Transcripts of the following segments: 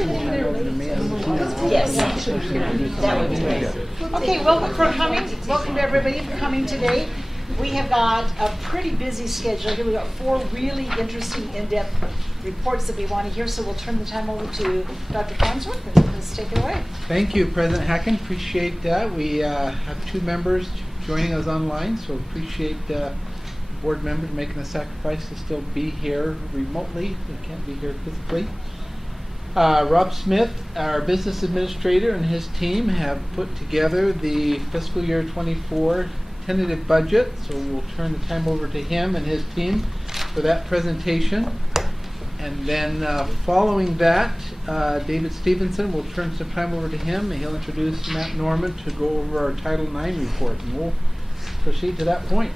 Yes, that would be great. Okay, welcome to everybody for coming today. We have got a pretty busy schedule here. We've got 4 really interesting, in-depth reports that we want to hear, so we'll turn the time over to Dr. Farnsworth and let's take it away. Thank you, President Hacken. Appreciate that. We have 2 members joining us online, so appreciate board members making the sacrifice to still be here remotely. They can't be here physically. Rob Smith, our business administrator, and his team have put together the fiscal year 24 tentative budget, so we'll turn the time over to him and his team for that presentation. And then following that, David Stevenson will turn some time over to him, and he'll introduce Matt Norman to go over our Title IX report, and we'll proceed to that point.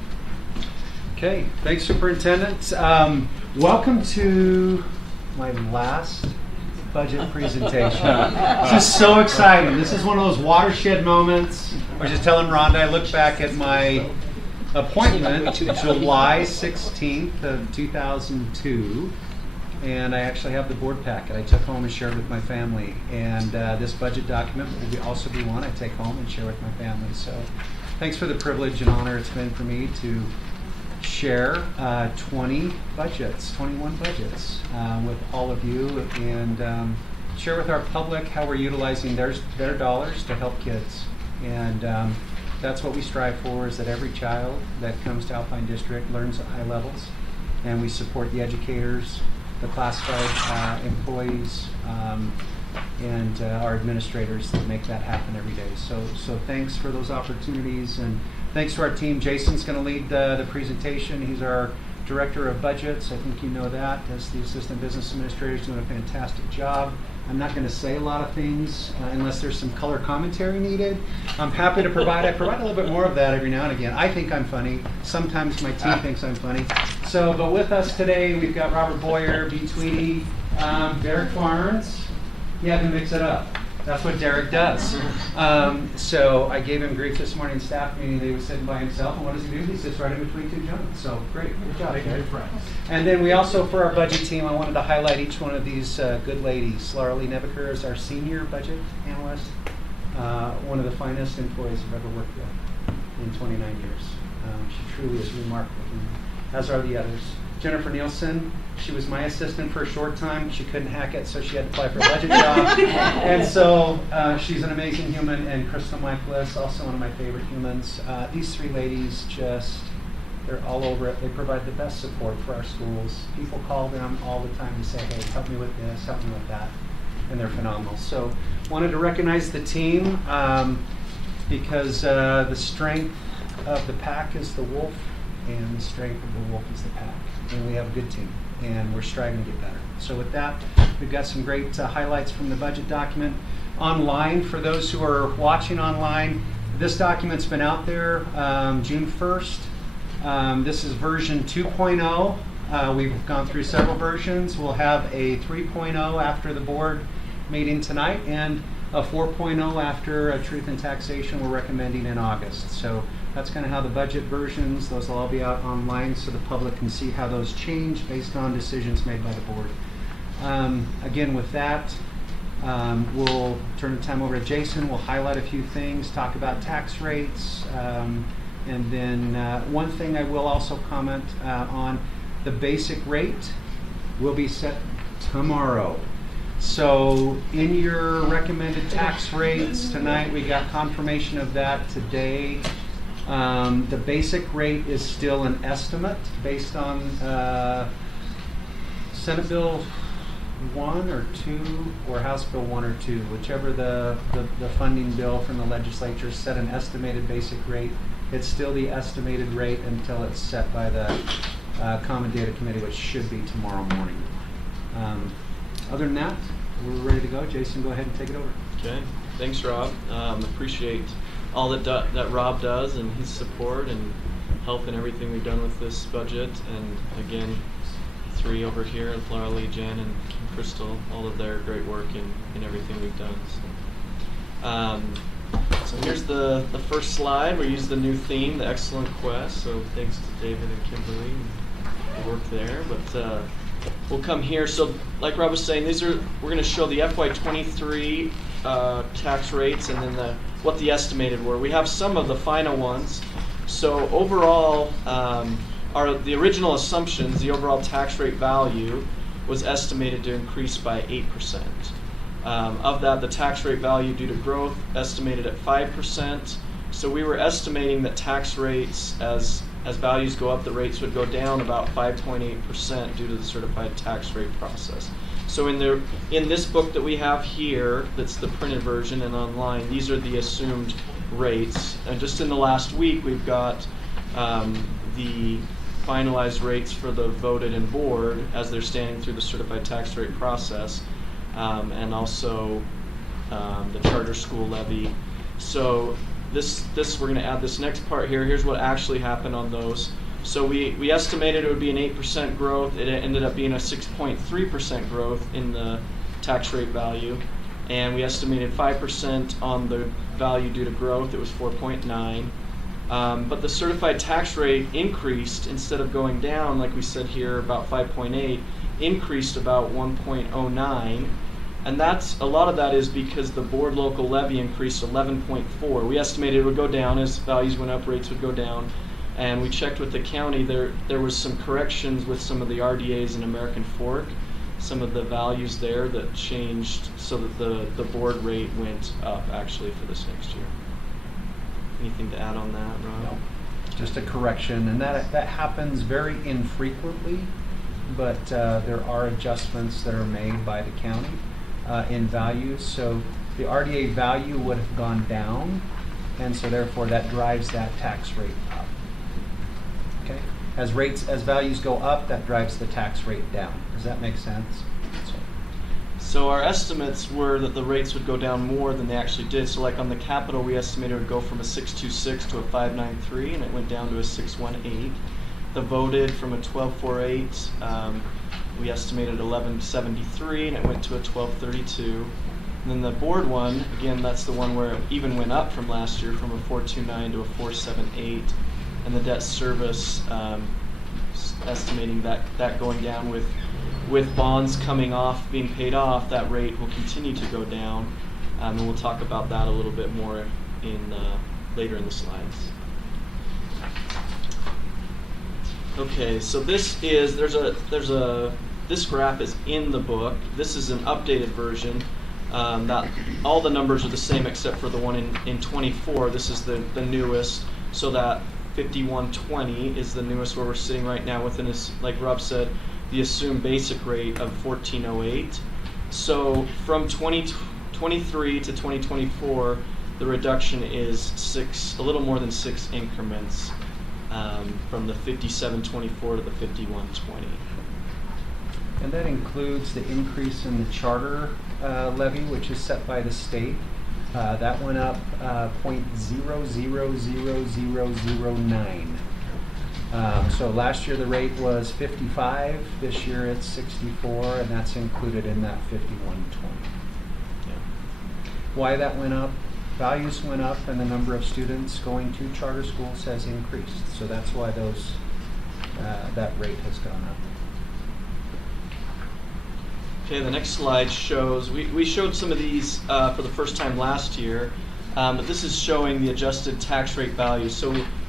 Okay, thanks, Superintendent. Welcome to my last budget presentation. This is so exciting. This is one of those watershed moments. I was just telling Rhonda, I look back at my appointment, July 16th of 2002, and I actually have the board packet I took home and shared with my family. And this budget document will also be one I take home and share with my family. So thanks for the privilege and honor it's been for me to share 21 budgets with all of you, and share with our public how we're utilizing their dollars to help kids. And that's what we strive for, is that every child that comes to Alpine District learns at high levels, and we support the educators, the classified employees, and our administrators that make that happen every day. So thanks for those opportunities, and thanks to our team. Jason's going to lead the presentation. He's our Director of Budgets. I think you know that. As the Assistant Business Administrator, is doing a fantastic job. I'm not going to say a lot of things unless there's some color commentary needed. I'm happy to provide. I provide a little bit more of that every now and again. I think I'm funny. Sometimes my team thinks I'm funny. But with us today, we've got Robert Boyer, B. Tweedy, Derek Barnes. You had to mix it up. That's what Derek does. So I gave him grief this morning in staff meeting. He was sitting by himself, and what does he do? He sits right in between 2 gentlemen. So great, good job. And then we also, for our budget team, I wanted to highlight each one of these good ladies. Laura Lee Nebeker is our senior budget analyst, one of the finest employees I've ever worked with in 29 years. She truly is remarkable, as are the others. Jennifer Nielsen, she was my assistant for a short time. She couldn't hack it, so she had to apply for a budget job. And so she's an amazing human. And Crystal Michaelis, also one of my favorite humans. These 3 ladies they're all over it. They provide the best support for our schools. People call them all the time to say, hey, help me with this, help me with that. And they're phenomenal. So wanted to recognize the team because the strength of the pack is the wolf, and the strength of the wolf is the pack. And we have a good team, and we're striving to get better. So with that, we've got some great highlights from the budget document. Online, for those who are watching online, this document's been out there June 1st. This is version 2.0. We've gone through several versions. We'll have a 3.0 after the board meeting tonight, and a 4.0 after a Truth and Taxation we're recommending in August. So that's kind of how the budget versions, those will all be out online so the public can see how those change based on decisions made by the board. Again, with that, we'll turn the time over to Jason. We'll highlight a few things, talk about tax rates, and then one thing I will also comment on, the basic rate will be set tomorrow. So in your recommended tax rates tonight, we got confirmation of that today. The basic rate is still an estimate based on Senate Bill 1 or 2 or House Bill 1 or 2, whichever the funding bill from the legislature set an estimated basic rate. It's still the estimated rate until it's set by the Common Data Committee, which should be tomorrow morning. Other than that, we're ready to go. Jason, go ahead and take it over. Okay, thanks, Rob. Appreciate all that Rob does and his support and help in everything we've done with this budget. And again, 3 over here, and Laura Lee, Jen, and Crystal, all of their great work in everything we've done. So here's the first slide. We use the new theme, the Excellent Quest. So thanks to David and Kimberly and the work there. But we'll come here. So like Rob was saying, we're going to show the FY23 tax rates and then what the estimated were. We have some of the final ones. So overall, the original assumptions, the overall tax rate value was estimated to increase by 8%. Of that, the tax rate value due to growth estimated at 5%. So we were estimating that tax rates, as values go up, the rates would go down about 5.8% due to the certified tax rate process. So in this book that we have here, that's the printed version and online, these are the assumed rates. And just in the last week, we've got the finalized rates for the voted and board as they're standing through the certified tax rate process, and also the charter school levy. So this we're going to add this next part here. Here's what actually happened on those. So we estimated it would be an 8% growth. It ended up being a 6.3% growth in the tax rate value. And we estimated 5% on the value due to growth. It was 4.9. But the certified tax rate increased instead of going down, like we said here, about 5.8, increased about 1.09. And a lot of that is because the board local levy increased 11.4. We estimated it would go down as values went up, rates would go down. And we checked with the county, there was some corrections with some of the RDAs in American Fork, some of the values there that changed so that the board rate went up actually for this next year. Anything to add on that, Rob? No, just a correction, and that happens very infrequently, but there are adjustments that are made by the county in values. So the RDA value would have gone down, and so therefore that drives that tax rate up. Okay, as values go up, that drives the tax rate down. Does that make sense? So our estimates were that the rates would go down more than they actually did. So like on the capital, we estimated it would go from a 626 to a 593, and it went down to a 618. The voted from a 1248, we estimated 1173, and it went to a 1232. And then the board one, again, that's the one where it even went up from last year from a 429 to a 478. And the debt service, estimating that going down with bonds coming off, being paid off, that rate will continue to go down. And we'll talk about that a little bit more later in the slides. Okay, so this graph is in the book. This is an updated version. That all the numbers are the same except for the one in 24. This is the newest. So that 5120 is the newest where we're sitting right now within this, like Rob said, the assumed basic rate of 1408. So from 2023 to 2024, the reduction is a little more than 6 increments, from the 5724 to the 5120. And that includes the increase in the charter levy, which is set by the state. That went up 0.000009. So last year the rate was 55. This year it's 64, and that's included in that 5120. Yeah. Why that went up? Values went up, and the number of students going to charter schools has increased. So that's why that rate has gone up. Okay, the next slide shows, we showed some of these for the first time last year, but this is showing the adjusted tax rate value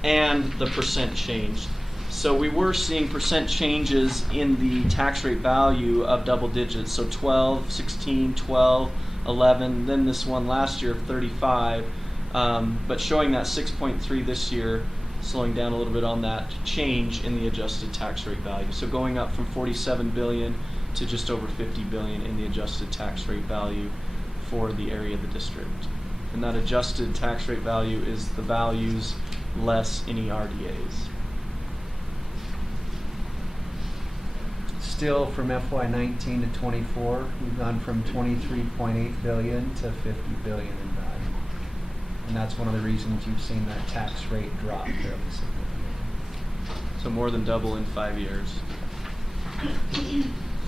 and the percent change. So we were seeing percent changes in the tax rate value of double digits, so 12, 16, 12, 11, then this one last year of 35, but showing that 6.3 this year, slowing down a little bit on that change in the adjusted tax rate value. So going up from 47 billion to just over 50 billion in the adjusted tax rate value for the area of the district. And that adjusted tax rate value is the values less any RDAs. Still from FY19 to 24, we've gone from 23.8 billion to 50 billion in value. And that's one of the reasons you've seen that tax rate drop fairly significantly. So more than double in 5 years.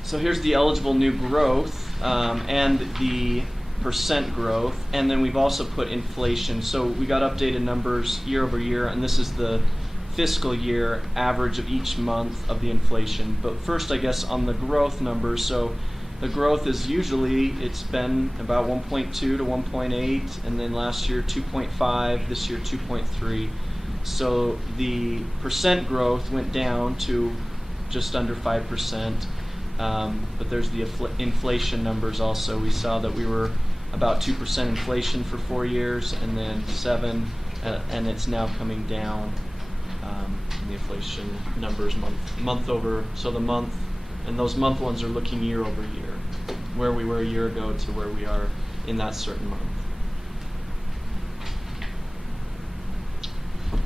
So here's the eligible new growth and the percent growth, and then we've also put inflation. So we got updated numbers year over year, and this is the fiscal year average of each month of the inflation. But first, I guess, on the growth numbers. So the growth is usually, it's been about 1.2 to 1.8, and then last year 2.5, this year 2.3. So the percent growth went down to just under 5%. But there's the inflation numbers also. We saw that we were about 2% inflation for 4 years, and then 7%, and it's now coming down in the inflation numbers month over. So the month, and those month ones are looking year over year, where we were a year ago to where we are in that certain month.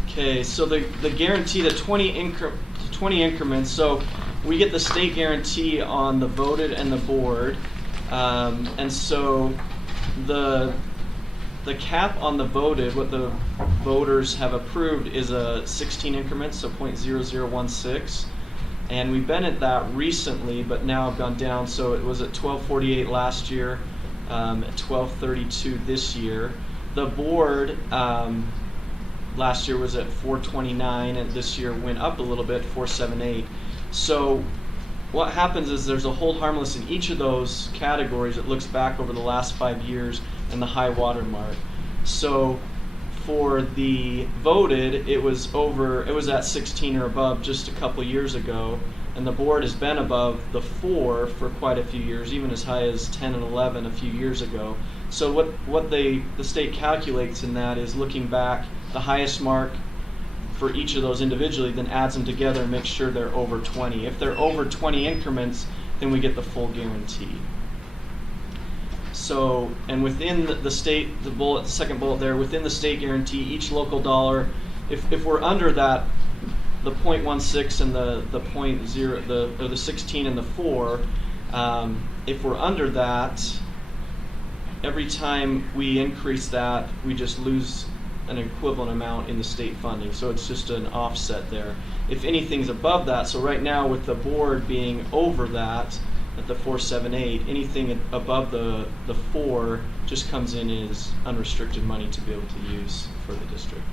Okay, so the guarantee, the 20 increments. So we get the state guarantee on the voted and the board, and so the cap on the voted, what the voters have approved, is a 16 increments, so 0.0016, and we've been at that recently, but now have gone down. So it was at 1248 last year, at 1232 this year. The board last year was at 429, and this year went up a little bit, 478. So what happens is there's a hold harmless in each of those categories. It looks back over the last 5 years and the high water mark. So for the voted, it was at 16 or above just a couple years ago, and the board has been above the 4 for quite a few years, even as high as 10 and 11 a few years ago. So what the state calculates in that is looking back the highest mark for each of those individually, then adds them together and makes sure they're over 20. If they're over 20 increments, then we get the full guarantee. So, and within the state, the second bullet there, within the state guarantee, each local dollar, if we're under that, the 0.16 and the 0.0, or the 16 and the 4, if we're under that, every time we increase that, we just lose an equivalent amount in the state funding. So it's just an offset there. If anything's above that, so right now with the board being over that at the 478, anything above the 4 just comes in as unrestricted money to be able to use for the district.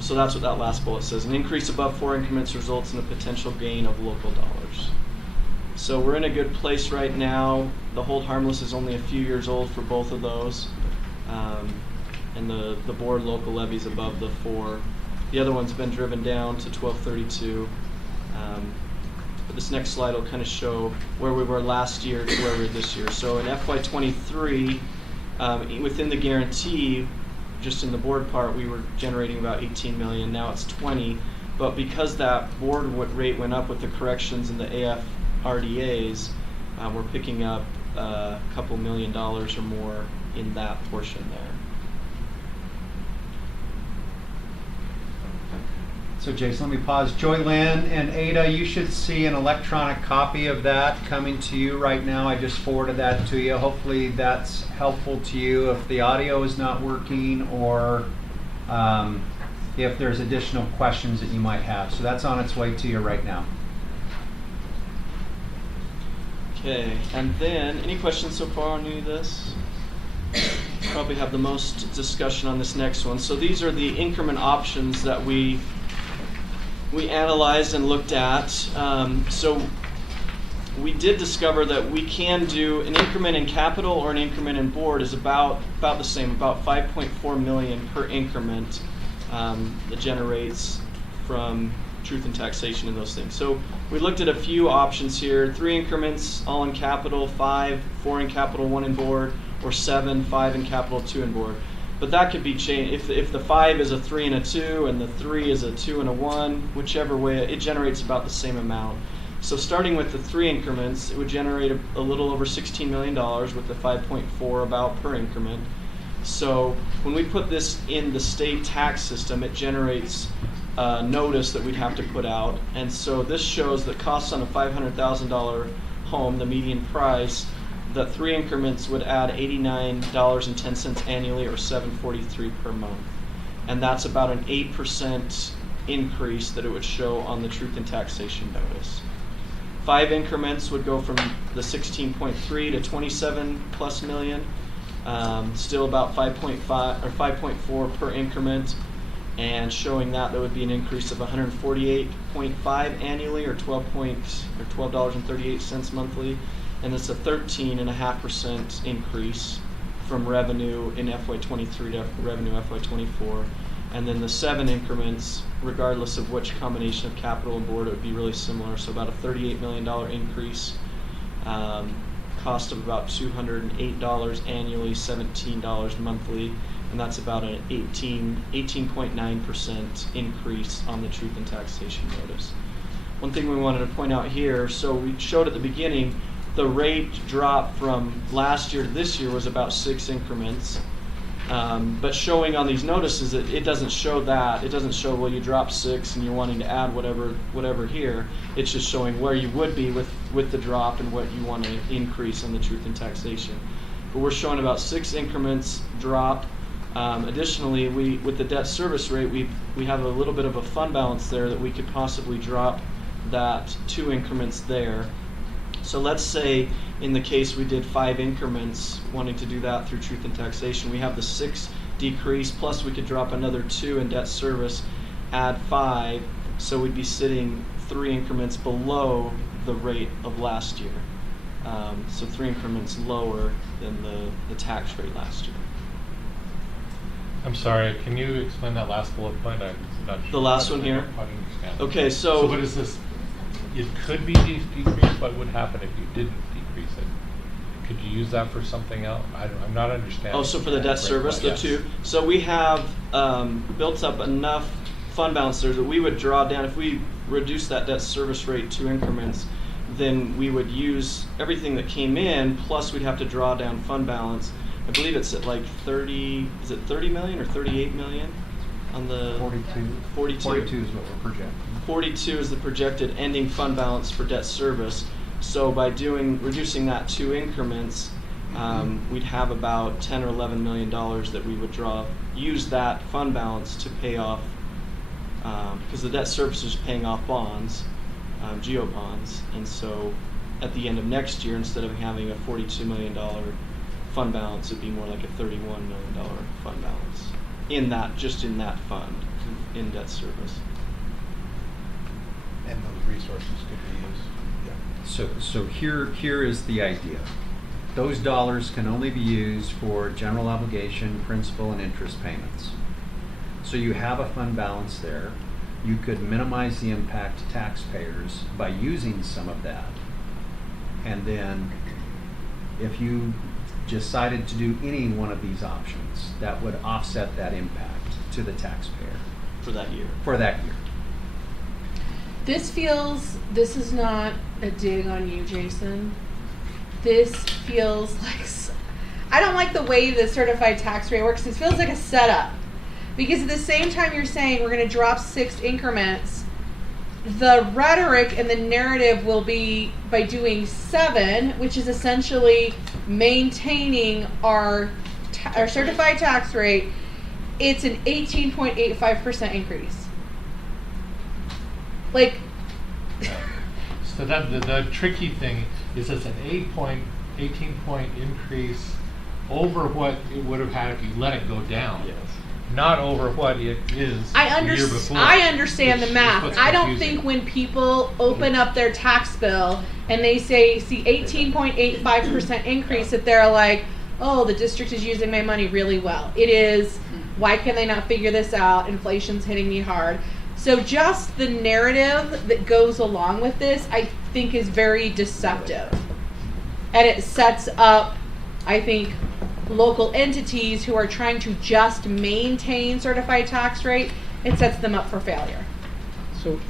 So that's what that last bullet says. An increase above 4 increments results in a potential gain of local dollars. So we're in a good place right now. The hold harmless is only a few years old for both of those. And the board local levy is above the 4. The other one's been driven down to 1232. But this next slide will kind of show where we were last year to where we are this year. So in FY23, within the guarantee, just in the board part, we were generating about 18 million. Now it's 20. But because that board rate went up with the corrections in the AFRDAs, we're picking up a couple $1 million or more in that portion there. So Jason, let me pause. Joylyn and Ada, you should see an electronic copy of that coming to you right now. I just forwarded that to you. Hopefully that's helpful to you if the audio is not working, or if there's additional questions that you might have. So that's on its way to you right now. Okay, and then any questions so far on any of this? Probably have the most discussion on this next one. So these are the increment options that we analyzed and looked at. So we did discover that we can do an increment in capital or an increment in board is about the same, about 5.4 million per increment that generates from truth and taxation and those things. So we looked at a few options here: 3 increments, all in capital, 5, 4 in capital, 1 in board, or 7, 5 in capital, 2 in board. But that could be changed. If the 5 is a 3 and a 2, and the 3 is a 2 and a 1, whichever way, it generates about the same amount. So starting with the 3 increments, it would generate a little over $16 million with the 5.4 about per increment. So when we put this in the state tax system, it generates a notice that we'd have to put out. And so this shows the costs on a $500,000 home, the median price. The 3 increments would add $89.10 annually, or $743 per month. And that's about an 8% increase that it would show on the truth and taxation notice. 5 increments would go from the 16.3 to 27 plus million, still about 5.5 or 5.4 per increment. and showing that would be an increase of 148.5 annually, or $12.38 monthly, and it's a 13.5% increase from revenue in FY23 to revenue FY24. And then the 7 increments, regardless of which combination of capital and board, it would be really similar. So about a $38 million increase, cost of about $208 annually, $17 monthly, and that's about an 18.9% increase on the truth in taxation notice. One thing we wanted to point out here, so we showed at the beginning, the rate drop from last year to this year was about 6 increments. But showing on these notices, it doesn't show that. It doesn't show, well, you dropped 6 and you're wanting to add whatever here. It's just showing where you would be with the drop and what you want to increase on the truth in taxation. But we're showing about 6 increments drop. Additionally, with the debt service rate, we have a little bit of a fund balance there that we could possibly drop that 2 increments there. So let's say in the case we did 5 increments, wanting to do that through truth in taxation, we have the 6 decrease, plus we could drop another 2 in debt service, add 5, so we'd be sitting 3 increments below the rate of last year. So 3 increments lower than the tax rate last year. I'm sorry, can you explain that last bullet point? I'm not sure. The last one here? I don't understand. Okay, so what is this? It could be decreased. What would happen if you didn't decrease it? Could you use that for something else? I'm not understanding. Oh, so for the debt service, the 2. So we have built up enough fund balance there that we would draw down. If we reduce that debt service rate 2 increments, then we would use everything that came in, plus we'd have to draw down fund balance. I believe it's at like 30, is it 30 million or 38 million on the 42. 42. 42 is what we're projecting. 42 is the projected ending fund balance for debt service. So by reducing that 2 increments, we'd have about $10 or $11 million that we would use that fund balance to pay off, because the debt service is paying off bonds, geo bonds, and so at the end of next year, instead of having a $42 million fund balance, it'd be more like a $31 million fund balance just in that fund, in debt service. And those resources could be used. So here is the idea. Those dollars can only be used for general obligation, principal, and interest payments. So you have a fund balance there. You could minimize the impact to taxpayers by using some of that. And then if you decided to do any one of these options, that would offset that impact to the taxpayer. For that year. For that year. This is not a dig on you, Jason. This feels like, I don't like the way the certified tax rate works. It feels like a setup. Because at the same time you're saying we're going to drop 6 increments, the rhetoric and the narrative will be by doing 7, which is essentially maintaining our certified tax rate. It's an 18.85% increase. Like, So that the tricky thing is it's an 18 point increase over what it would have had if you let it go down. Yes. Not over what it is the year before. I understand the It's math. what's I don't confusing. think when people open up their tax bill and they see 18.85% increase that they're like, oh, the district is using my money really well. It is. Why can they not figure this out? Inflation's hitting me hard. So just the narrative that goes along with this, I think, is very deceptive. And it sets up, I think, local entities who are trying to just maintain certified tax rate, it sets them up for failure. So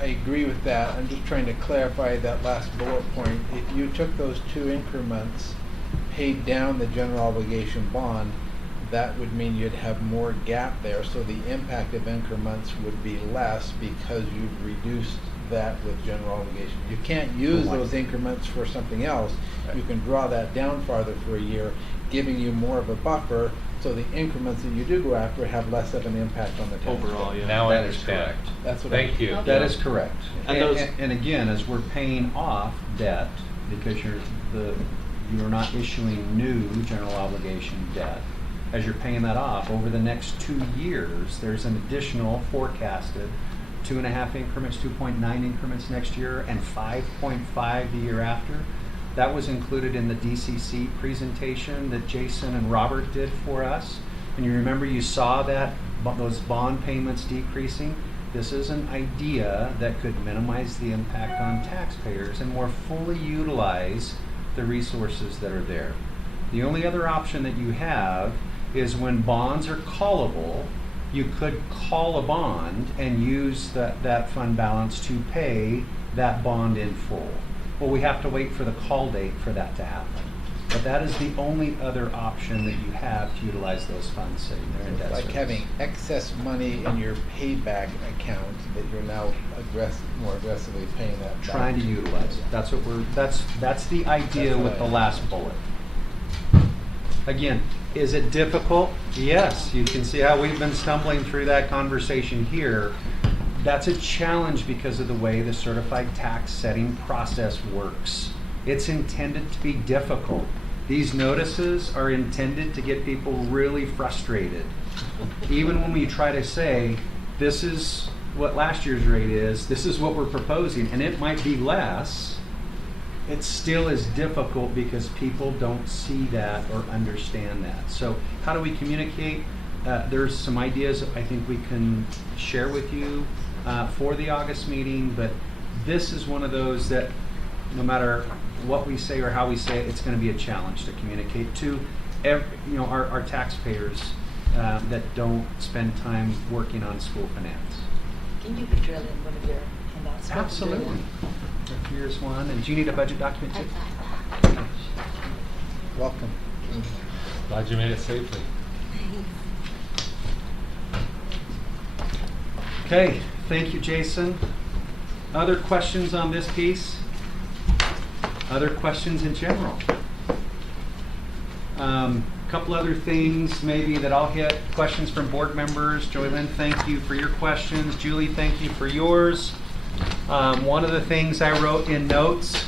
I agree with that. I'm just trying to clarify that last bullet point. If you took those 2 increments, paid down the general obligation bond, that would mean you'd have more gap there. So the impact of increments would be less because you've reduced that with general obligation. You can't use those increments for something else. You can draw that down farther for a year, giving you more of a buffer, so the increments that you do go after have less of an impact on the tax Overall, rate. yeah. Now I That is understand. correct. That's what Thank you. That is correct. And And again, as we're paying off debt, because you're not issuing new general obligation debt, as you're paying that off, over the next 2 years, there's an additional forecasted 2.5 increments, 2.9 increments next year, and 5.5 the year after. That was included in the DCC presentation that Jason and Robert did for us. And you remember you saw that, those bond payments decreasing. This is an idea that could minimize the impact on taxpayers and more fully utilize the resources that are there. The only other option that you have is when bonds are callable, you could call a bond and use that fund balance to pay that bond in full. Well, we have to wait for the call date for that to happen. But that is the only other option that you have to utilize those funds sitting there in debt Like service. having excess money in your payback account that you're now more aggressively paying that back. Trying to utilize it. That's what that's the idea That's with the right. last bullet. Again, is it difficult? Yes. You can see how we've been stumbling through that conversation here. That's a challenge because of the way the certified tax setting process works. It's intended to be difficult. These notices are intended to get people really frustrated. Even when we try to say, this is what last year's rate is, this is what we're proposing, and it might be less, it still is difficult because people don't see that or understand that. So how do we communicate? There's some ideas I think we can share with you for the August meeting, but this is one of those that no matter what we say or how we say it, it's going to be a challenge to communicate to our taxpayers that don't spend time working on school finance. Can you drill in one of your handouts? Absolutely. Here's one. And do you need a budget document too? Welcome. Glad you made it safely. Okay, thank you, Jason. Other questions on this piece? Other questions in general? Couple other things maybe that I'll hit. Questions from board members. Joylyn, thank you for your questions. Julie, thank you for yours. One of the things I wrote in notes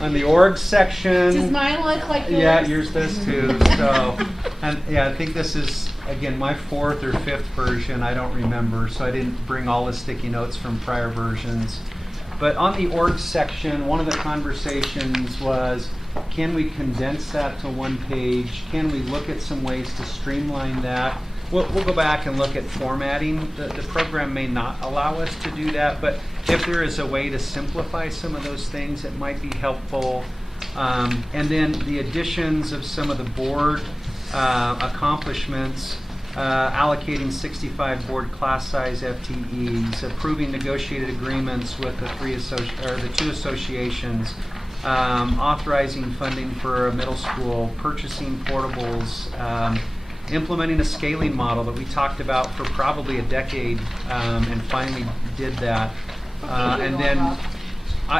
on the org section. Does mine look like yours? Yeah, yours does too. So, and yeah, I think this is, again, my 4th or 5th version. I don't remember, so I didn't bring all the sticky notes from prior versions. But on the org section, one of the conversations was, can we condense that to one page? Can we look at some ways to streamline that? We'll go back and look at formatting. The program may not allow us to do that, but if there is a way to simplify some of those things, it might be helpful. And then the additions of some of the board accomplishments, allocating 65 board class size FTEs, approving negotiated agreements with the 2 associations, authorizing funding for a middle school, purchasing portables, implementing a scaling model that we talked about for probably a decade, and finally did that. And then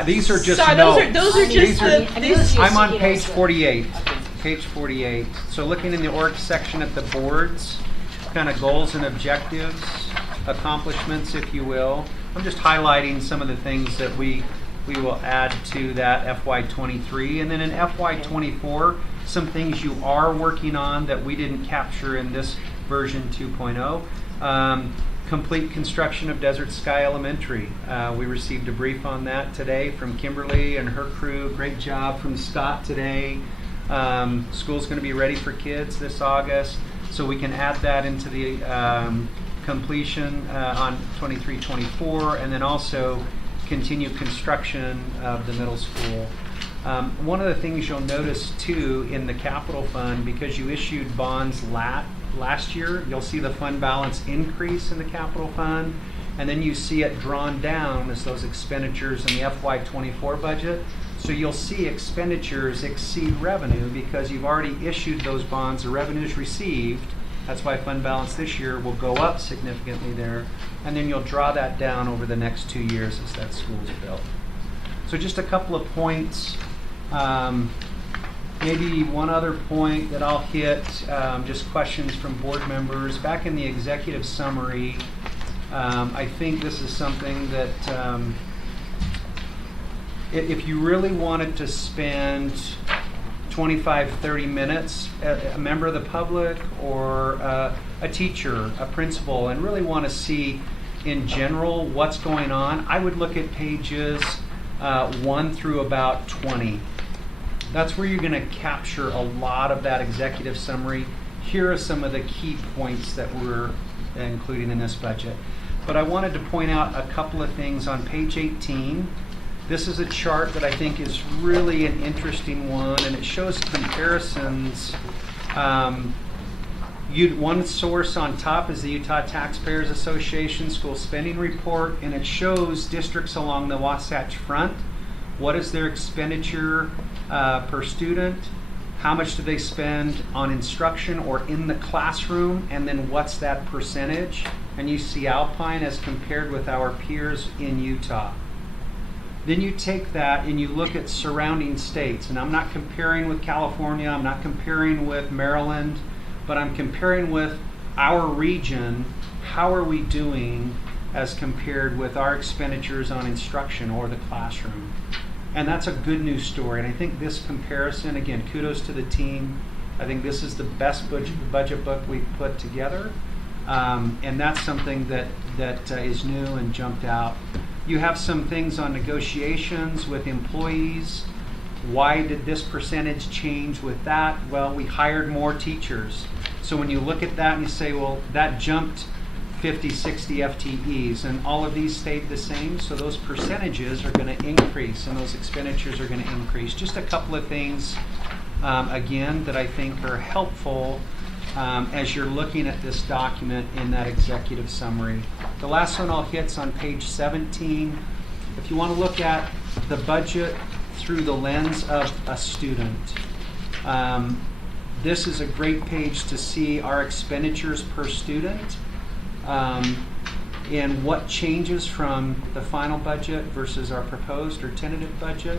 these are just Sorry, notes. those are just These- I'm on page Sticky notes. 48. Page 48. So looking in the org section at the boards, kind of goals and objectives, accomplishments, if you will. I'm just highlighting some of the things that we will add to that FY23. And then in FY24, some things you are working on that we didn't capture in this version 2.0. Complete construction of Desert Sky Elementary. We received a brief on that today from Kimberly and her crew. Great job from Scott today. School's going to be ready for kids this August, so we can add that into the completion on 23-24, and then also continue construction of the middle school. One of the things you'll notice too in the capital fund, because you issued bonds last year, you'll see the fund balance increase in the capital fund, and then you see it drawn down as those expenditures in the FY24 budget. So you'll see expenditures exceed revenue because you've already issued those bonds, the revenues received. That's why fund balance this year will go up significantly there. And then you'll draw that down over the next 2 years as that school's built. So just a couple of points. Maybe one other point that I'll hit, just questions from board members. Back in the executive summary, I think this is something that if you really wanted to spend 25, 30 minutes, a member of the public or a teacher, a principal, and really want to see in general what's going on, I would look at pages 1 through about 20. That's where you're going to capture a lot of that executive summary. Here are some of the key points that we're including in this budget. But I wanted to point out a couple of things on page 18. This is a chart that I think is really an interesting one, and it shows comparisons. One source on top is the Utah Taxpayers Association School Spending Report, and it shows districts along the Wasatch Front. What is their expenditure per student? How much do they spend on instruction or in the classroom? And then what's that percentage? And you see Alpine as compared with our peers in Utah. Then you take that and you look at surrounding states. And I'm not comparing with California, I'm not comparing with Maryland, but I'm comparing with our region. How are we doing as compared with our expenditures on instruction or the classroom? And that's a good news story. And I think this comparison, again, kudos to the team. I think this is the best budget book we've put together. And that's something that is new and jumped out. You have some things on negotiations with employees. Why did this percentage change with that? Well, we hired more teachers. So when you look at that and you say, well, that jumped 50, 60 FTEs, and all of these stayed the same, so those percentages are going to increase and those expenditures are going to increase. Just a couple of things, again, that I think are helpful as you're looking at this document in that executive summary. The last one I'll hit's on page 17. If you want to look at the budget through the lens of a student, this is a great page to see our expenditures per student. And what changes from the final budget versus our proposed or tentative budget.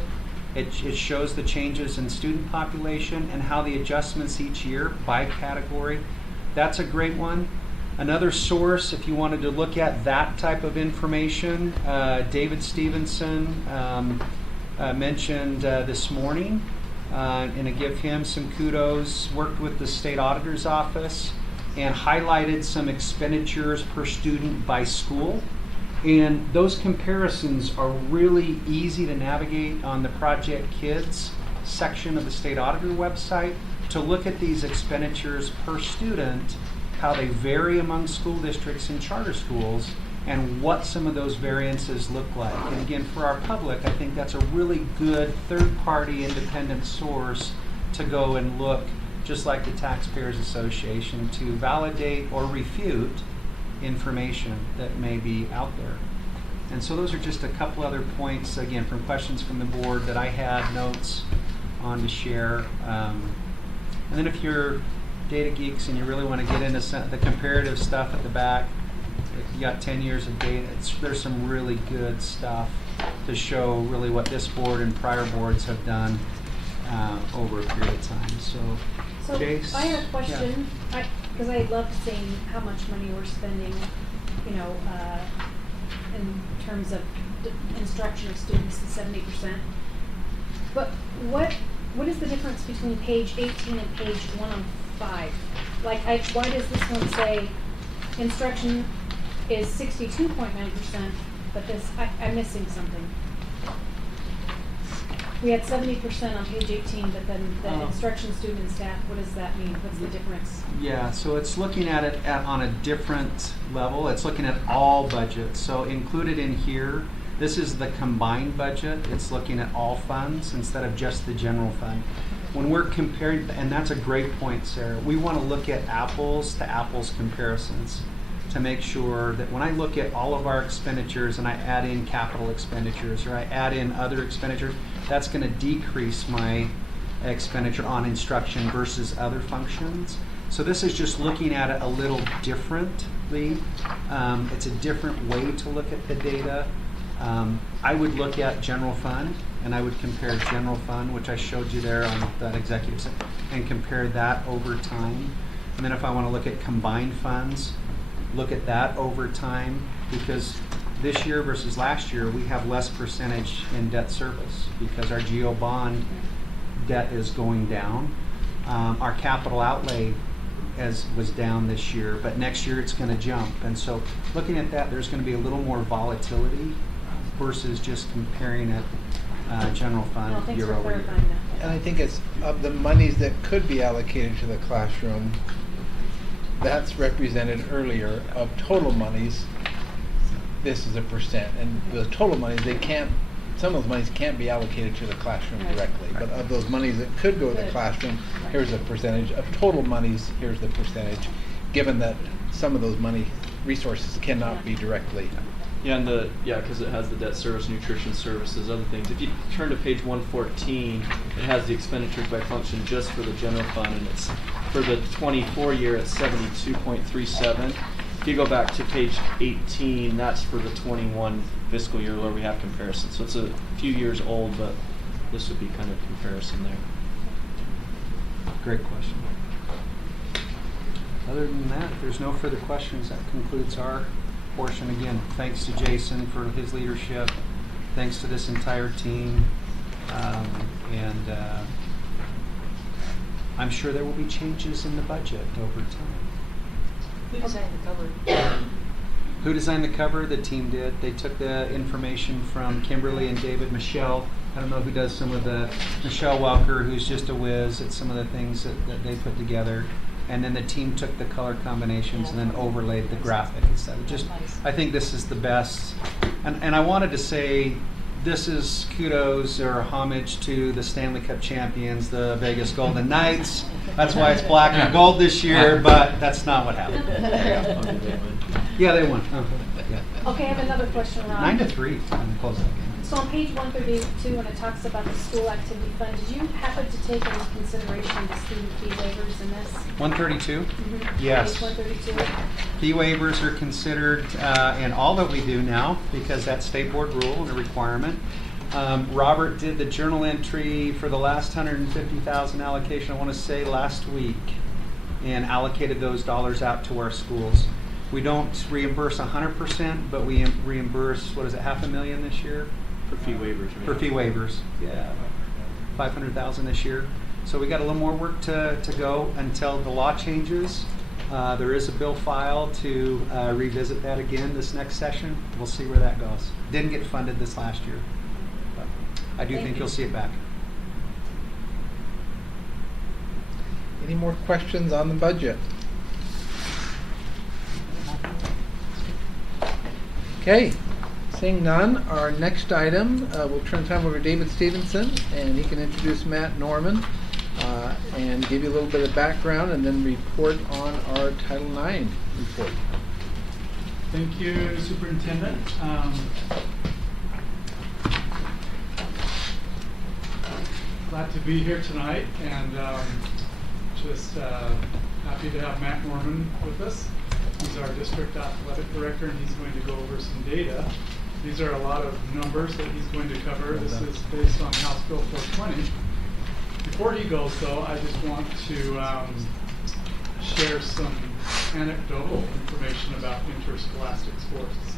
It shows the changes in student population and how the adjustments each year by category. That's a great one. Another source, if you wanted to look at that type of information, David Stevenson mentioned this morning, and to give him some kudos, worked with the state auditor's office and highlighted some expenditures per student by school. And those comparisons are really easy to navigate on the Project Kids section of the state auditor website to look at these expenditures per student, how they vary among school districts and charter schools, and what some of those variances look like. And again, for our public, I think that's a really good third-party independent source to go and look, just like the Taxpayers Association, to validate or refute information that may be out there. And so those are just a couple other points, again, from questions from the board that I had notes on to share. And then if you're data geeks and you really want to get into the comparative stuff at the back, you got 10 years of data. There's some really good stuff to show really what this board and prior boards have done over a period of time. So Jace? I have a question, because I'd love to see how much money we're spending, in terms of instruction of students, the 70%. But what is the difference between page 18 and page 105? Like, why does this one say instruction is 62.9%, but this, I'm missing something. We had 70% on page 18, but then the instruction, student, and staff, what does that mean? What's the difference? Yeah, so it's looking at it on a different level. It's looking at all budgets. So included in here, this is the combined budget. It's looking at all funds instead of just the general fund. When we're comparing, and that's a great point, Sarah, we want to look at apples to apples comparisons to make sure that when I look at all of our expenditures and I add in capital expenditures or I add in other expenditures, that's going to decrease my expenditure on instruction versus other functions. So this is just looking at it a little differently. It's a different way to look at the data. I would look at general fund and I would compare general fund, which I showed you there on that executive side, and compare that over time. And then if I want to look at combined funds, look at that over time, because this year versus last year, we have less percentage in debt service because our GO bond debt is going down. Our capital outlay was down this year, but next year it's going to jump. And so looking at that, there's going to be a little more volatility versus just comparing it general Well, fund thanks year for over year. clarifying that. And I think it's of the monies that could be allocated to the classroom, that's represented earlier of total monies. This is a percent, and the total monies, some of those monies can't be allocated to the classroom Right. directly. But of those monies that could go to the Good. classroom, here's a percentage. Of total monies, here's the percentage, given that some of those money resources cannot be directly. Yeah, and because it has the debt service, nutrition services, other things. If you turn to page 114, it has the expenditures by function just for the general fund, and it's for the 24 year at 72.37. If you go back to page 18, that's for the 21 fiscal year where we have comparison. So it's a few years old, but this would be kind of comparison there. Great question. Other than that, if there's no further questions, that concludes our portion. Again, thanks to Jason for his leadership. Thanks to this entire team. I'm sure there will be changes in the budget over time. Who designed the cover? Who designed the cover? The team did. They took the information from Kimberly and David. Michelle, I don't know who does some of the, Michelle Welker, who's just a whiz at some of the things that they put together. And then the team took the color combinations and then overlaid the graphic instead. I think this is the best. And I wanted to say, this is kudos or homage to the Stanley Cup champions, the Vegas Golden Knights. That's why it's black and gold this year, but that's not what happened. Yeah, they won. Yeah. Okay, I have another question, Rob. 9-3 in the closing game. So on page 132, when it talks about the school activity fund, did you happen to take into consideration the student fee waivers in this? 132? Mhm. Yes. Page 132. Fee waivers are considered in all that we do now because that's state board rule and a requirement. Robert did the journal entry for the last $150,000 allocation, I want to say last week, and allocated those dollars out to our schools. We don't reimburse 100%, but we reimburse, $500,000 this year? For fee waivers, right? For fee waivers, yeah, 500,000 this year. So we got a little more work to go until the law changes. There is a bill file to revisit that again this next session. We'll see where that goes. Didn't get funded this last year, but I do think you'll see it back. Any more questions on the budget? Okay, seeing none, our next item, we'll turn time over to David Stevenson, and he can introduce Matt Norman and give you a little bit of background and then report on our Title IX report. Thank you, Superintendent. Glad to be here tonight, and just happy to have Matt Norman with us. He's our district athletic director, and he's going to go over some data. These are a lot of numbers that he's going to cover. This is based on House Bill 420. Before he goes, though, I just want to share some anecdotal information about interscholastic sports.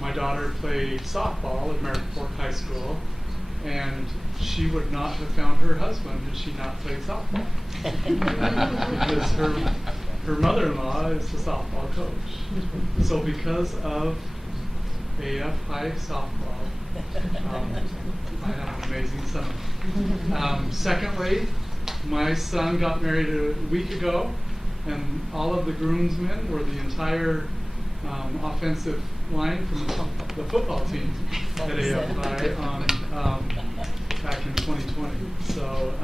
My daughter played softball at American Fork High School, and she would not have found her husband had she not played softball. Because her mother-in-law is the softball coach. So because of AF High softball, I have an amazing son. Secondly, my son got married a week ago, and all of the groomsmen were the entire offensive line from the football team at AF High back in 2020. So,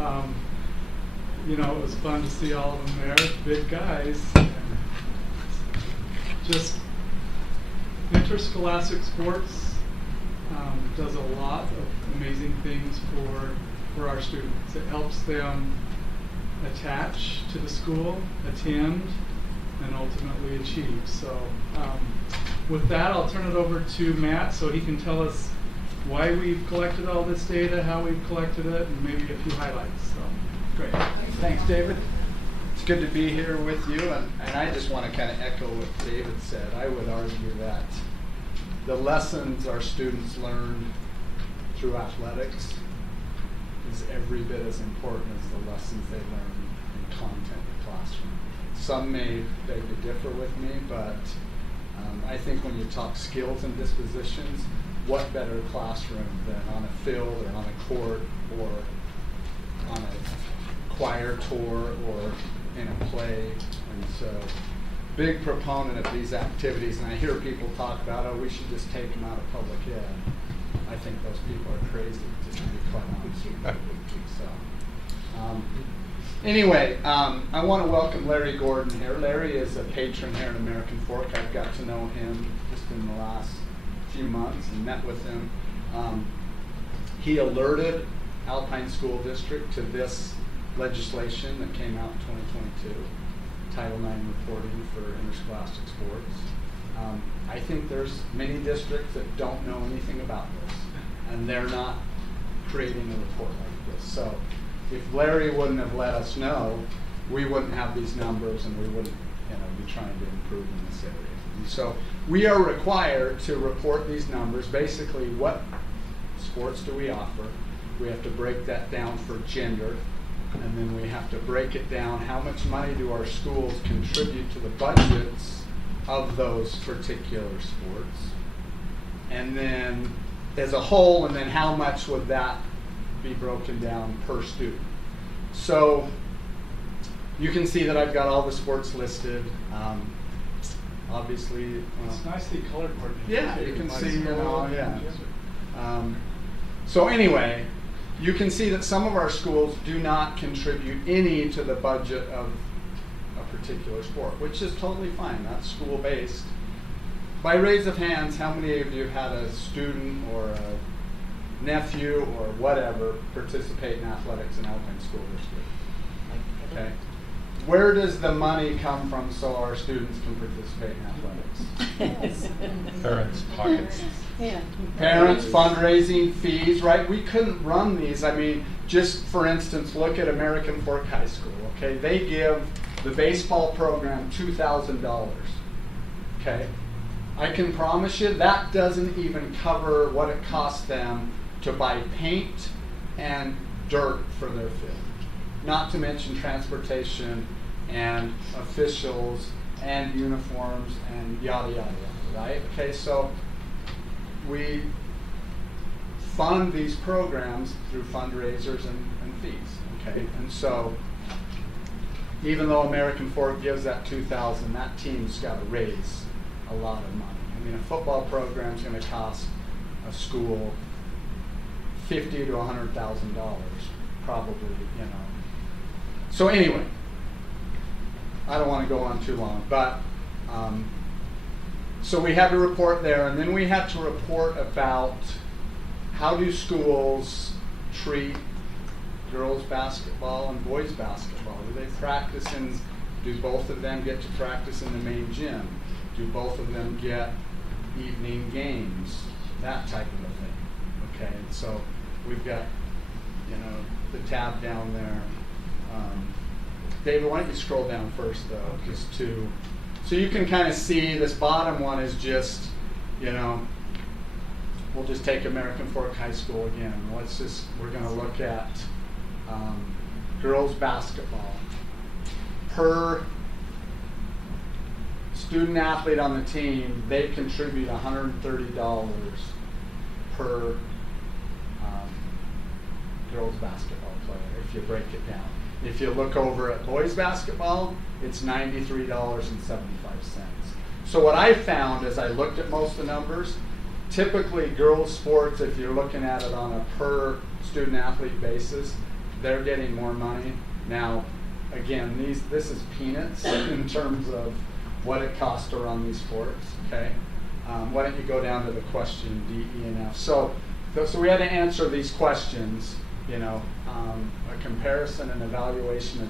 it was fun to see all of them there, big guys. Just interscholastic sports does a lot of amazing things for our students. It helps them attach to the school, attend, and ultimately achieve. So with that, I'll turn it over to Matt so he can tell us why we've collected all this data, how we've collected it, and maybe a few highlights. So, great. Thanks, David. It's good to be here with you, and I just want to kind of echo what David said. I would argue that the lessons our students learned through athletics is every bit as important as the lessons they learn in content in the classroom. Some may beg to differ with me, but I think when you talk skills and dispositions, what better classroom than on a field or on a court or on a choir tour or in a play. And so, big proponent of these activities, and I hear people talk about, oh, we should just take them out of public ed. I think those people are crazy, just to be quite honest with you. So, anyway, I want to welcome Larry Gordon here. Larry is a patron here in American Fork. I've got to know him just in the last few months and met with him. He alerted Alpine School District to this legislation that came out in 2022, Title IX reporting for interscholastic sports. I think there's many districts that don't know anything about this, and they're not creating a report like this. So if Larry wouldn't have let us know, we wouldn't have these numbers, and we wouldn't be trying to improve in this area. And so we are required to report these numbers. Basically, what sports do we offer? We have to break that down for gender, and then we have to break it down. How much money do our schools contribute to the budgets of those particular sports? And then as a whole, and then how much would that be broken down per student? So you can see that I've got all the sports listed. Obviously, It's nicely color coordinated. yeah, too. you can Like see, school yeah. and So anyway, you can see that some of our schools do not contribute any to the budget of a particular sport, which is totally fine. That's school-based. By raise of hands, how many of you had a student or a nephew or whatever participate in athletics in Alpine School District? Okay. Where does the money come from so our students can participate in athletics? Parents' pockets. Yeah. Parents, fundraising, fees, right? We couldn't run these. I mean, just for instance, look at American Fork High School, okay? They give the baseball program $2,000, okay? I can promise you that doesn't even cover what it costs them to buy paint and dirt for their field. Not to mention transportation and officials and uniforms and yada, yada, yada, right? Okay, so we fund these programs through fundraisers and fees, okay? And so even though American Fork gives that $2,000, that team's got to raise a lot of money. I mean, a football program's going to cost a school $50,000 to $100,000, probably, you know. So anyway, I don't want to go on too long, but so we had to report there, and then we had to report about how do schools treat girls basketball and boys basketball. Do they practice in, do both of them get to practice in the main gym? Do both of them get evening games? That type of a thing. Okay, so we've got, you know, the tab down there. David, why don't you scroll down first, though, just to, so you can kind of see this bottom one is just, you know, we'll just take American Fork High School again. Let's just, we're going to look at girls basketball. Per student athlete on the team, they contribute $130 per girls basketball player, if you break it down. If you look over at boys basketball, it's $93.75. So what I found as I looked at most of the numbers, typically girls sports, if you're looking at it on a per student athlete basis, they're getting more money. Now, again, this is peanuts in terms of what it costs to run these sports, okay? Why don't you go down to the question D, E, and F. So we had to answer these questions, you know, a comparison and evaluation of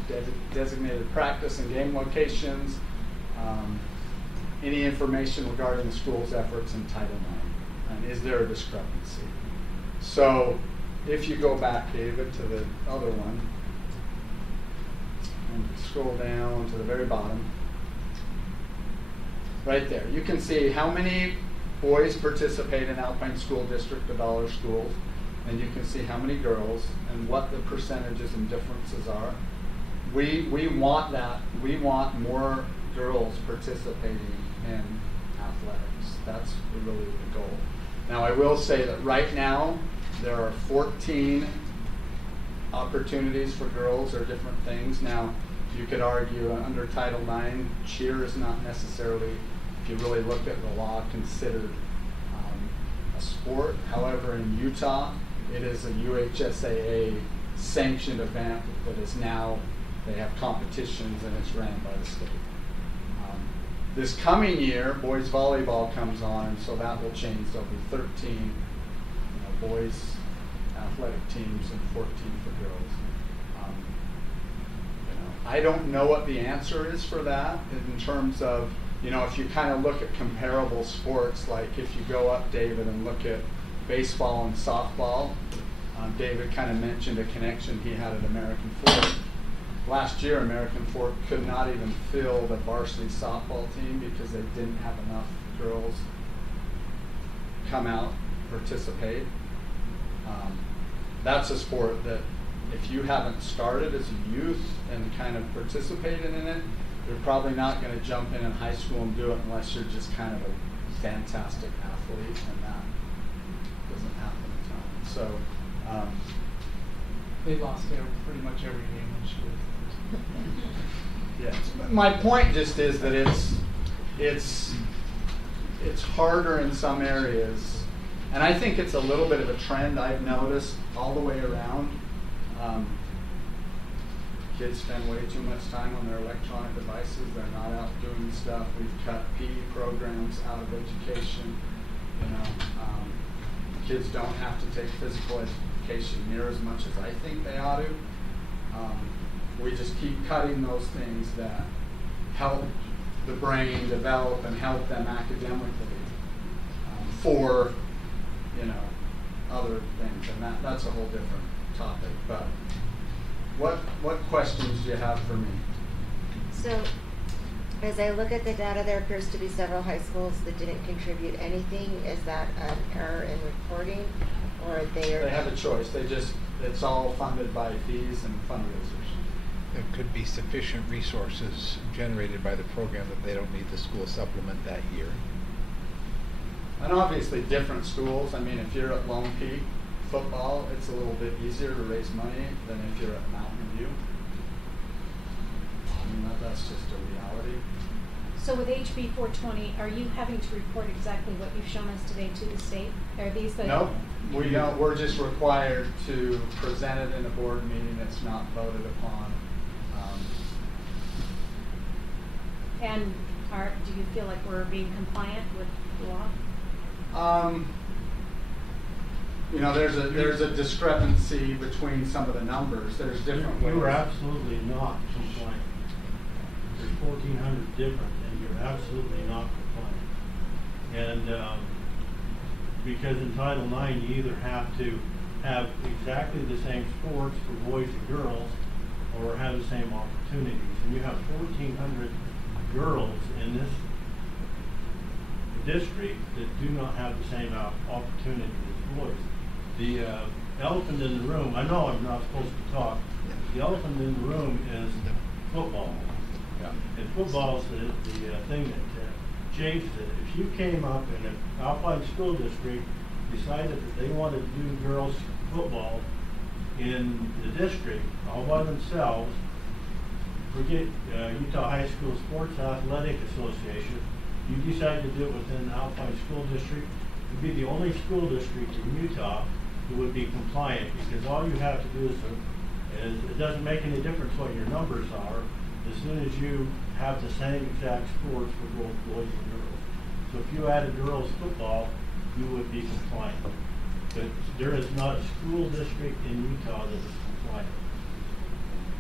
designated practice and game locations, any information regarding the school's efforts in Title IX, and is there a discrepancy? So if you go back, David, to the other one, and scroll down to the very bottom, right there, you can see how many boys participate in Alpine School District, the dollar schools, and you can see how many girls and what the percentages and differences are. We want that. We want more girls participating in athletics. That's really the goal. Now, I will say that right now there are 14 opportunities for girls or different things. Now, you could argue under Title IX, cheer is not necessarily, if you really look at the law, considered a sport. However, in Utah, it is a UHSAA sanctioned event that is now, they have competitions and it's ran by the state. This coming year, boys volleyball comes on, and so that will change. There'll be 13 boys athletic teams and 14 for girls. I don't know what the answer is for that in terms of, if you kind of look at comparable sports, like if you go up, David, and look at baseball and softball, David kind of mentioned a connection he had at American Fork. Last year, American Fork could not even fill the varsity softball team because they didn't have enough girls come out, participate. That's a sport that if you haven't started as a youth and kind of participated in it, you're probably not going to jump in high school and do it unless you're just kind of a fantastic athlete, and that doesn't happen a ton. So They lost pretty much every game when she was yes. My point just is that it's harder in some areas, and I think it's a little bit of a trend I've noticed all the way around. Kids spend way too much time on their electronic devices. They're not out doing stuff. We've cut PE programs out of education. Kids don't have to take physical education near as much as I think they ought to. We just keep cutting those things that help the brain develop and help them academically for other things, and that's a whole different topic. But what questions do you have for me? So, as I look at the data, there appears to be several high schools that didn't contribute anything. Is that an error in reporting, or They have a choice. It's all funded by fees and fundraisers. There could be sufficient resources generated by the program that they don't need the school supplement that year. And obviously different schools. I mean, if you're at Lone Peak football, it's a little bit easier to raise money than if you're at Mountain View. I mean, that's just a reality. So with HB 420, are you having to report exactly what you've shown us today to the state? Are these the... No, we don't. We're just required to present it in a board meeting. It's not voted upon. And do you feel like we're being compliant with the law? There's a discrepancy between some of the numbers. There's different ways. You are absolutely not compliant. There's 1,400 different, and you're absolutely not compliant. And because in Title IX, you either have to have exactly the same sports for boys and girls, or have the same opportunities. And you have 1,400 girls in this district that do not have the same opportunity as boys. The elephant in the room, I know I'm not supposed to talk, the elephant in the room is football. Yeah. And football is the thing that changed it. If you came up in an Alpine school district, decided that they wanted to do girls football in the district all by themselves, forget Utah High School Sports Athletic Association, you decide to do it within the Alpine School District, you'd be the only school district in Utah that would be compliant, because all you have to do is it doesn't make any difference what your numbers are, as soon as you have the same exact sports for both boys and girls. So if you added girls football, you would be compliant. But there is not a school district in Utah that is compliant.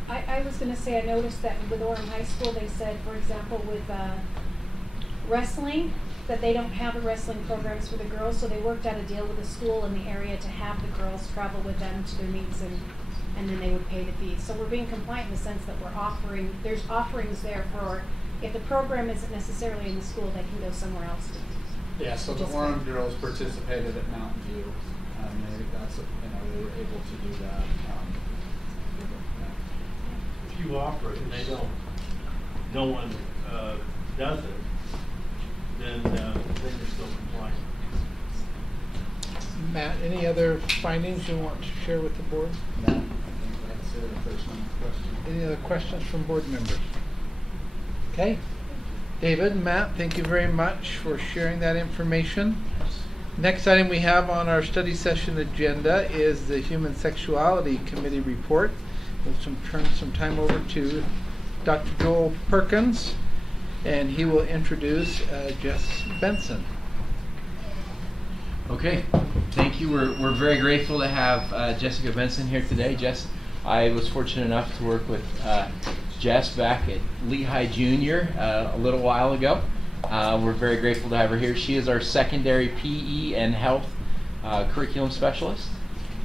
I was going to say, I noticed that with Orem High School, they said, for example, with wrestling, that they don't have wrestling programs for the girls, so they worked out a deal with a school in the area to have the girls travel with them to their meets, and then they would pay the fees. So we're being compliant in the sense that there's offerings there for, if the program isn't necessarily in the school, they can go somewhere else to. Yeah, so the Orem girls participated at Mountain View. they were able to do that. If you offer it and they don't, no one does it, then you're still compliant. Matt, any other findings you want to share with the board? No, I think that's it. If there's no questions. Any other questions from board members? Okay. David and Matt, thank you very much for sharing that information. Next item we have on our study session agenda is the Human Sexuality Committee report. We'll turn some time over to Dr. Joel Perkins, and he will introduce Jess Benson. Okay, thank you. We're very grateful to have Jessica Benson here today. Jess, I was fortunate enough to work with Jess back at Lehigh Junior a little while ago. We're very grateful to have her here. She is our secondary PE and health curriculum specialist,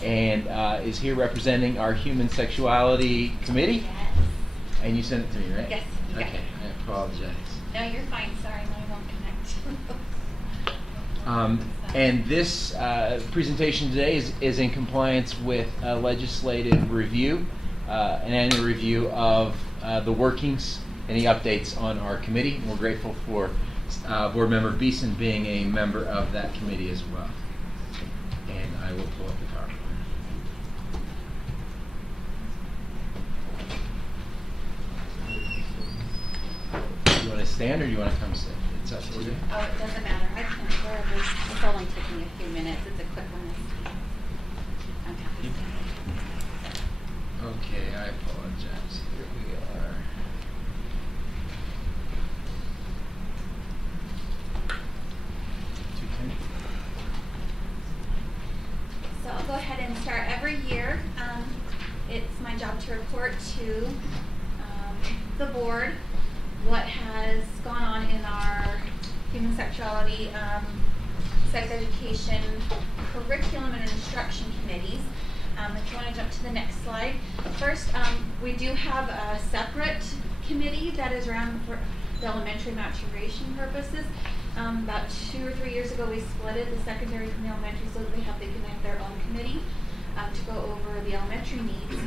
and is here representing our Human Sexuality Committee. Yes. And you sent it to me, right? Yes. Okay, I apologize. No, you're fine. Sorry, mine won't connect. And this presentation today is in compliance with legislative review, an annual review of the workings, any updates on our committee. We're grateful for Board Member Beeson being a member of that committee as well. And I will pull up the PowerPoint. Do you want to stand or do you want to come sit? It's up to you. Oh, it doesn't matter. I can wherever. It's only taking a few minutes. It's a quick one. Okay, I apologize. Here we are. So I'll go ahead and start. Every year, it's my job to report to the board what has gone on in our human sexuality, sex education, curriculum and instruction committees. If you want to jump to the next slide. First, we do have a separate committee that is around for the elementary maturation purposes. About 2 or 3 years ago, we splitted the secondary from the elementary so that they can have their own committee to go over the elementary needs.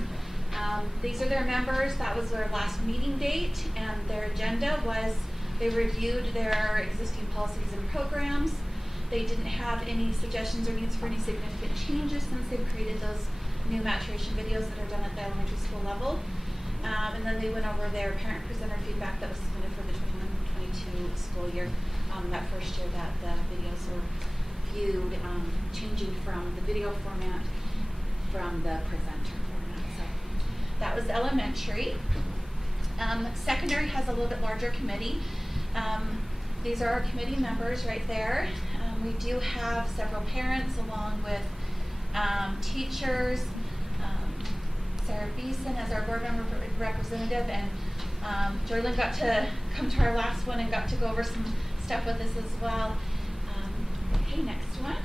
These are their members. That was their last meeting date, and their agenda was they reviewed their existing policies and programs. They didn't have any suggestions or needs for any significant changes since they've created those new maturation videos that are done at the elementary school level. And then they went over their parent presenter feedback that was submitted for the 21-22 school year. That first year that the videos were viewed, changing from the video format from the presenter format. So that was elementary. Secondary has a little bit larger committee. These are our committee members right there. We do have several parents along with teachers, Sarah Beeson as our board member representative, and Jorlyn got to come to our last one and got to go over some stuff with us as well. Okay, next one.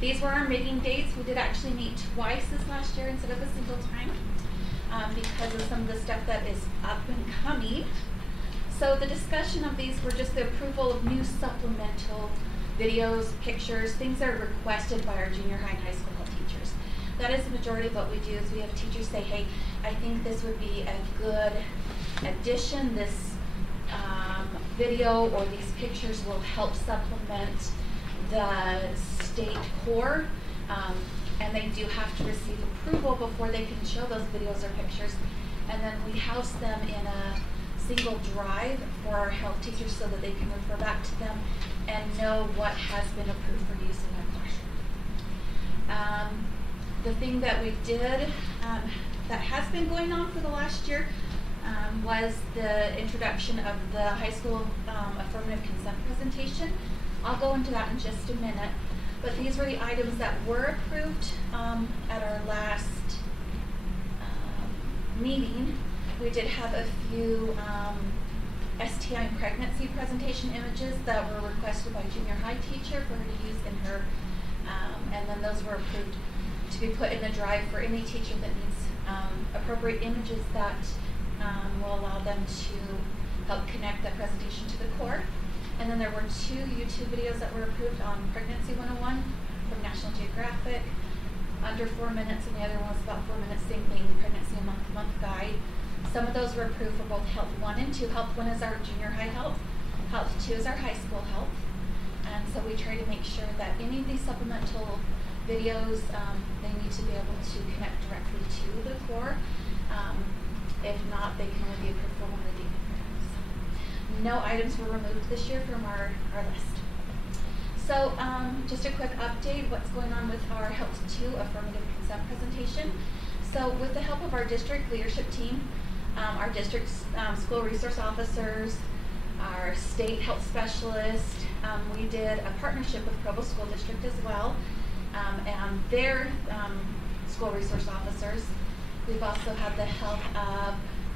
These were our meeting dates. We did actually meet twice this last year instead of a single time because of some of the stuff that is up and coming. So the discussion of these were just the approval of new supplemental videos, pictures, things that are requested by our junior high and high school health teachers. That is the majority of what we do is we have teachers say, hey, I think this would be a good addition. This video or these pictures will help supplement the state core. And they do have to receive approval before they can show those videos or pictures. And then we house them in a single drive for our health teachers so that they can refer back to them and know what has been approved for use in their classroom. The thing that we did that has been going on for the last year was the introduction of the high school affirmative consent presentation. I'll go into that in just a minute, but these were the items that were approved at our last meeting. We did have a few STI and pregnancy presentation images that were requested by a junior high teacher for her to use in her, and then those were approved to be put in the drive for any teacher that needs appropriate images that will allow them to help connect that presentation to the core. And then there were 2 YouTube videos that were approved on Pregnancy 101 from National Geographic, under 4 minutes, and the other one was about 4 minutes, same thing, Pregnancy a Month-to-Month Guide. Some of those were approved for both Health 1 and 2. Health 1 is our junior high health. Health 2 is our high school health. And so we try to make sure that any of these supplemental videos, they need to be able to connect directly to the core. If not, they can only be approved for one of the daily programs. No items were removed this year from our list. So just a quick update, what's going on with our Health 2 affirmative consent presentation. So with the help of our district leadership team, our district school resource officers, our state health specialist, we did a partnership with Provo School District as well, and their school resource officers. We've also had the help of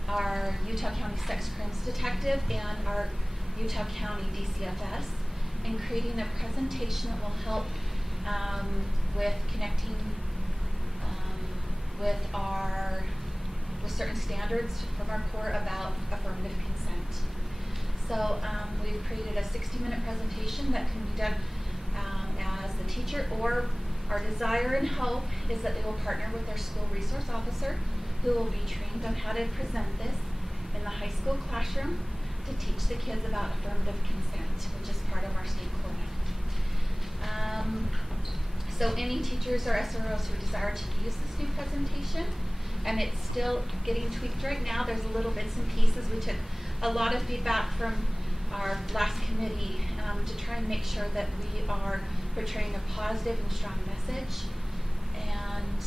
our Utah County Sex Crimes Detective and our Utah County DCFS in creating a presentation that will help with connecting with certain standards from our core about affirmative consent. So we've created a 60-minute presentation that can be done as the teacher, or our desire and hope is that they will partner with their school resource officer, who will be trained on how to present this in the high school classroom to teach the kids about affirmative consent, which is part of our state core. So any teachers or SROs who desire to use this new presentation, and it's still getting tweaked right now, there's a little bits and pieces. We took a lot of feedback from our last committee to try and make sure that we are portraying a positive and strong message, and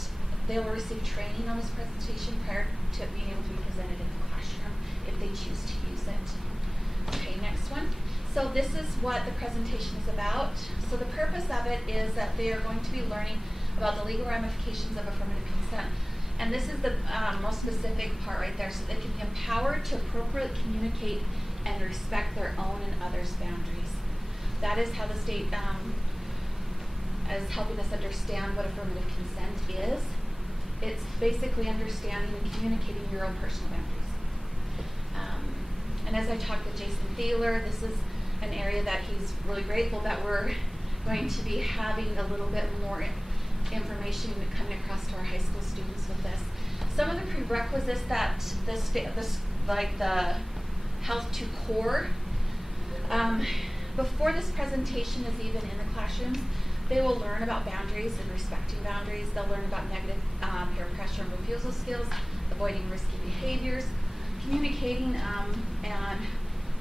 they will receive training on this presentation prior to it being able to be presented in the classroom if they choose to use it. Okay, next one. So this is what the presentation is about. So the purpose of it is that they are going to be learning about the legal ramifications of affirmative consent. And this is the most specific part right there, so they can be empowered to appropriately communicate and respect their own and others' boundaries. That is how the state is helping us understand what affirmative consent is. It's basically understanding and communicating your own personal boundaries. And as I talked with Jason Thaler, this is an area that he's really grateful that we're going to be having a little bit more information coming across to our high school students with this. Some of the prerequisites that like the Health 2 core, before this presentation is even in the classrooms, they will learn about boundaries and respecting boundaries. They'll learn about negative peer pressure and refusal skills, avoiding risky behaviors, communicating, and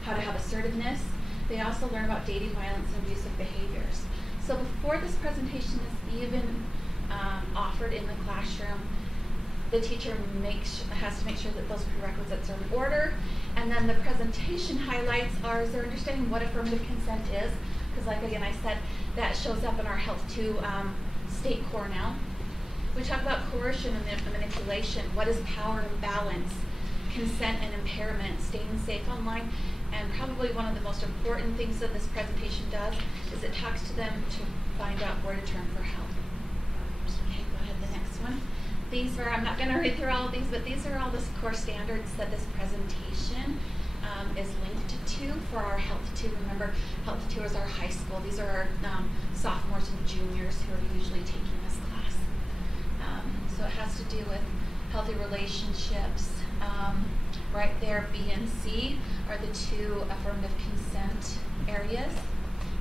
how to have assertiveness. They also learn about dating violence and abusive behaviors. So before this presentation is even offered in the classroom, the teacher has to make sure that those prerequisites are in order. And then the presentation highlights is their understanding what affirmative consent is, because like again I said, that shows up in our Health 2 state core now. We talk about coercion and manipulation, what is power and balance, consent and impairment, staying safe online, and probably one of the most important things that this presentation does is it talks to them to find out where to turn for help. Okay, go ahead, the next one. These are, I'm not going to read through all of these, but these are all the core standards that this presentation is linked to for our Health 2. Remember, Health 2 is our high school. These are our sophomores and juniors who are usually taking this class. So it has to do with healthy relationships. Right there, B and C are the two affirmative consent areas.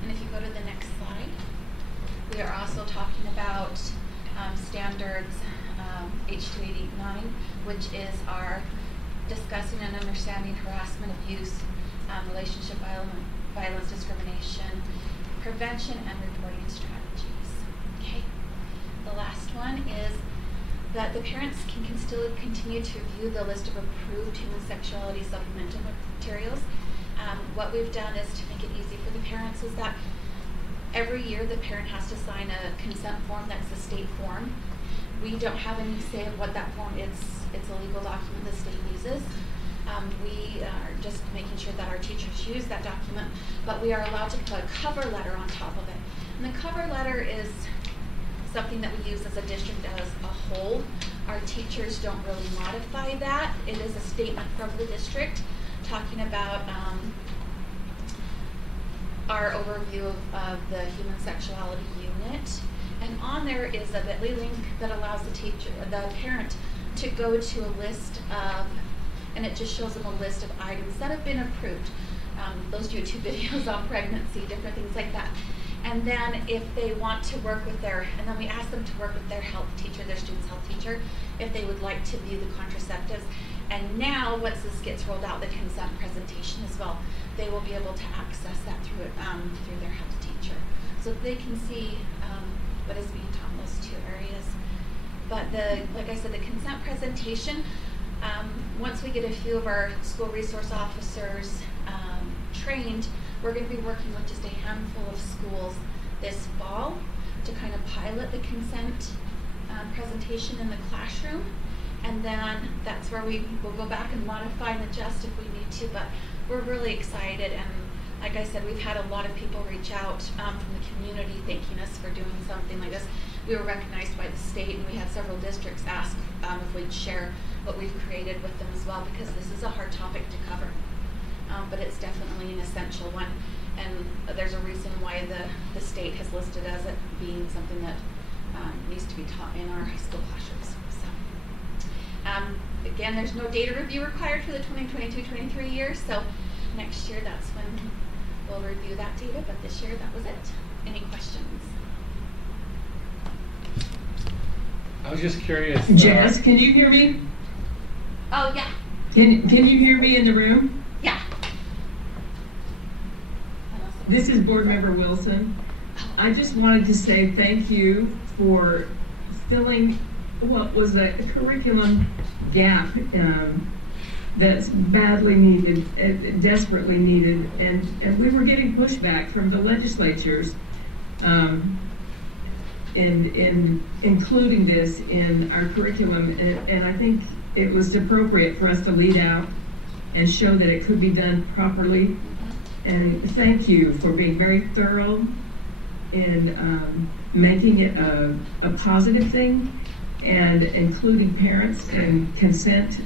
And if you go to the next slide, we are also talking about standards H2889, which is our discussing and understanding harassment, abuse, relationship violence, discrimination, prevention, and reporting strategies. Okay. The last one is that the parents can still continue to view the list of approved human sexuality supplemental materials. What we've done is to make it easy for the parents is that every year the parent has to sign a consent form that's a state form. We don't have any say of what that form is. It's a legal document the state uses. We are just making sure that our teachers use that document, but we are allowed to put a cover letter on top of it. And the cover letter is something that we use as a district as a whole. Our teachers don't really modify that. It is a statement from the district talking about our overview of the human sexuality unit. And on there is a bit.ly link that allows the parent to go to a list of, and it just shows them a list of items that have been approved. Those YouTube videos on pregnancy, different things like that. And then if they want to work with and then we ask them to work with their health teacher, their student's health teacher, if they would like to view the contraceptives. And now, once this gets rolled out, the consent presentation as well, they will be able to access that through their health teacher. So they can see what is being taught in those two areas. But like I said, the consent presentation, once we get a few of our school resource officers trained, we're going to be working with just a handful of schools this fall to kind of pilot the consent presentation in the classroom. And then that's where we will go back and modify and adjust if we need to. But we're really excited. And like I said, we've had a lot of people reach out from the community thanking us for doing something like this. We were recognized by the state, and we had several districts ask if we'd share what we've created with them as well, because this is a hard topic to cover. But it's definitely an essential one. And there's a reason why the state has listed as it being something that needs to be taught in our high school classrooms. So, again, there's no data review required for the 2022-23 year, so next year that's when we'll review that data, but this year that was it. Any questions? I was just curious. Jess, can you hear me? Oh, yeah. Can you hear me in the room? Yeah. This is Board Member Wilson. I just wanted to say thank you for filling what was a curriculum gap that's badly needed, desperately needed, and we were getting pushback from the legislatures in including this in our curriculum, and I think it was appropriate for us to lead out and show that it could be done properly. And thank you for being very thorough in making it a positive thing and including parents and consent,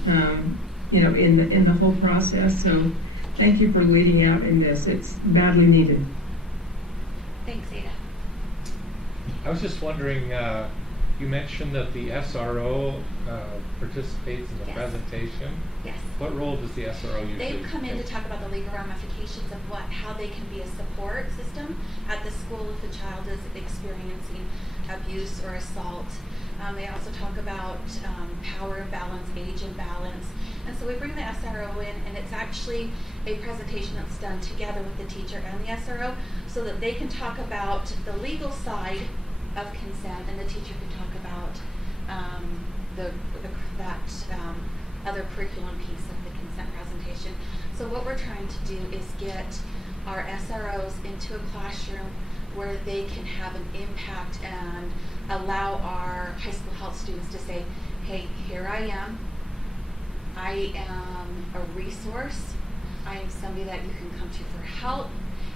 in the whole process. So thank you for leading out in this. It's badly needed. Thanks, Ada. I was just wondering, you mentioned that the SRO participates in the Yes. presentation. Yes. What role does the SRO usually They come in to take? talk about the legal ramifications of how they can be a support system at the school if the child is experiencing abuse or assault. They also talk about power imbalance, age imbalance. And so we bring the SRO in, and it's actually a presentation that's done together with the teacher and the SRO so that they can talk about the legal side of consent, and the teacher can talk about that other curriculum piece of the consent presentation. So what we're trying to do is get our SROs into a classroom where they can have an impact and allow our high school health students to say, hey, here I am a resource, I am somebody that you can come to for help,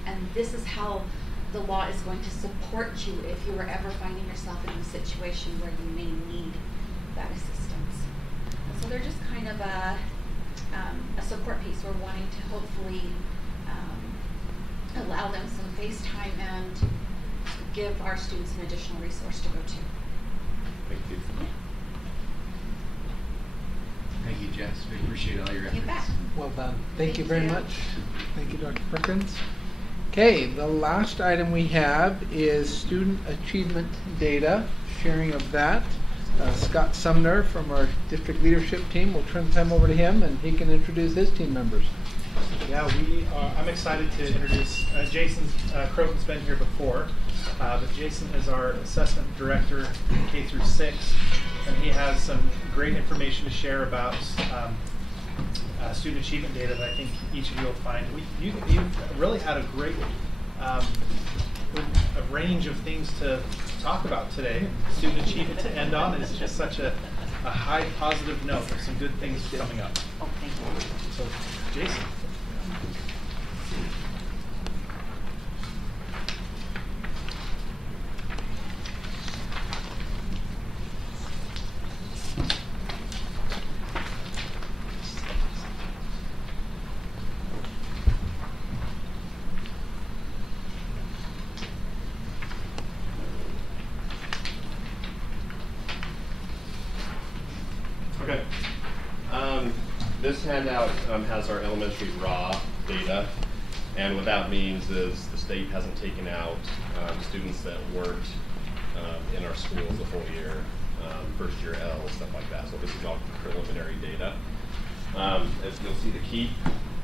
and this is how the law is going to support you if you are ever finding yourself in a situation where you may need that assistance. So they're just kind of a support piece. We're wanting to hopefully allow them some face time and give our students an additional resource to go to. Thank you. Thank you, Jess. We appreciate all your You efforts. bet. Well done. Thank you very you. much. Thank you, Dr. Perkins. Okay, the last item we have is student achievement data, sharing of that. Scott Sumner from our district leadership team, we'll turn the time over to him and he can introduce his team members. Yeah, I'm excited to introduce Jason Croton's been here before, but Jason is our assessment director K through 6, and he has some great information to share about student achievement data that I think each of you will find. You've really had a great a range of things to talk about today. Student achievement to end on is just such a high positive note of some good things coming up. Oh, thank you. So, Jason. this handout has our elementary raw data, and what that means is the state hasn't taken out students that weren't in our schools the whole year, first year L, stuff like that. So this is all preliminary data. As you'll see the KEEP,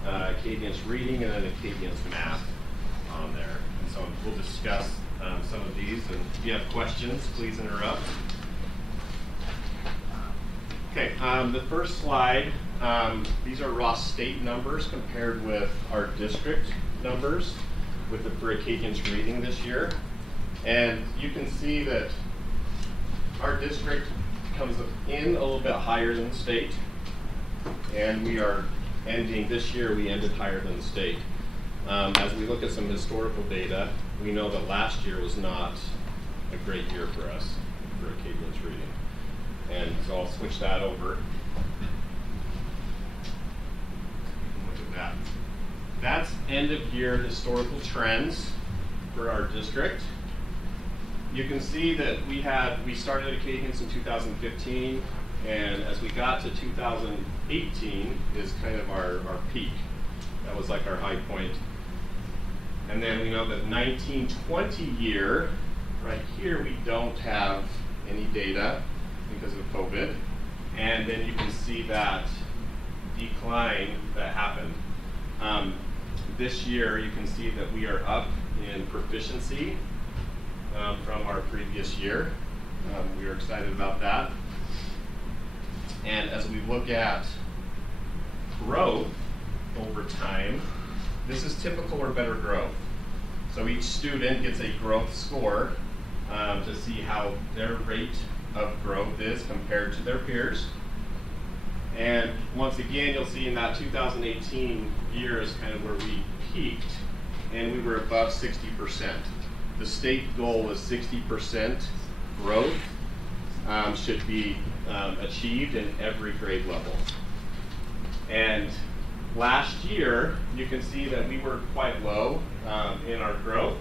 Acadian's reading, and then Acadian's math on there. And so we'll discuss some of these, and if you have questions, please interrupt. Okay, the first slide, these are raw state numbers compared with our district numbers for Acadian's reading this year. And you can see that our district comes in a little bit higher than the state, and we are ending, this year we ended higher than the state. As we look at some historical data, we know that last year was not a great year for us for Acadian's reading. And so I'll switch that over. Look at that. That's end of year historical trends for our district. You can see that we started Acadians in 2015, and as we got to 2018 is kind of our peak. That was like our high point. And then we know that 19-20 year, right here we don't have any data because of COVID. And then you can see that decline that happened. This year you can see that we are up in proficiency from our previous year. We are excited about that. And as we look at growth over time, this is typical or better growth. So each student gets a growth score to see how their rate of growth is compared to their peers. And once again, you'll see in that 2018 year is kind of where we peaked, and we were above 60%. The state goal was 60% growth should be achieved in every grade level. And last year, you can see that we were quite low in our growth.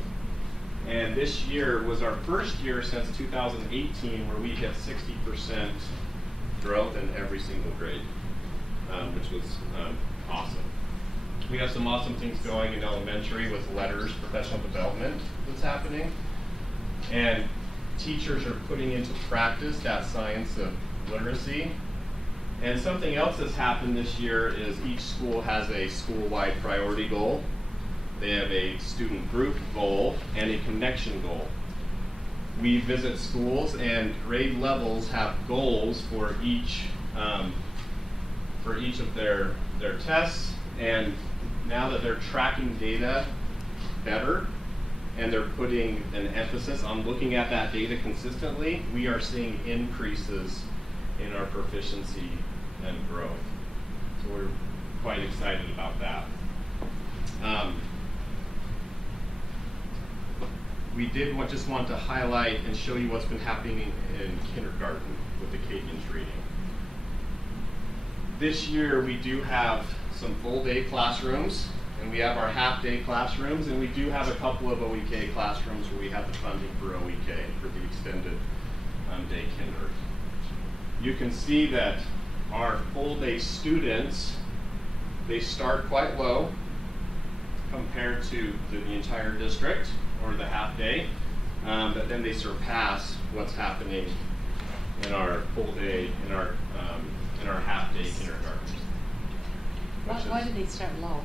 And this year was our first year since 2018 where we hit 60% growth in every single grade, which was awesome. We have some awesome things going in elementary with letters, professional development that's happening. And teachers are putting into practice that science of literacy. And something else that's happened this year is each school has a school-wide priority goal. They have a student group goal and a connection goal. We visit schools, and grade levels have goals for each of their tests. And now that they're tracking data better and they're putting an emphasis on looking at that data consistently, we are seeing increases in our proficiency and growth. So we're quite excited about that. We did just want to highlight and show you what's been happening in kindergarten with Acadian's reading. This year we do have some full day classrooms, and we have our half day classrooms, and we do have a couple of OEK classrooms where we have the funding for OEK, for the extended day kinder. You can see that our full day students, they start quite low compared to the entire district or the half day, but then they surpass what's happening in our full day, in our half day kindergarten. Why did they start low?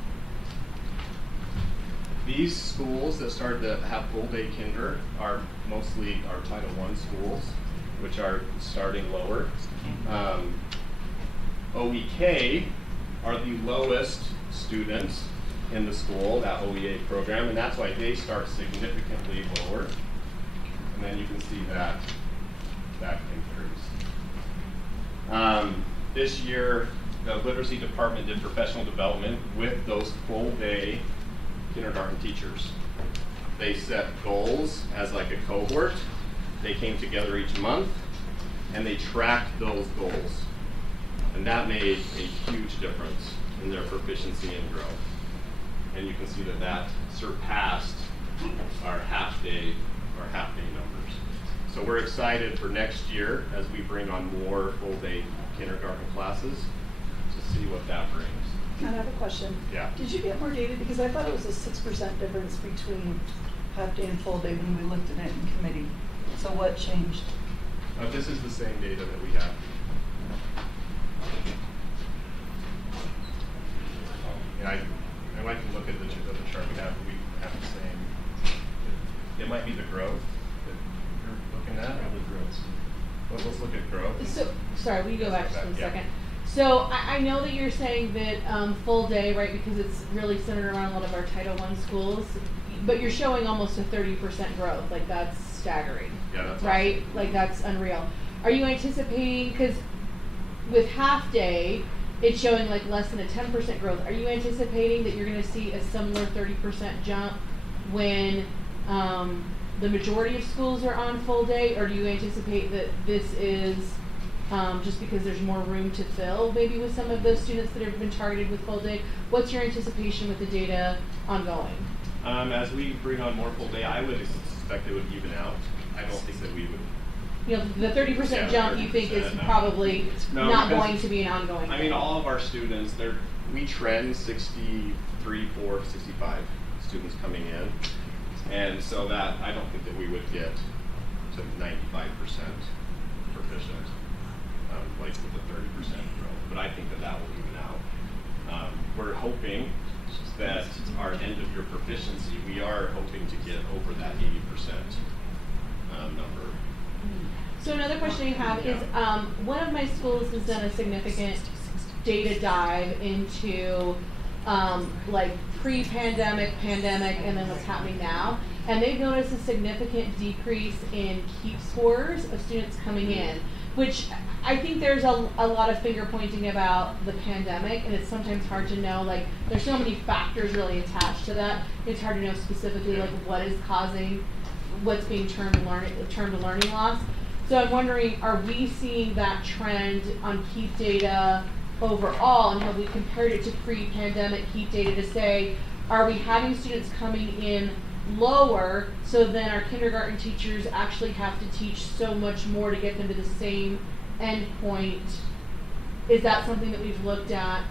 These schools that started to have full day kinder are mostly our Title I schools, which are starting lower. OEK are the lowest students in the school, that OEA program, and that's why they start significantly lower. And then you can see that increase. This year, the literacy department did professional development with those full day kindergarten teachers. They set goals as like a cohort. They came together each month and they tracked those goals. And that made a huge difference in their proficiency and growth. And you can see that that surpassed our half day numbers. So we're excited for next year as we bring on more full day kindergarten classes to see what what that brings. I have a question. Yeah. Did you get more data? Because I thought it was a 6% difference between half day and full day when we looked at it in committee. So what changed? This is the same data that we have. Yeah, I like to look at the chart we have. We have the same. It might be the growth that you're looking at. Or the growth. Well, let's look at growth. So, sorry, will you go back just for a Yeah. second? So I know that you're saying that full day, right, because it's really centered around a lot of our Title I schools, but you're showing almost a 30% growth. Like, that's staggering. Yeah, that's right? awesome. Like, that's unreal. Are you anticipating, because with half day, it's showing like less than a 10% growth. Are you anticipating that you're going to see a similar 30% jump when the majority of schools are on full day, or do you anticipate that this is just because there's more room to fill maybe with some of those students that have been targeted with full day? What's your anticipation with the data ongoing? As we bring on more full day, I would suspect it would even out. I don't think that we would. You know, the 30% jump you think is probably not going to be an ongoing I thing. mean, all of our students, we trend 63, 4, 65 students coming in. And so that, I don't think that we would get to 95% proficient, like with the 30% growth. But I think that that will even out. We're hoping that our end of year proficiency, we are hoping to get over that 80% number. So another question I have is, one of my schools has done a significant data dive into like pre-pandemic, pandemic, and then what's happening now. And they've noticed a significant decrease in keep scores of students coming in, which I think there's a lot of finger pointing about the pandemic, and it's sometimes hard to know, like, there's so many factors really attached to that. It's hard to know specifically like what is causing what's being termed learning loss. So I'm wondering, are we seeing that trend on keep data overall, and have we compared it to pre-pandemic keep data to say, are we having students coming in lower, so then our kindergarten teachers actually have to teach so much more to get them to the same end point? Is that something that we've looked at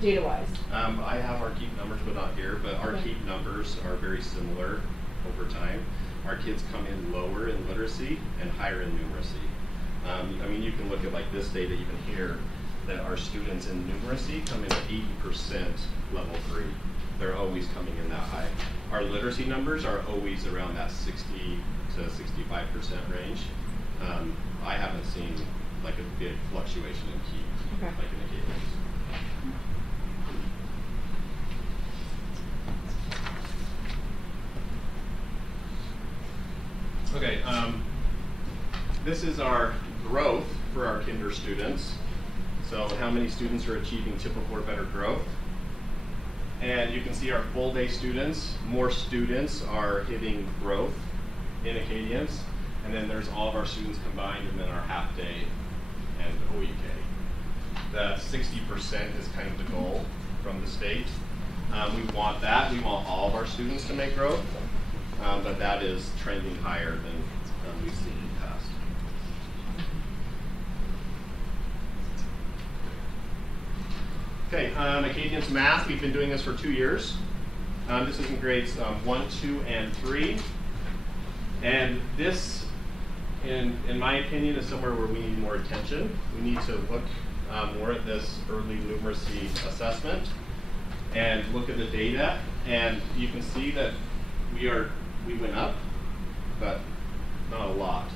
data-wise? I have our keep numbers, but not here, but our keep numbers are very similar over time. Our kids come in lower in literacy and higher in numeracy. I mean, you can look at like this data even here, that our students in numeracy come in at 80% level 3. They're always coming in that high. Our literacy numbers are always around that 60 to 65% range. I haven't seen like a big fluctuation in keep, like in the Gables. Okay, this is our growth for our kinder students. So how many students are achieving typical or better growth? And you can see our full day students, more students are hitting growth in Acadians. And then there's all of our students combined, and then our half day and OEK. The 60% is kind of the goal from the state. We want that. We want all of our students to make growth. But that is trending higher than we've seen in the past. Okay, Acadians Math, we've been doing this for 2 years. This is in grades 1, 2, and 3. And this, in my opinion, is somewhere where we need more attention. We need to look more at this early numeracy assessment and look at the data. And you can see that we went up, but not a lot.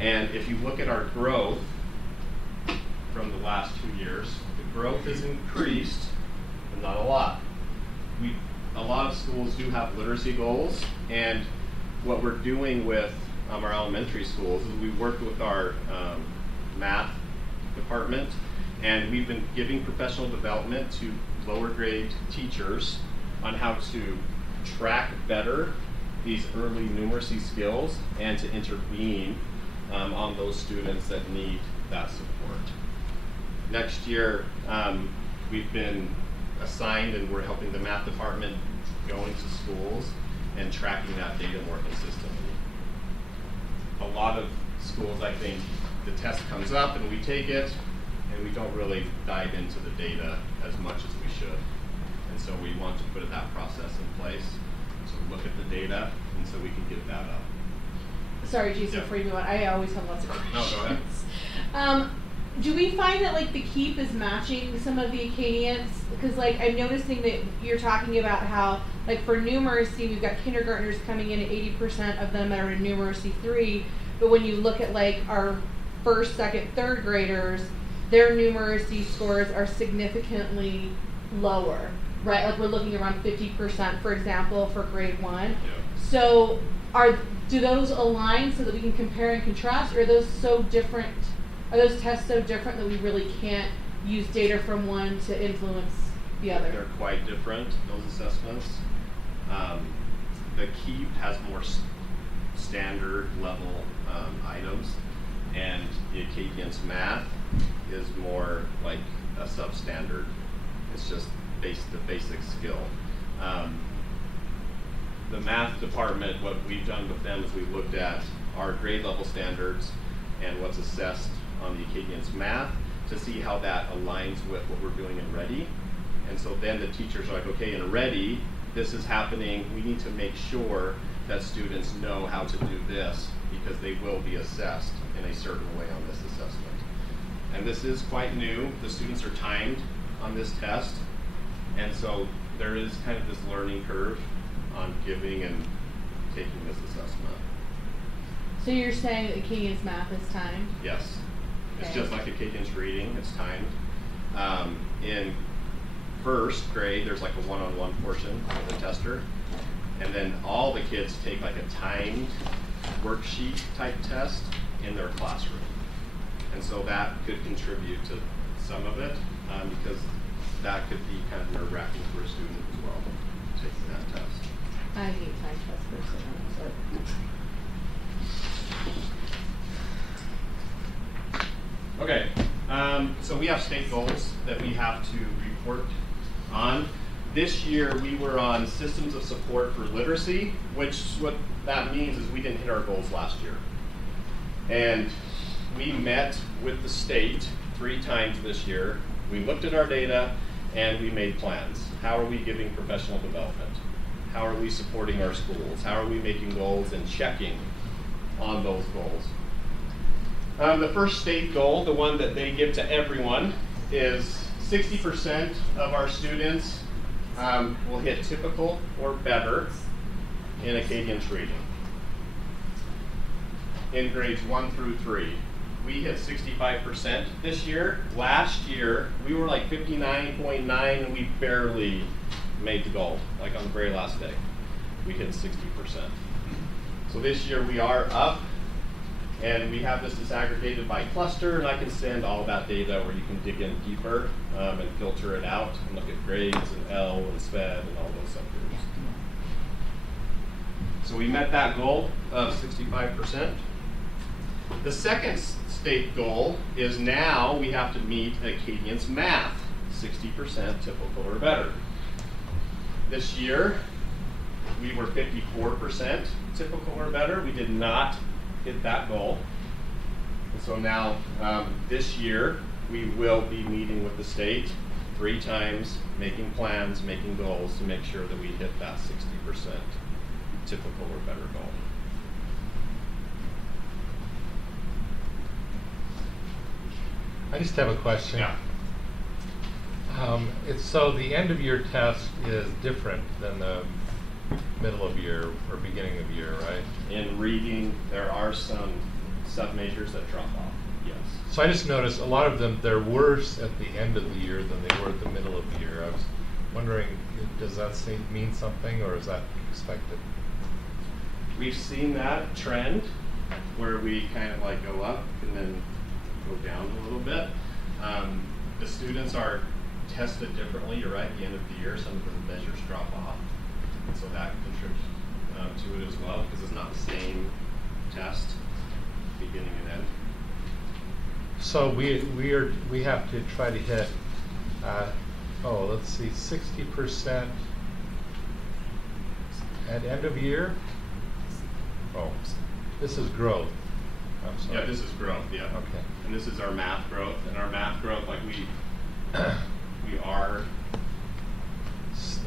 And if you look at our growth from the last 2 years, the growth has increased, but not a lot. A lot of schools do have literacy goals, and what we're doing with our elementary schools is we worked with our math department, and we've been giving professional development to lower grade teachers on how to track better these early numeracy skills and to intervene on those students that need that support. Next year, we've been assigned, and we're helping the math department go into schools and tracking that data more consistently. A lot of schools, I think, the test comes up and we take it, and we don't really dive into the data as much as we should. And so we want to put that process in place. So look at the data, and so we can get that up. Sorry, Jason, Yeah. before you go on, I always have lots of questions. No, go ahead. Do we find that like the KEEP is matching some of the Acadians? Because like I'm noticing that you're talking about how like for numeracy we've got kindergartners coming in at 80% of them are in numeracy 3, but when you look at like our first, second, third graders, their numeracy scores are significantly lower, right? Like we're looking around 50%, for example, for grade 1. Yeah. So do those align so that we can compare and contrast, or are those so different? Are those tests so different that we really can't use data from one to influence the other? They're quite different, those assessments. The KEEP has more standard level items, and the Acadian's math is more like a substandard. It's just the basic skill. The math department, what we've done with them is we've looked at our grade level standards and what's assessed on the Acadian's math to see how that aligns with what we're doing in Ready. And so then the teachers are like, okay, in Ready, this is happening. We need to make sure that students know how to do this because they will be assessed in a certain way on this assessment. And this is quite new. The students are timed on this test. And so there is kind of this learning curve on giving and taking this assessment. So you're saying that Acadian's math is timed? Yes. It's Okay. just like Acadian's reading, it's timed. In first grade, there's like a one-on-one portion of the tester. And then all the kids take like a timed worksheet type test in their classroom. And so that could contribute to some of it because that could be kind of nerve-wracking for a student as well, taking that test. I hate time tests personally. Okay, so we have state goals that we have to report on. This year we were on systems of support for literacy, which what that means is we didn't hit our goals last year. And we met with the state 3 times this year. We looked at our data and we made plans. How are we giving professional development? How are we supporting our schools? How are we making goals and checking on those goals? The first state goal, the one that they give to everyone, is 60% of our students will hit typical or better in Acadian's reading. In grades 1 through 3. We hit 65% this year. Last year, we were like 59.9 and we barely made the goal, like on the very last day. We hit 60%. So this year we are up. And we have this disaggregated by cluster, and I can send all that data where you can dig in deeper and filter it out and look at grades and L and SPED and all those subgroups. So we met that goal of 65%. The second state goal is now we have to meet Acadian's math, 60% typical or better. This year, we were 54% typical or better. We did not hit that goal. And so now, this year, we will be meeting with the state 3 times, making plans, making goals to make sure that we hit that 60% typical or better goal. I just have a question. Yeah. So the end of year test is different than the middle of year or beginning of year, right? In reading, there are some sub-measures that drop off, yes. So I just noticed a lot of them, they're worse at the end of the year than they were at the middle of the year. I was wondering, does that mean something, or is that expected? We've seen that trend where we kind of like go up and then go down a little bit. The students are tested differently, you're right, at the end of the year, some of the measures drop off. And so that contributes to it as well, because it's not the same test, beginning and end. So we have to try to hit, let's see, 60% at end of year? Oh, this is growth. I'm sorry. Yeah, this is growth, yeah. Okay. And this is our math growth, and our math growth, like we are.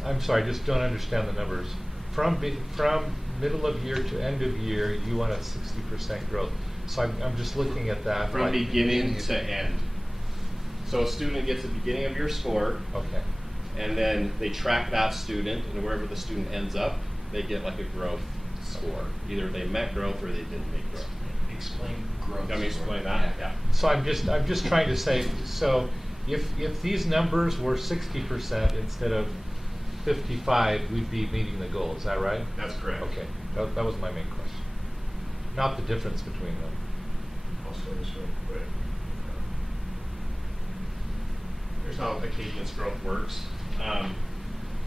I'm sorry, I just don't understand the numbers. From middle of year to end of year, you want a 60% growth. So I'm just looking at that. From like beginning to end. So a student gets the beginning of your score. Okay. And then they track that student, and wherever the student ends up, they get like a growth score. Either they met growth or they didn't make growth. Explain growth. Let me explain that. Yeah. So I'm just trying to say, so if these numbers were 60% instead of 55, we'd be meeting the goal. Is that right? That's correct. Okay, that was my main question. Not the difference between them. I'll show this real quick. Here's how Acadian's growth works.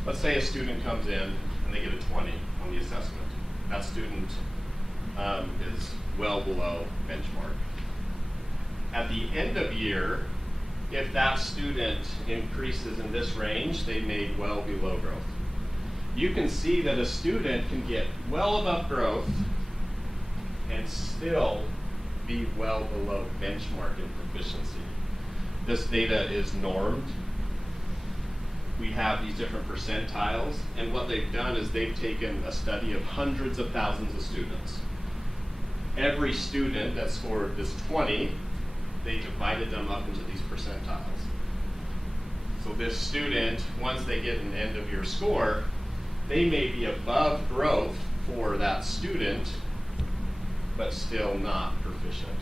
Let's say a student comes in and they get a 20 on the assessment. That student is well below benchmark. At the end of year, if that student increases in this range, they made well below growth. You can see that a student can get well above growth and still be well below benchmark in proficiency. This data is normed. We have these different percentiles, and what they've done is they've taken a study of hundreds of thousands of students. Every student that scored this 20, they divided them up into these percentiles. So this student, once they get an end of year score, they may be above growth for that student, but still not proficient.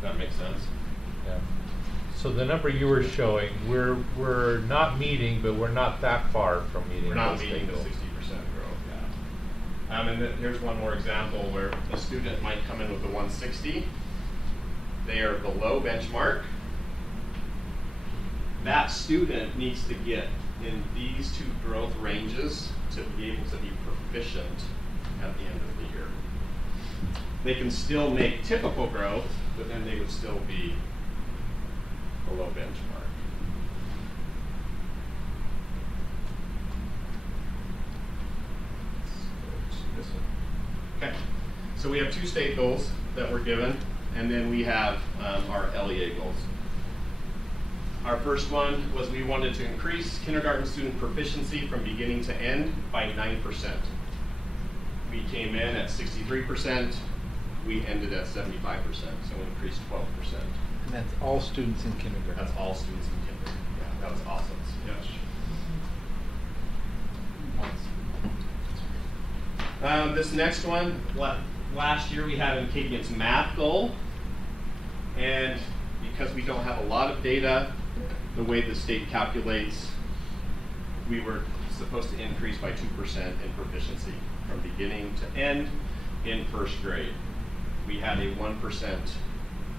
Does that make sense? Yeah. So the number you were showing, we're not meeting, but we're not that far from meeting. We're not those meeting the 60% goals. growth, yeah. And here's one more example where a student might come in with a 160. They are below benchmark. That student needs to get in these two growth ranges to be able to be proficient at the end of the year. They can still make typical growth, but then they would still be below benchmark. Okay, so we have two state goals that were given, and then we have our LEA goals. Our first one was we wanted to increase kindergarten student proficiency from beginning to end by 9%. We came in at 63%. We ended at 75%, so we increased 12%. And that's all students in kindergarten. That's all students in kindergarten. Yeah, that was awesome. Yes. This next one, last year we had an Acadian's math goal, and because we don't have a lot of data, the way the state calculates, we were supposed to increase by 2% in proficiency from beginning to end in first grade. We had a 1%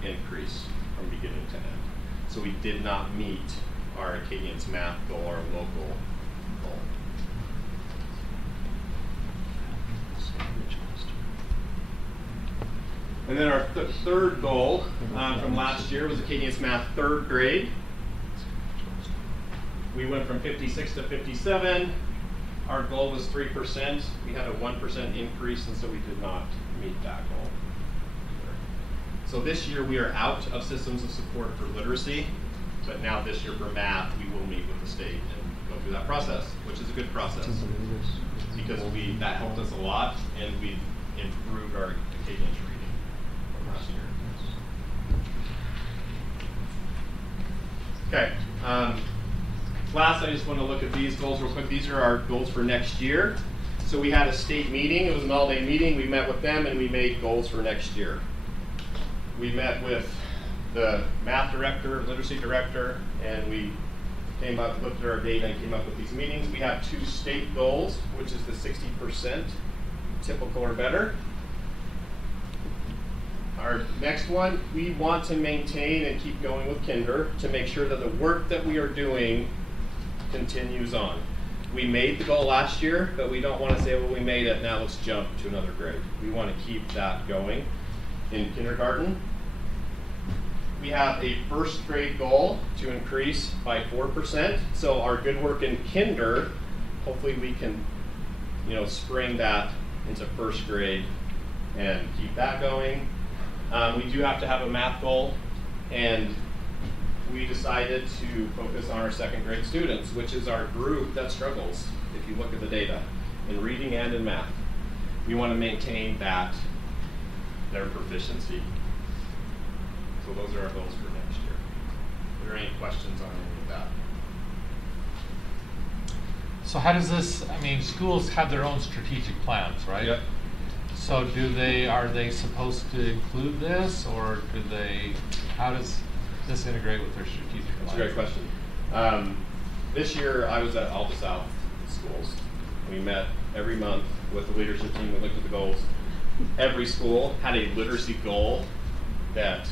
increase from beginning to end. So we did not meet our Acadian's math goal, our local goal. And then our third goal from last year was Acadian's math third grade. We went from 56 to 57. Our goal was 3%. We had a 1% increase, and so we did not meet that goal. So this year we are out of systems of support for literacy, but now this year for math we will meet with the state and go through that process, which is a good process because that helped us a lot, and we've improved our Acadian's reading from last year. Okay. Last, I just want to look at these goals real quick. These are our goals for next year. So we had a state meeting. It was an all-day meeting. We met with them, and we made goals for next year. We met with the math director, literacy director, and we came up, looked at our data, and came up with these meetings. We have two state goals, which is the 60% typical or better. Our next one, we want to maintain and keep going with kinder to make sure that the work that we are doing continues on. We made the goal last year, but we don't want to say, well, we made it, now let's jump to another grade. We want to keep that going. In kindergarten, we have a first grade goal to increase by 4%. So our good work in kinder, hopefully we can, spring that into first grade and keep that going. We do have to have a math goal, and we decided to focus on our second grade students, which is our group that struggles, if you look at the data, in reading and in math. We want to maintain their proficiency. So those are our goals for next year. Are there any questions on any of that? So how does this, I mean, schools have their own strategic plans, right? Yep. So are they supposed to include this, or how does this integrate with their strategic plans? That's a great question. This year I was at Alpha South schools. We met every month with the leadership team. We looked at the goals. Every school had a literacy goal that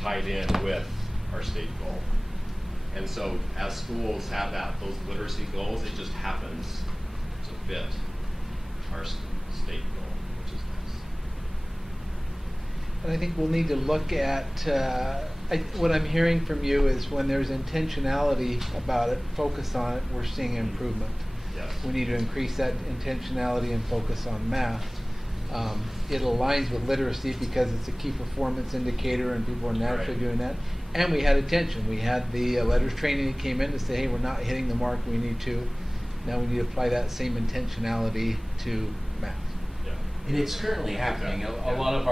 tied in with our state goal. And so as schools have those literacy goals, it just happens to fit our state goal, which is nice. And I think we'll need to look at, what I'm hearing from you is when there's intentionality about it, focus on it, we're seeing improvement. Yes. We need to increase that intentionality and focus on math. It aligns with literacy because it's a key performance indicator and people are naturally doing that. And we had attention. We had the letters training that came in to say, hey, we're not hitting the mark we need to. Now we need to apply that same intentionality to math. Yeah. And it's currently happening. A lot of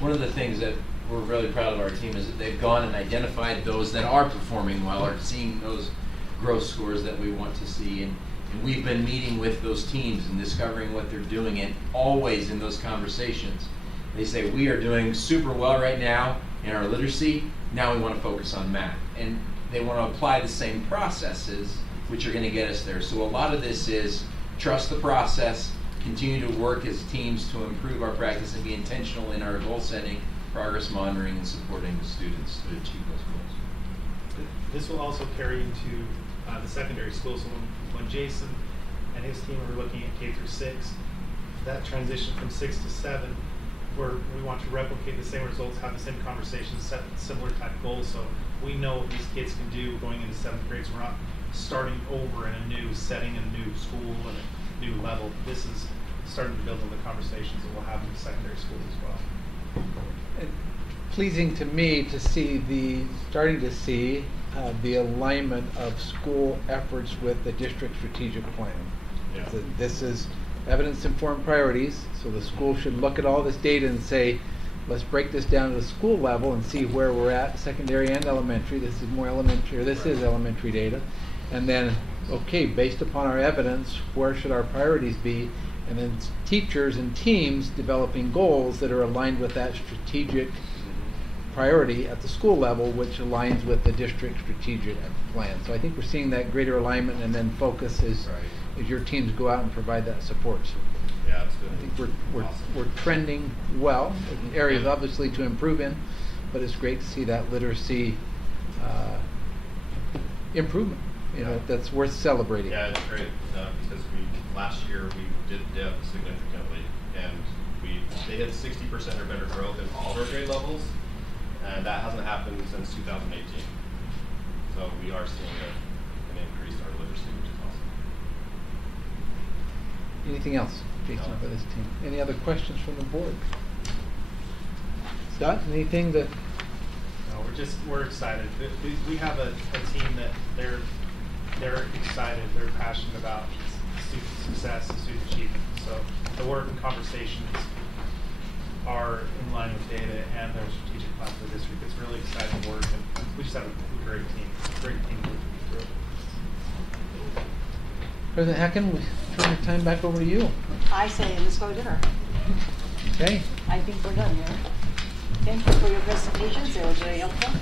one of the things that we're really proud of our team is that they've gone and identified those that are performing well, are seeing those growth scores that we want to see. And we've been meeting with those teams and discovering what they're doing, and always in those conversations, they say, we are doing super well right now in our literacy, now we want to focus on math. And they want to apply the same processes, which are going to get us there. So a lot of this is trust the process, continue to work as teams to improve our practice and be intentional in our goal setting, progress monitoring, and supporting the students to achieve those goals. This will also carry into the secondary schools. So when Jason and his team are looking at K through 6, that transition from 6 to 7, where we want to replicate the same results, have the same conversations, set similar type goals, so we know what these kids can do going into 7th grade. So we're not starting over in a new setting, a new school, and a new level. This is starting to build on the conversations that we'll have in the secondary school as well. Pleasing to me to see starting to see the alignment of school efforts with the district strategic plan. Yeah. This is evidence-informed priorities, so the school should look at all this data and say, let's break this down to the school level and see where we're at, secondary and elementary. This is more elementary, or this is elementary data. And then, okay, based upon our evidence, where should our priorities be? And then teachers and teams developing goals that are aligned with that strategic priority at the school level, which aligns with the district strategic plan. So I think we're seeing that greater alignment and then focus as your teams go out and provide that support. So yeah, it's good. I think we're trending well. There's areas obviously to improve in, but it's great to see that literacy improvement. You know, that's worth celebrating. Yeah, it's great because last year we did dip significantly, and they hit 60% or better growth in all of our grade levels, and that hasn't happened since 2018. So we are seeing an increase in our literacy, which is awesome. Anything else, Jason, for this team? Any other questions from the board? Scott, anything that? No, we're excited. We have a team that they're excited, they're passionate about student success and student achievement. So the work and conversations are in line with data and their strategic plan for the district. It's really exciting work, and we just have a great team working through. President Hacken, we turn the time back over to you. I say, let's go to dinner. Okay. I think we're done here. Thank you for your presentations. They were very helpful.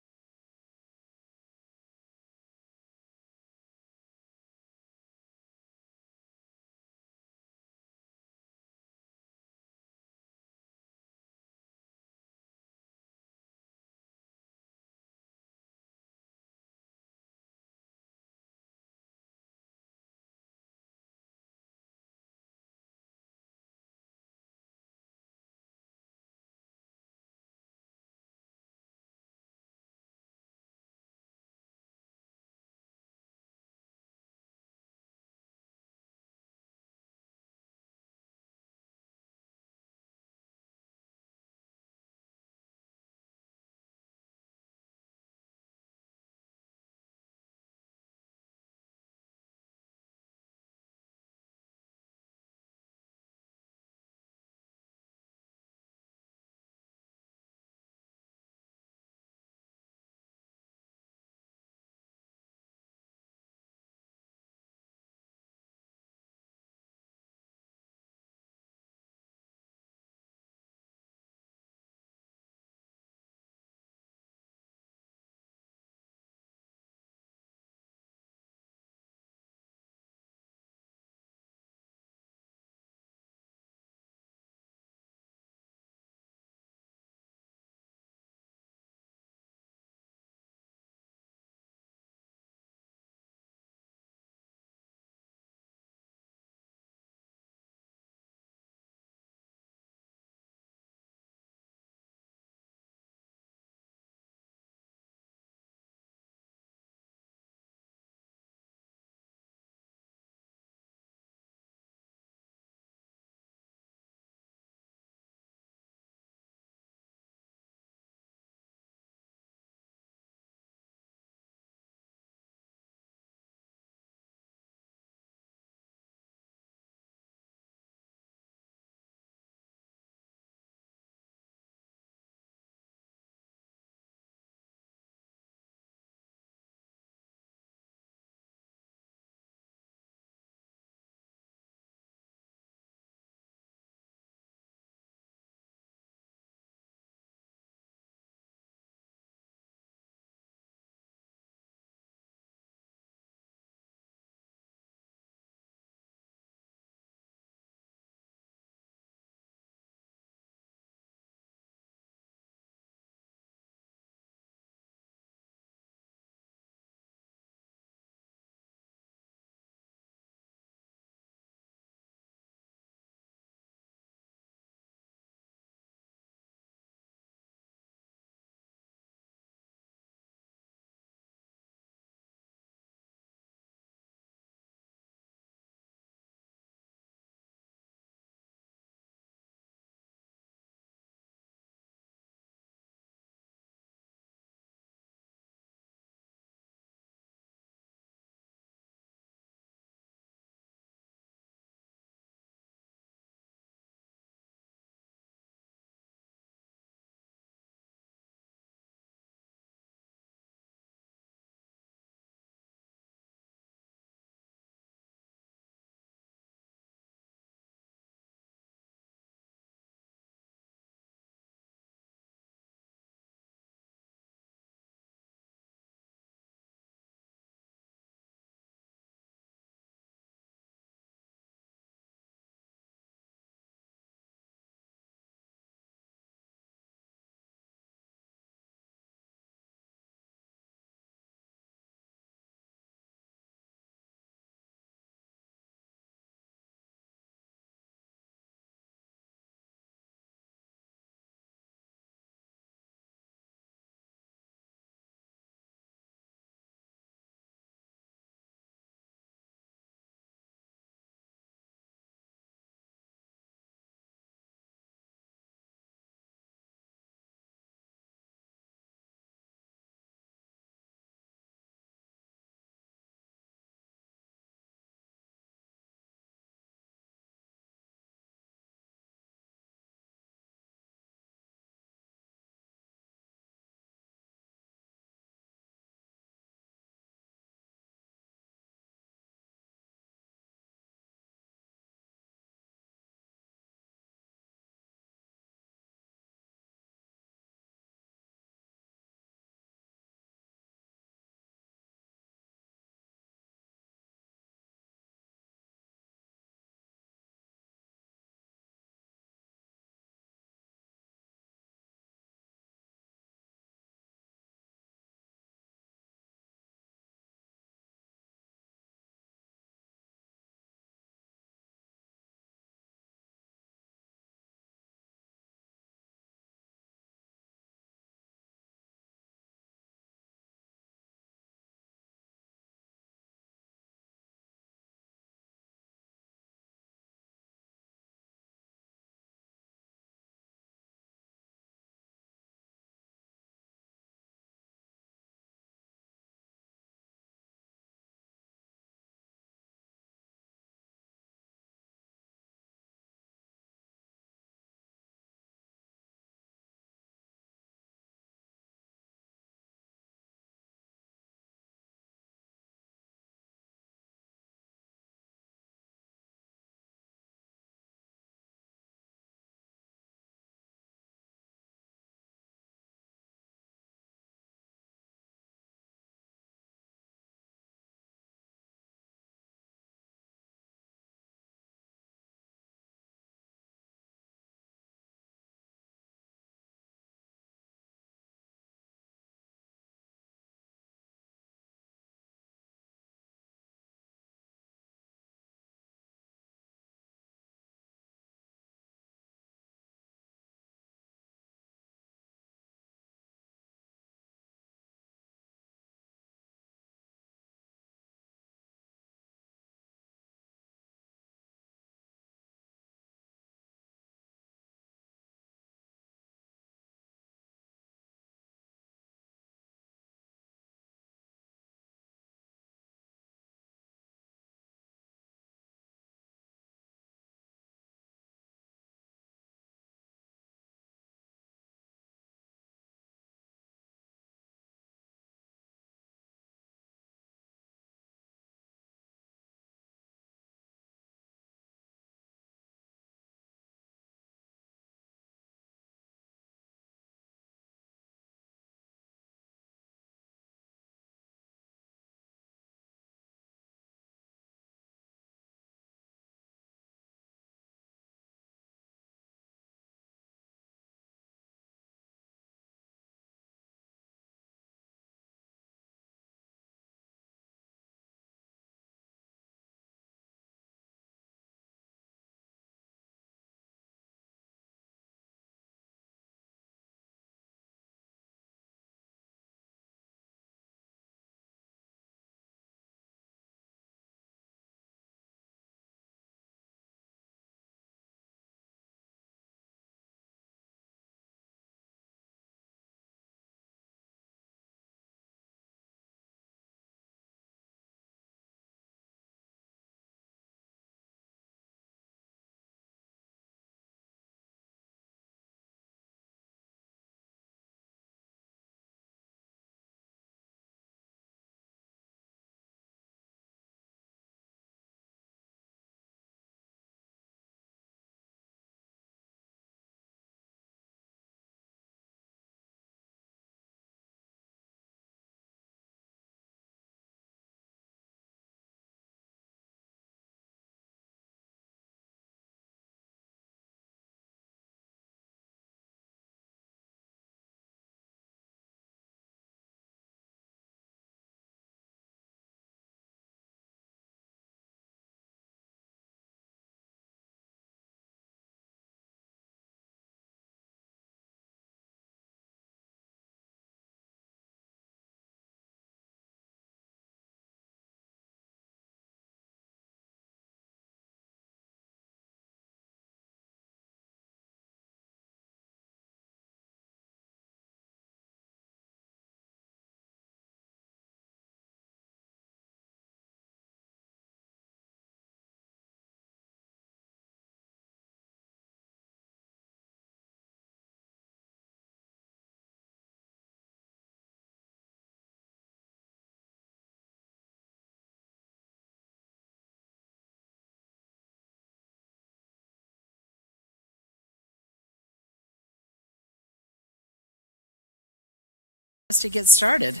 Us to get started.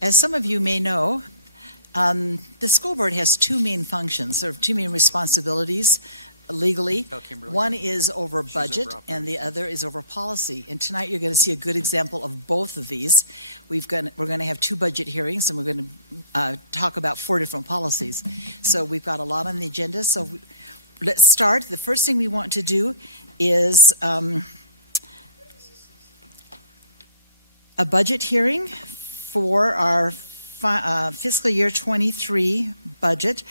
As some of you may know, the school board has two main functions, or two main responsibilities legally. One is over budget and the other is over policy. And tonight you're going to see a good example of both of these. We're going to have two budget hearings and we're going to talk about four different policies. So we've got a lot on the agenda. So let's start. The first thing we want to do is a budget hearing for our fiscal year 23 budget.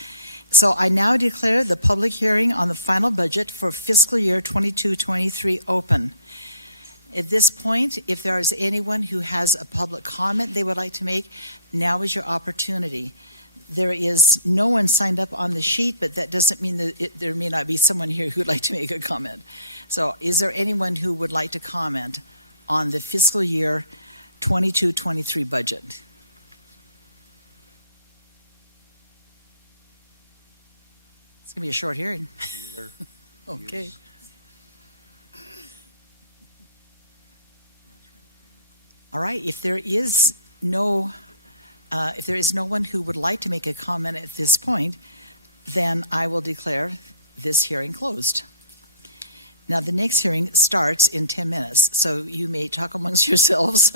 So I now declare the public hearing on the final budget for fiscal year 22-23 open. At this point, if there is anyone who has a public comment they would like to make, now is your opportunity. There is no one signed up on the sheet, but that doesn't mean that there may not be someone here who would like to make a comment. So is there anyone who would like to comment on the fiscal year 22-23 budget? It's going to be a short hearing. Okay. All right. If there is no one who would like to make a comment at this point, then I will declare this hearing closed. Now, the next hearing starts in 10 minutes, so you may talk amongst yourselves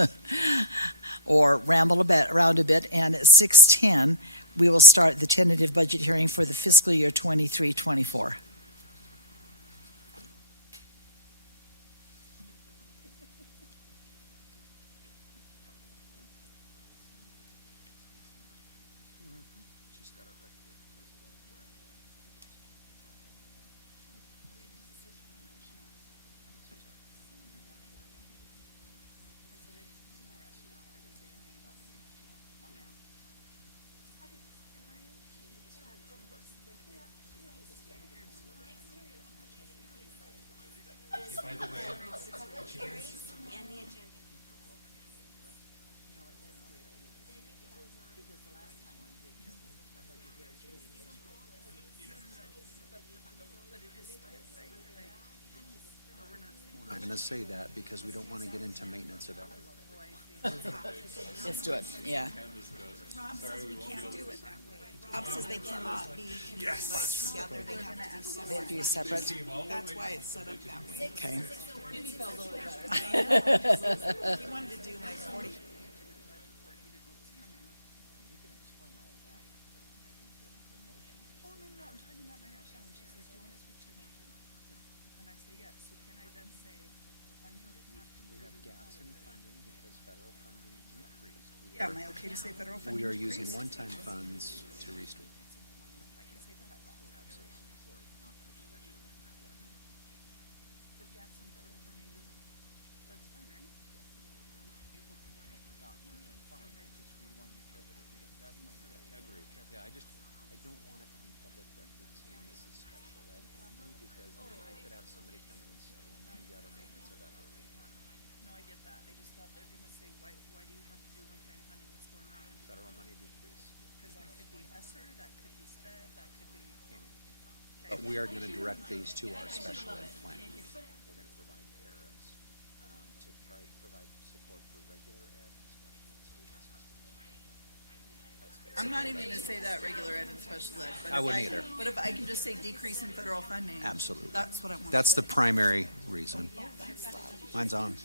or ramble around a bit, and at 6:10, we will start the tentative budget hearing for the fiscal year 23-24. We're not going to say that because we don't want to get into maintenance of effort. Let's do it. Yeah. Rob says we can't do it that way. Rob says they cannot be combined together. They have to be separate. They have to be separate? That's why it's set up that way. Okay. He wanted to do like 40. Yeah, am I okay to say federal funding? We are using increased? one-time funds to restore. Yeah, I don't want it on public record saying this is special ed only because then I could have somebody come in and say, well, now you have a maintenance of effort. No, I get that. I just thought they're gonna say, why do you have to do one-time funding? What's going on? Federal money decrease. Because that could be ESSER, that could be SPED, that could be. But we are going to direct these to our special ed plan. We're going to provide paras to try to provide support for regular ed and special ed students. I'm not even gonna say that regular ed and special ed. But I if wouldn't either. But if I can just say decrease in federal funding. Absolutely. That's what I want. That's the primary reason. Mine's on.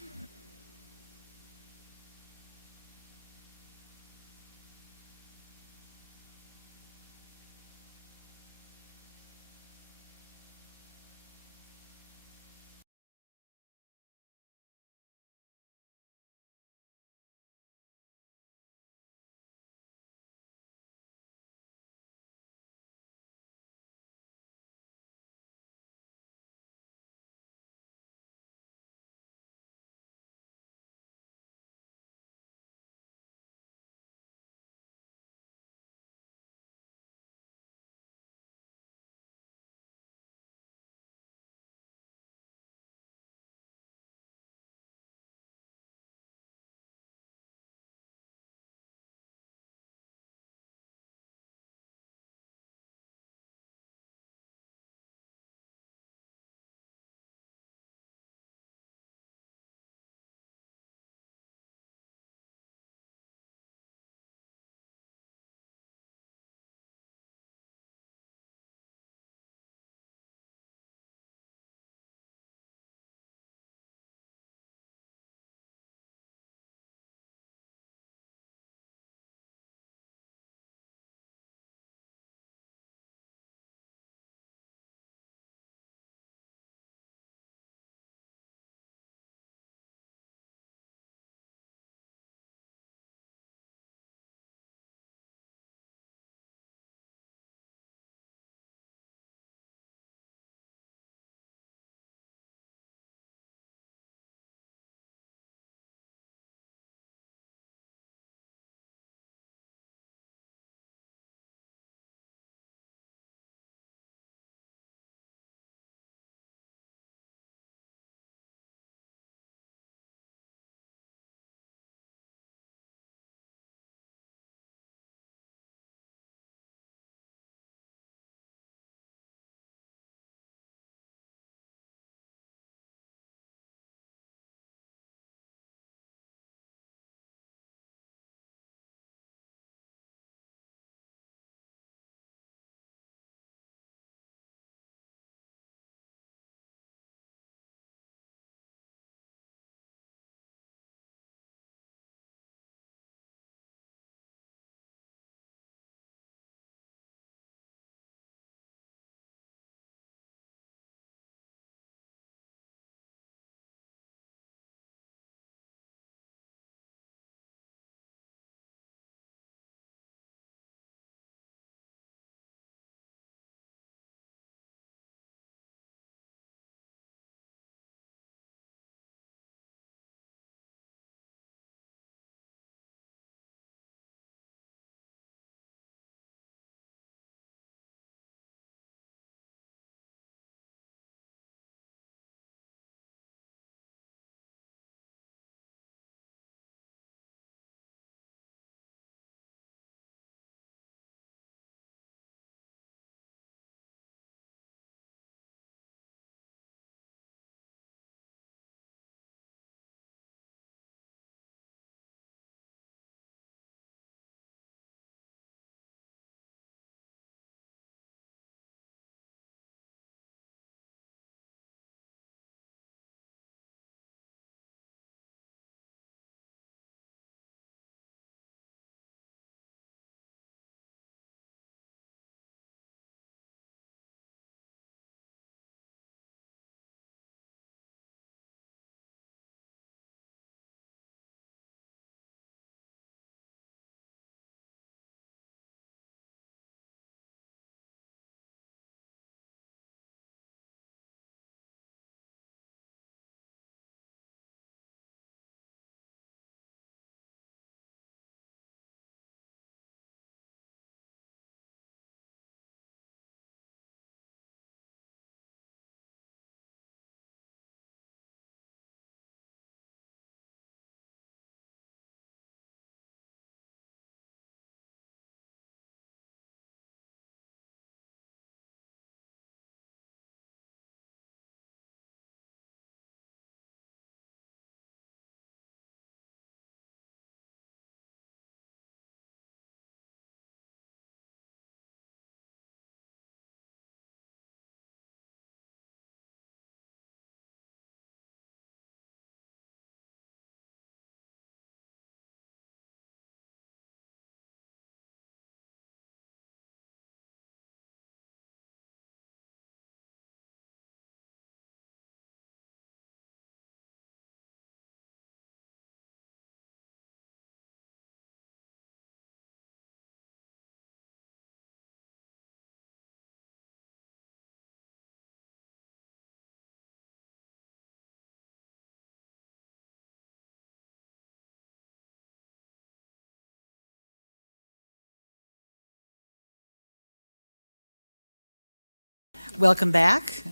Welcome back.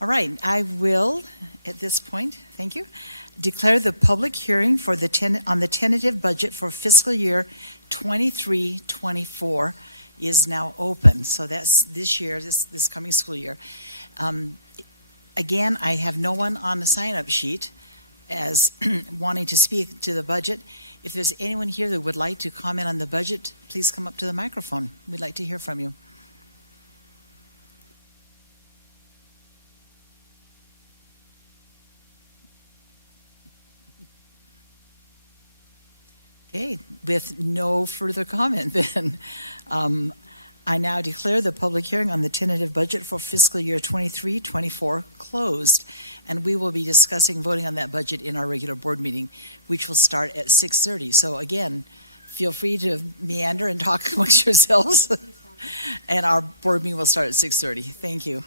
All right, I will, at this point, thank you, declare the public hearing for on the tentative budget for fiscal year 23-24 is now open. So that's this year, this coming school year. Again, I have no one on the sign-up sheet as wanting to speak to the budget. If there's anyone here that would like to comment on the budget, please come up to the microphone. We'd like to hear from you. Okay, with no further comment then, I now declare the public hearing on the tentative budget for fiscal year 23-24 closed. And we will be discussing voting on that budget in our regular board meeting, which will start at 6:30. So again, feel free to meander and talk amongst yourselves. And our board meeting will start at 6:30. Thank you.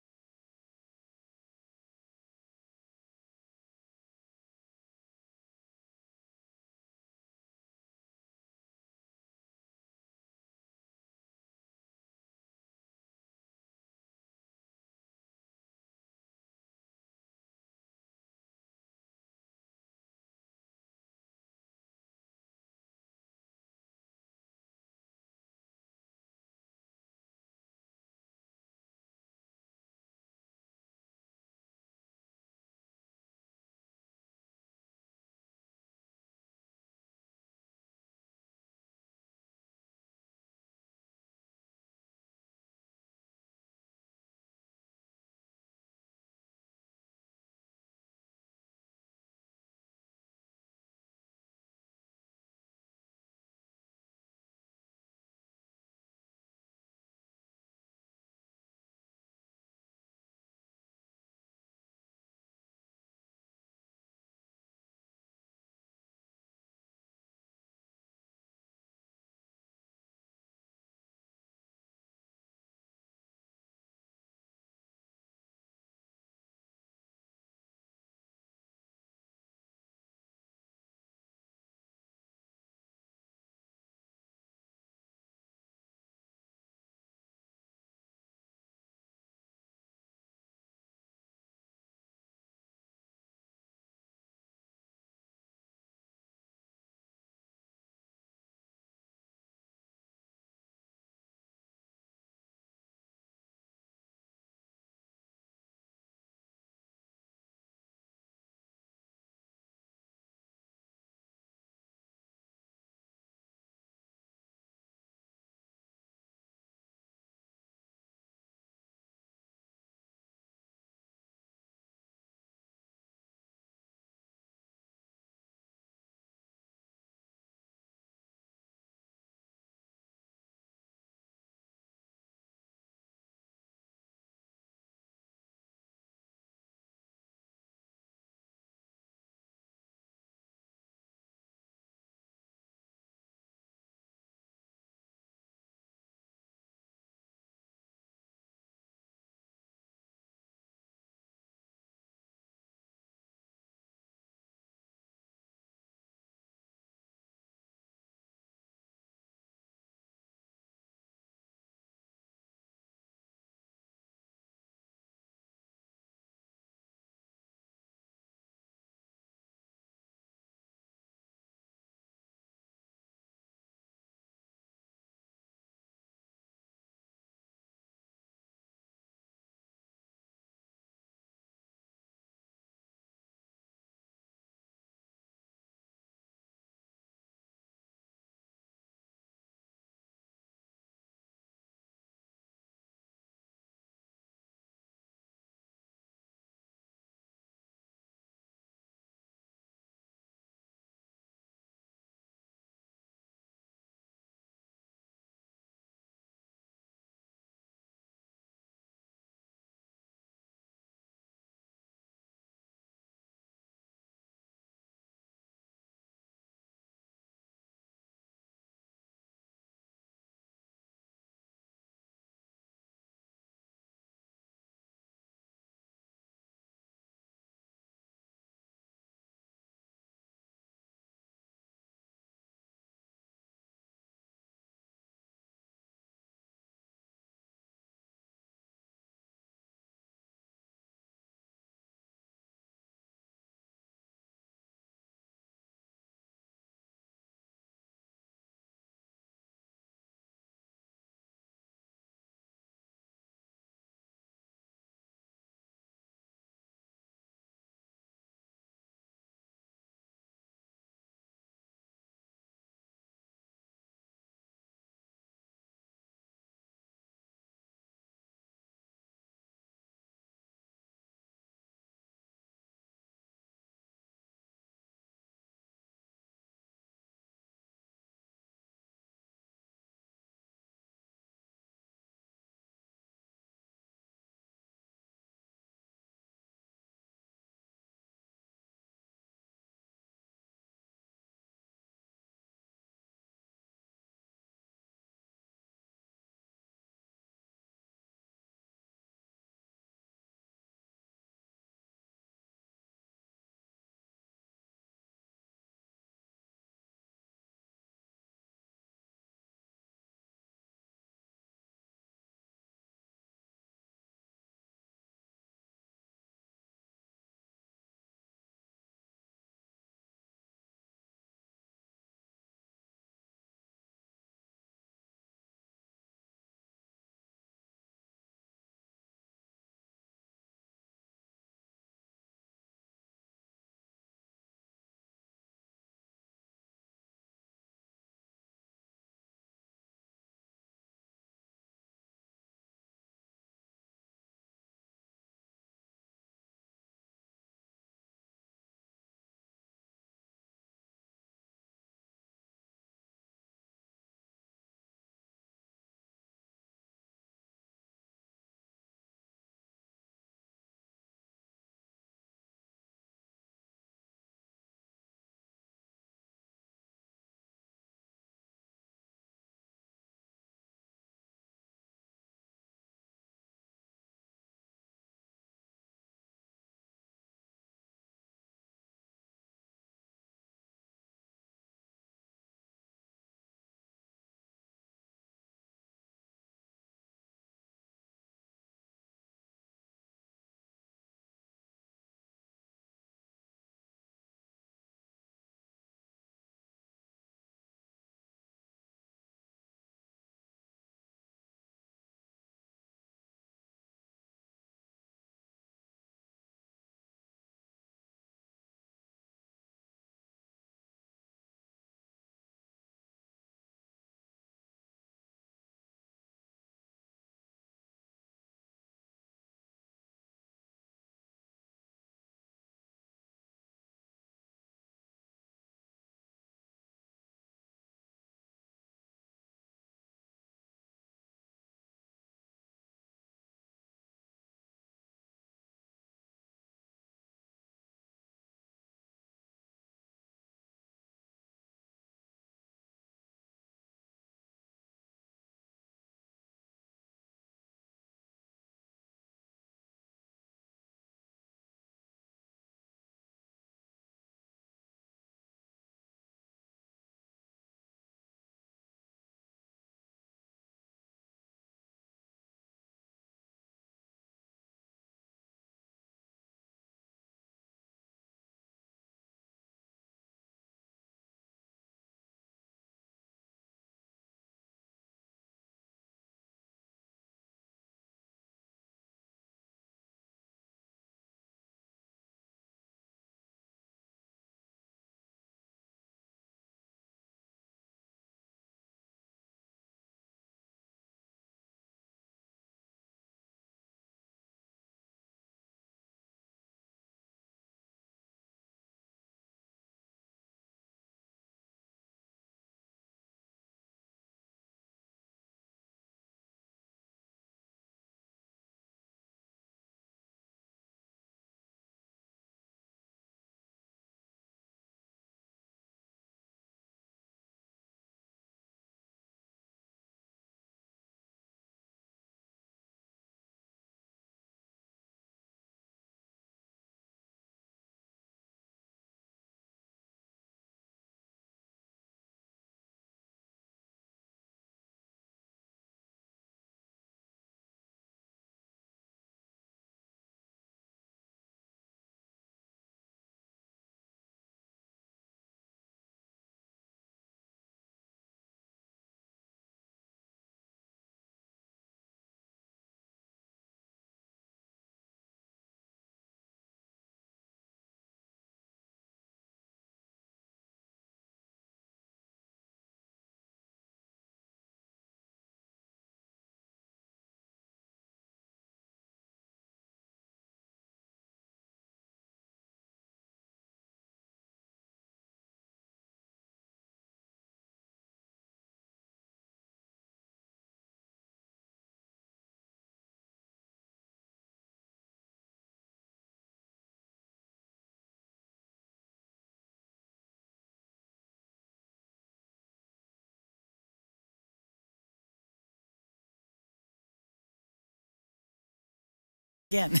Again,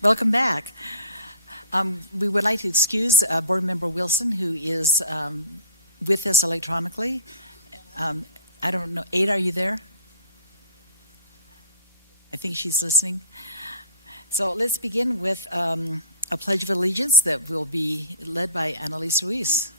welcome back. We would like to excuse Board Member Wilson, who is with us electronically. I don't know, Ada, are you there? I think she's listening. So let's begin with a Pledge of Allegiance that will be led by Annalise Ruiz.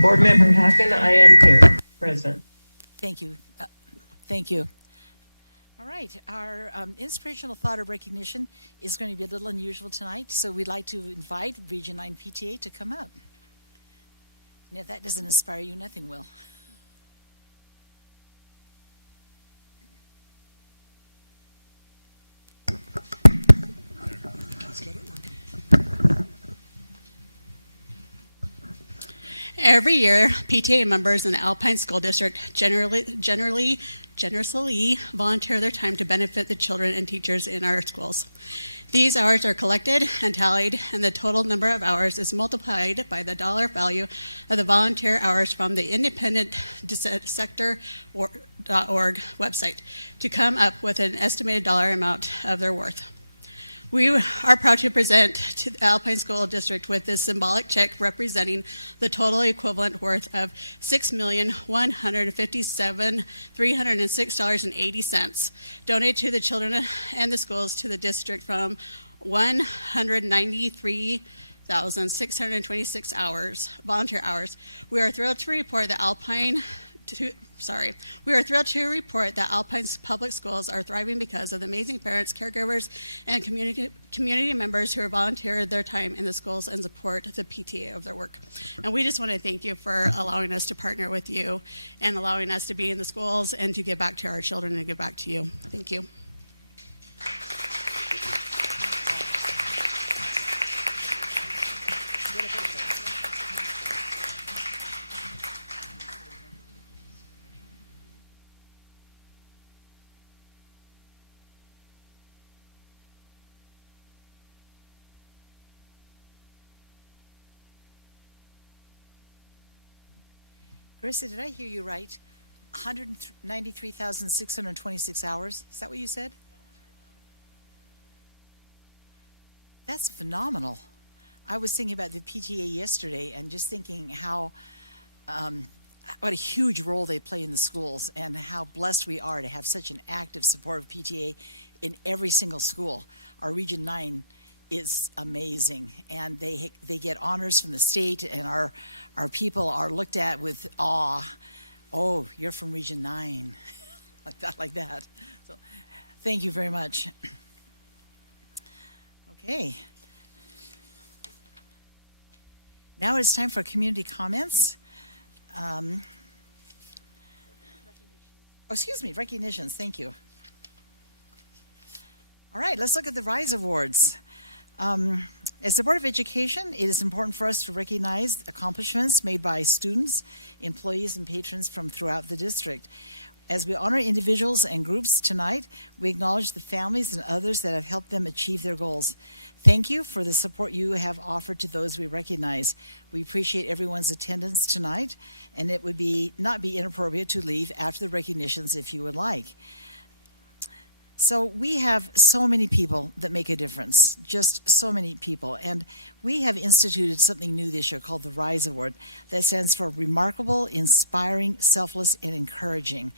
Board Member Hacken, I am here, present. Thank you. Thank you. All right, our inspirational thought of recognition is going to be a little unusual tonight, so we'd like to invite Region 9 PTA to come up. And if that doesn't inspire you, nothing will. Every year, PTA members in the Alpine School District generously volunteer their time to benefit the children and teachers in our schools. These hours are collected and tallied, and the total number of hours is multiplied by the dollar value of the volunteer hours from the independent sector.org website to come up with an estimated dollar amount of their worth. We are proud to present to the Alpine School District with this symbolic check representing the total equivalent worth of $6,157,306.80 donated to the children and the schools to the district from 193,626 volunteer hours. We are thrilled to report that Alpine's public schools are thriving because of the amazing parents, caregivers, and community members who have volunteered their time in the schools and support the PTA of their work. And we just want to thank you for allowing us to partner with you and allowing us to be in the schools and to give back to our children and give back to you. Thank you. Carissa, did I hear you right? 193,626 hours? Is that what you said? That's phenomenal. I was thinking about the PTA yesterday and just thinking how, what a huge role they play in the schools and how blessed we are to have such an active, supportive PTA in every single school. Our Region 9 is amazing, and they get honors from the state, and our people are looked at with awe. Oh, you're from Region 9, like that. So, thank you very much. Okay. Now it's time for community comments. Recognitions. Thank you. All right, let's look at the RISE Awards. As the Board of Education, it is important for us to recognize accomplishments made by students, employees, and patrons from throughout the district. As we honor individuals and groups tonight, we acknowledge the families and others that have helped them achieve their goals. Thank you for the support you have offered to those we recognize. We appreciate everyone's attendance tonight, and it would not be inappropriate to leave after the recognitions if you would like. So we have so many people that make a difference, just so many people. And we have instituted something new this year called the RISE Award that stands for Remarkable, Inspiring, Selfless, and Encouraging.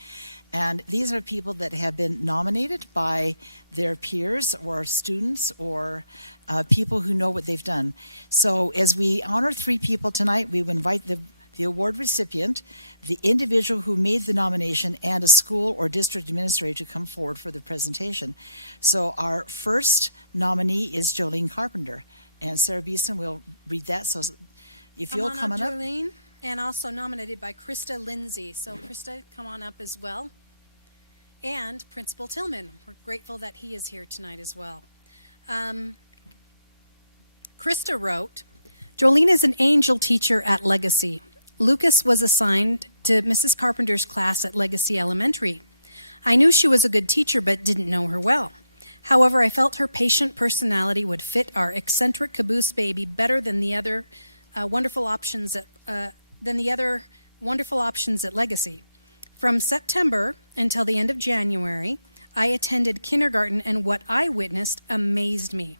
And these are people that have been nominated by their peers or students or people who know what they've done. So as we honor 3 people tonight, we would invite the award recipient, the individual who made the nomination, and a school or district administrator to come forward for the presentation. So our first nominee is Jolene Carpenter. And Sarah Beeson will read that. So if you'll come come on on up, up. Jolene, and also nominated by Krista Lindsay. So Krista, come on up as well. And Principal Tillman. We're grateful that he is here tonight as well. Krista wrote, Jolene is an angel teacher at Legacy. Lucas was assigned to Mrs. Carpenter's class at Legacy Elementary. I knew she was a good teacher, but didn't know her well. However, I felt her patient personality would fit our eccentric caboose baby better than the other wonderful options at Legacy. From September until the end of January, I attended kindergarten, and what I witnessed amazed me.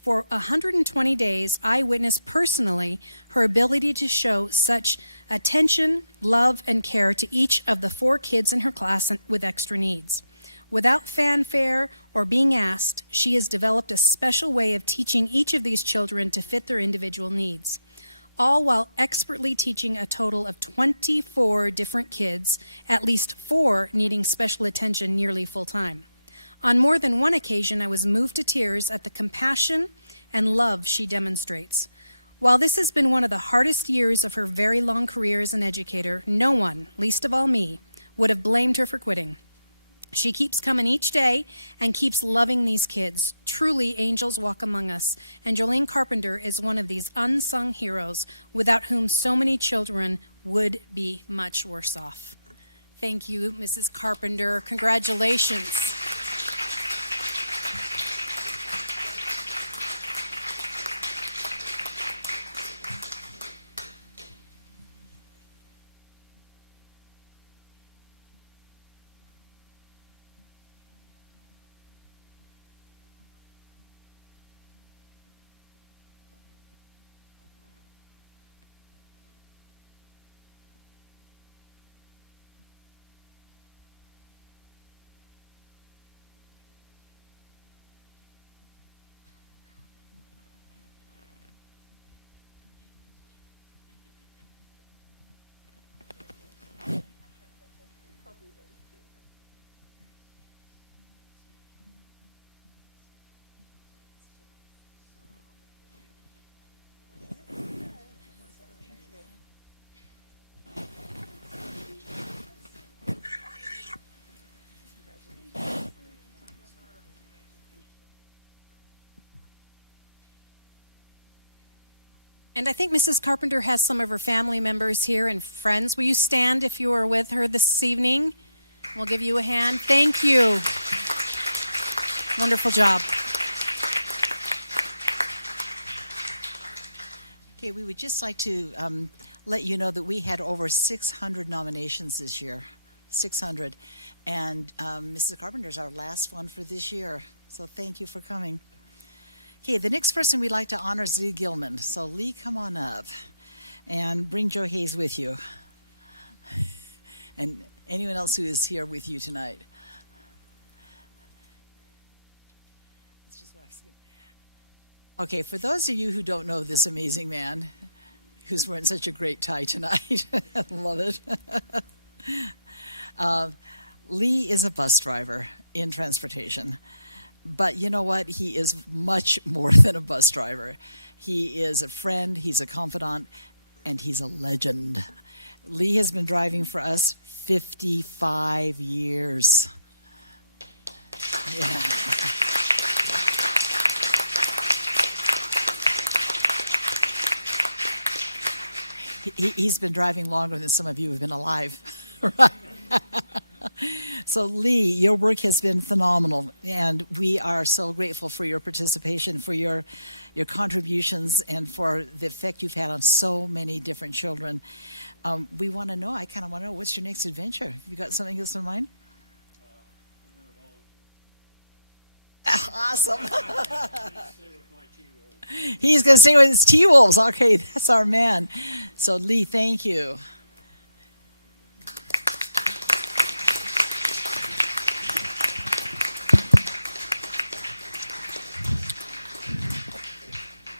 For 120 days, I witnessed personally her ability to show such attention, love, and care to each of the 4 kids in her class with extra needs. Without fanfare or being asked, she has developed a special way of teaching each of these children to fit their individual needs, all while expertly teaching a total of 24 different kids, at least 4 needing special attention nearly full time. On more than one occasion, I was moved to tears at the compassion and love she demonstrates. While this has been one of the hardest years of her very long career as an educator, no one, least of all me, would have blamed her for quitting. She keeps coming each day and keeps loving these kids. Truly, angels walk among us, and Jolene Carpenter is one of these unsung heroes without whom so many children would be much worse off. Thank you, Mrs. Carpenter. Congratulations. And I think Mrs. Carpenter has some of her family members here and friends. Will you stand if you are with her this evening? We'll give you a hand. Thank you. Wonderful job. Okay, we would just like to let you know that we had over 600 nominations this year. 600. And Mrs. Carpenter is our last one for this year. So thank you for coming. Okay, the next person we'd like to honor is Lee Gilman. So Lee, come on up and bring Joe Hayes with you. And anyone else who is here with you tonight. Okay, for those of you who don't know this amazing man who's wearing such a great tie tonight, love it. Lee is a bus driver in transportation. But you know what? He is much more than a bus driver. He is a friend, he's a confidant, and he's a legend. Lee has been driving for us 55 years. Yeah. He's been driving longer than some of you have been alive. Right? So Lee, your work has been phenomenal, and we are so grateful for your participation, for your contributions, and for the effect you've had on so many different children. We want to know, I kind of want to know, what's your next adventure? Have you got something else in mind? Awesome. He's going to stay with his T-Wolves. Okay, that's our man. So Lee, thank you.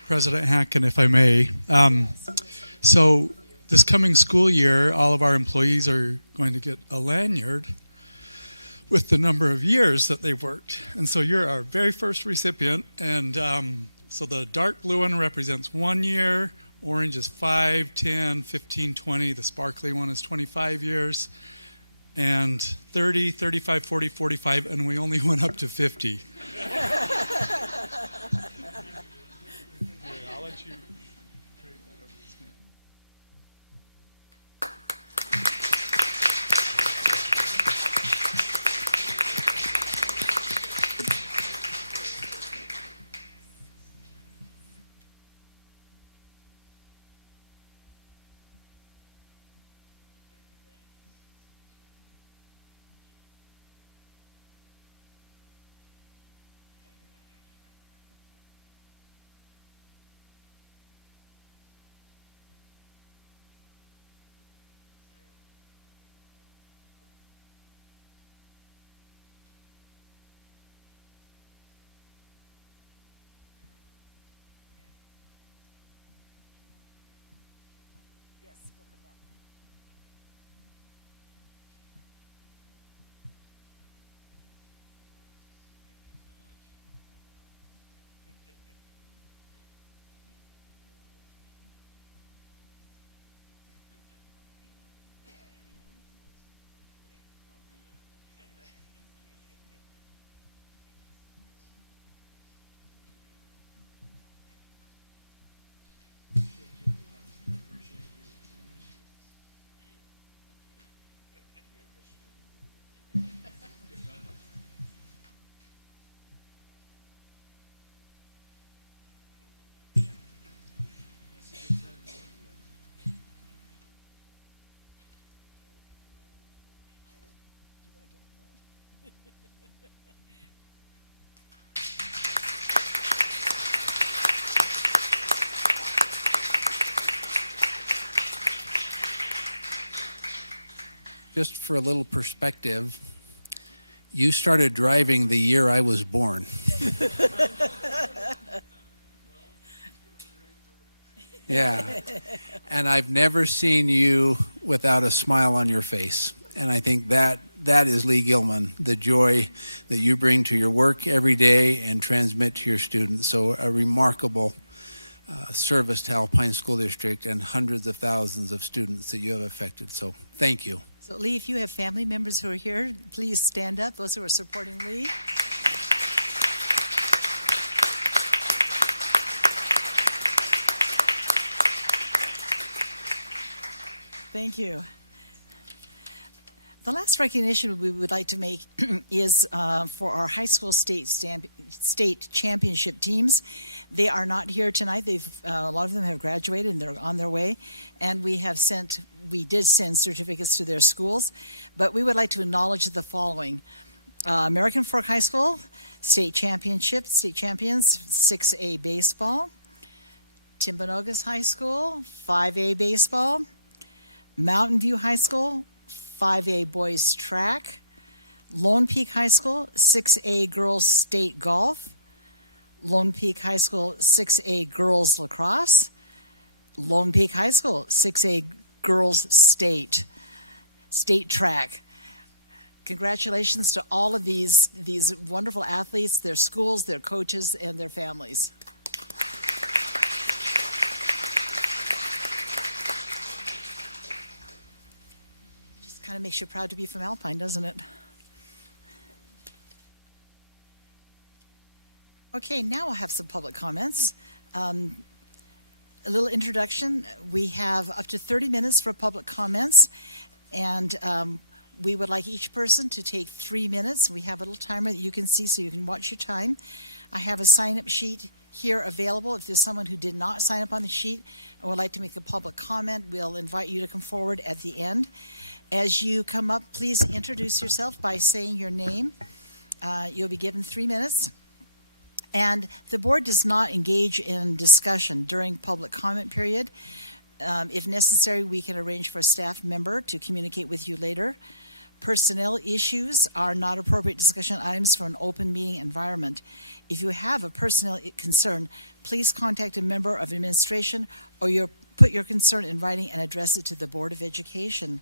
President Hacken, if I may. So this coming school year, all of our employees are going to get a lanyard with the number of years that they've worked. And so you're our very first recipient, and So the dark blue one represents 1 year, orange is 5, 10, 15, 20. The sparkly one is 25 years, and 30, 35, 40, 45, and we only went up to 50. I'll let you trade that over this minute. Just for a little perspective, you started driving the year I was born. Yeah. And I've never seen you without a smile on your face. And I think that is Lee Gilman, the joy that you bring to your work every day and transmit to your students. So a remarkable service to Alpine School District and hundreds of thousands of students that you have affected. So thank you. So Lee, if you have family members who are here, please stand up, those who are supporting Lee. Thank you. The last recognition we would like to make is for our high school state championship teams. They are not here tonight. A lot of them have graduated and they're on their way. And we did send certificates to their schools. But we would like to acknowledge the following. American Fork High School, state champions, 6A baseball. Timpanogos High School, 5A baseball. Mountain View High School, 5A boys track. Lone Peak High School, 6A girls state golf. Lone Peak High School, 6A girls lacrosse. Lone Peak High School, 6A girls state track. Congratulations to all of these wonderful athletes, their schools, their coaches, and their families. Kind of makes you proud to be from Alpine, doesn't it? Okay, now we'll have some public comments. A little introduction. We have up to 30 minutes for public comments, and we would like each person to take 3 minutes. We have a little timer that you can see so you can watch your time. I have a sign-up sheet here available. If there's someone who did not sign up on the sheet and would like to make a public comment, we'll invite you to come forward at the end. As you come up, please introduce yourself by saying your name. You'll be given 3 minutes. And the board does not engage in discussion during public comment period. If necessary, we can arrange for a staff member to communicate with you later. Personnel issues are not appropriate discussion items for an open meeting environment. If you have a personnel concern, please contact a member of administration or put your concern in writing and address it to the Board of Education.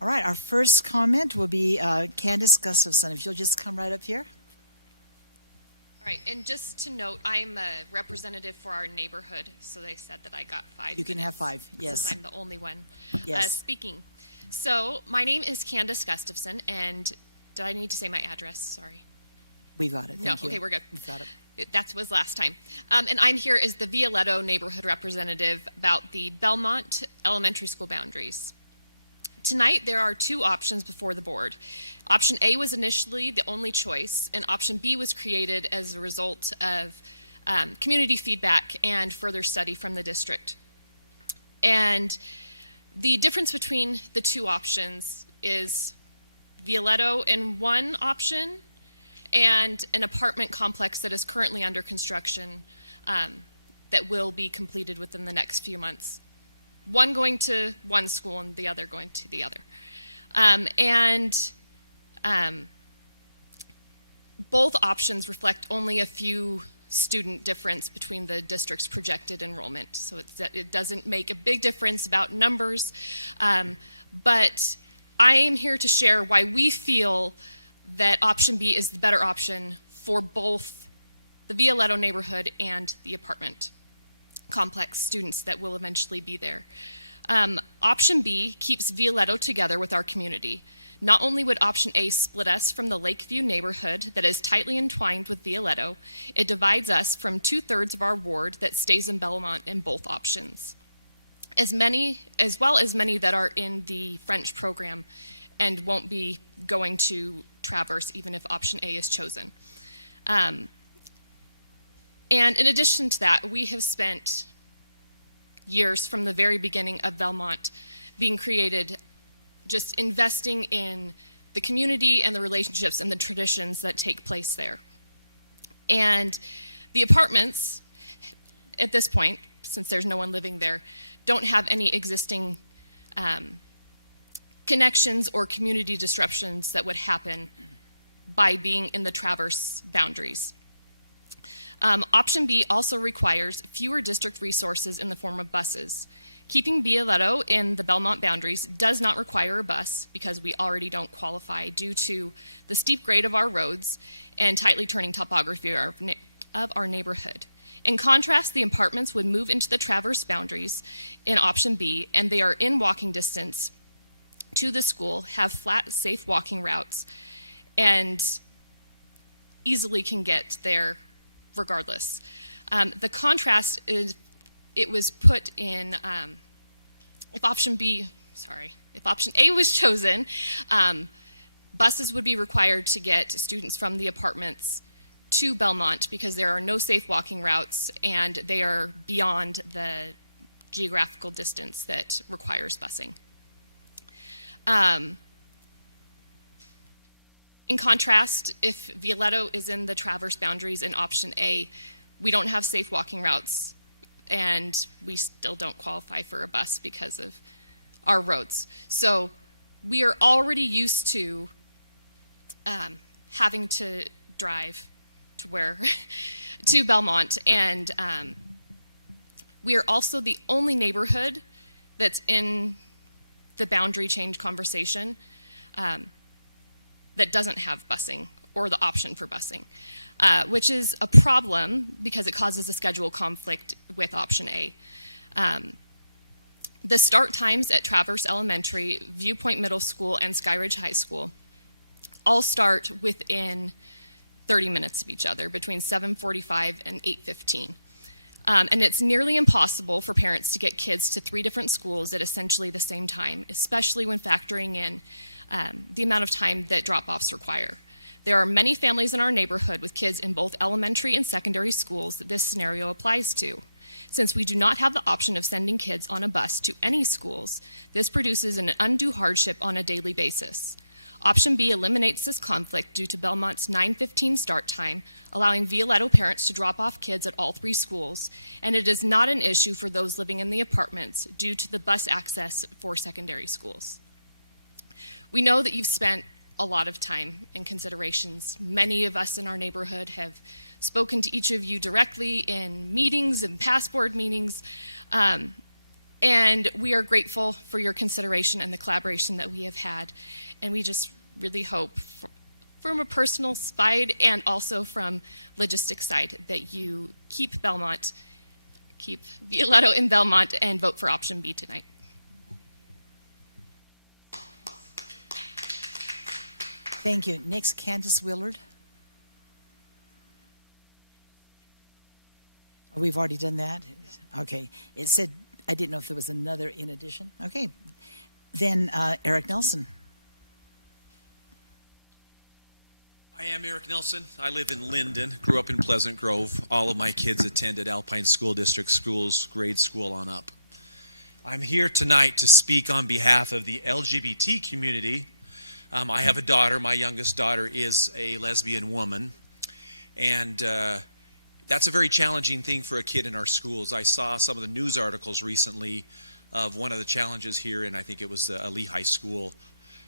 All right, our first comment will be Candace Gustafson. If you'll just come right up here. All right, and just to note, I'm a representative for our neighborhood, so they said that I got 5 You can have minutes, 5, yes. Since I'm the only one Yes. speaking. So my name is Candace Gustafson, and did I need to say my address? Sorry. We've got it. Thank No, you. okay, we're good. We've got it. That was last time. And I'm here as the Violetto neighborhood representative about the Belmont Elementary School boundaries. Tonight, there are 2 options before the board. Option A was initially the only choice, and option B was created as a result of community feedback and further study from the district. And the difference between the 2 options is Violetto in one option and an apartment complex that is currently under construction that will be completed within the next few months. One going to one school and the other going to the other. Both options reflect only a few student difference between the district's projected enrollment. So it doesn't make a big difference about numbers, but I am here to share why we feel that option B is the better option for both the Violetto neighborhood and the apartment complex students that will eventually be there. Option B keeps Violetto together with our community. Not only would option A split us from the Lakeview neighborhood that is tightly entwined with Violetto, it divides us from 2/3 of our ward that stays in Belmont in both options, as well as many that are in the French program and won't be going to Traverse even if option A is chosen. And in addition to that, we have spent years from the very beginning of Belmont being created just investing in the community and the relationships and the traditions that take place there. And the apartments, at this point, since there's no one living there, don't have any existing connections or community disruptions that would happen by being in the Traverse boundaries. Option B also requires fewer district resources in the form of buses. Keeping Violetto in the Belmont boundaries does not require a bus because we already don't qualify due to the steep grade of our roads and tightly turning topography of our neighborhood. In contrast, the apartments would move into the Traverse boundaries in option B, and they are in walking distance to the school, have flat, safe walking routes, and easily can get there regardless. The contrast is it was put in, if option A was chosen, buses would be required to get students from the apartments to Belmont because there are no safe walking routes and they are beyond the geographical distance that requires busing. In contrast, if Violetto is in the Traverse boundaries in option A, we don't have safe walking routes and we still don't qualify for a bus because of our roads. So we are already used to having to drive to Belmont, and we are also the only neighborhood that's in the boundary change conversation that doesn't have busing or the option for busing, which is a problem because it causes a schedule conflict with option A. The start times at Traverse Elementary, Viewpoint Middle School, and Skyridge High School all start within 30 minutes of each other, between 7:45 and 8:15. And it's nearly impossible for parents to get kids to 3 different schools at essentially the same time, especially when factoring in the amount of time that drop-offs require. There are many families in our neighborhood with kids in both elementary and secondary schools that this scenario applies to. Since we do not have the option of sending kids on a bus to any schools, this produces an undue hardship on a daily basis. Option B eliminates this conflict due to Belmont's 9:15 start time, allowing Violetto parents to drop off kids at all 3 schools, and it is not an issue for those living in the apartments due to the bus access for secondary schools. We know that you've spent a lot of time and considerations. Many of us in our neighborhood have spoken to each of you directly in meetings and past board meetings, and we are grateful for your consideration and the collaboration that we have had, and we just really hope from a personal side and also from logistics side, that you keep Violetto in Belmont and vote for option B tonight. Thank you. Next, Candace Willard. Oh, we've already done that? Okay. It said, I didn't know if there was another in addition. Okay. Then Eric Nelson. I am Eric Nelson. I live in Linden, grew up in Pleasant Grove. All of my kids attended Alpine School District schools, grade school on up. I'm here tonight to speak on behalf of the LGBT community. I have a daughter. My youngest daughter is a lesbian woman. And that's a very challenging thing for a kid in our schools. I saw some of the news articles recently of one of the challenges here, and I think it was a Lehigh school,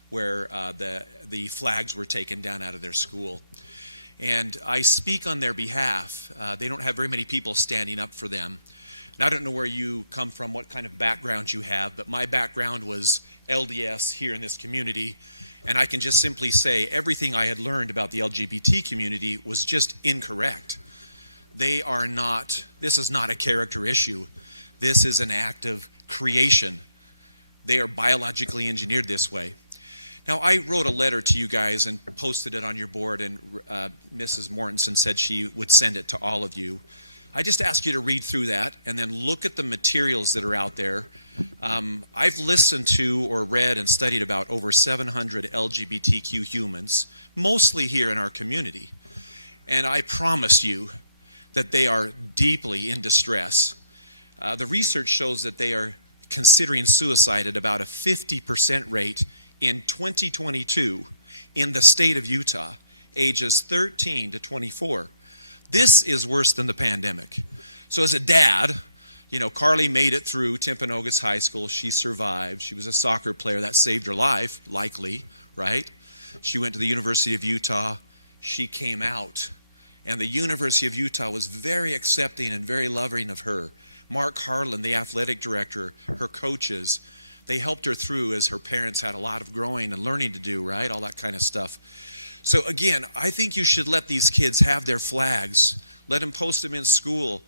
where the flags were taken down out of their school. And I speak on their behalf. They don't have very many people standing up for them. And I don't know where you come from, what kind of background you have, but my background was LDS here in this community. And I can just simply say everything I had learned about the LGBT community was just incorrect. They are not, this is not a character issue. This is an act of creation. They are biologically engineered this way. Now, I wrote a letter to you guys and posted it on your board, and Mrs. Mortensen said she would send it to all of you. I just ask you to read through that and then look at the materials that are out there. I've listened to or read and studied about over 700 LGBTQ humans, mostly here in our community. And I promise you that they are deeply in distress. The research shows that they are considering suicide at about a 50% rate in 2022 in the state of Utah, ages 13 to 24. This is worse than the pandemic. So as a dad, you know, Carly made it through Timpanogos High School. She survived. She was a soccer player. That saved her life, likely, right? She went to the University of Utah. She came out. And the University of Utah was very accepting and very loving of her. Mark Harlan, the athletic director, her coaches, they helped her through as her parents had a lot of growing and learning to do, right? All that kind of stuff. So again, I think you should let these kids have their flags. Let them post them in school.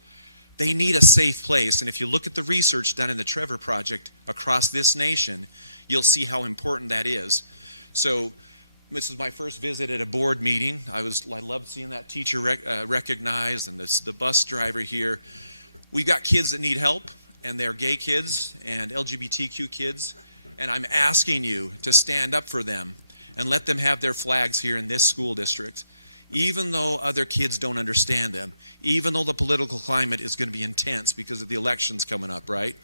They need a safe place. And if you look at the research done in the Trevor Project across this nation, you'll see how important that is. So this was my first visit at a board meeting. I loved seeing that teacher recognized and the bus driver here. We've got kids that need help, and they're gay kids and LGBTQ kids, and I'm asking you to stand up for them and let them have their flags here in this school district, even though other kids don't understand them, even though the political climate is going to be intense because of the elections coming up, right?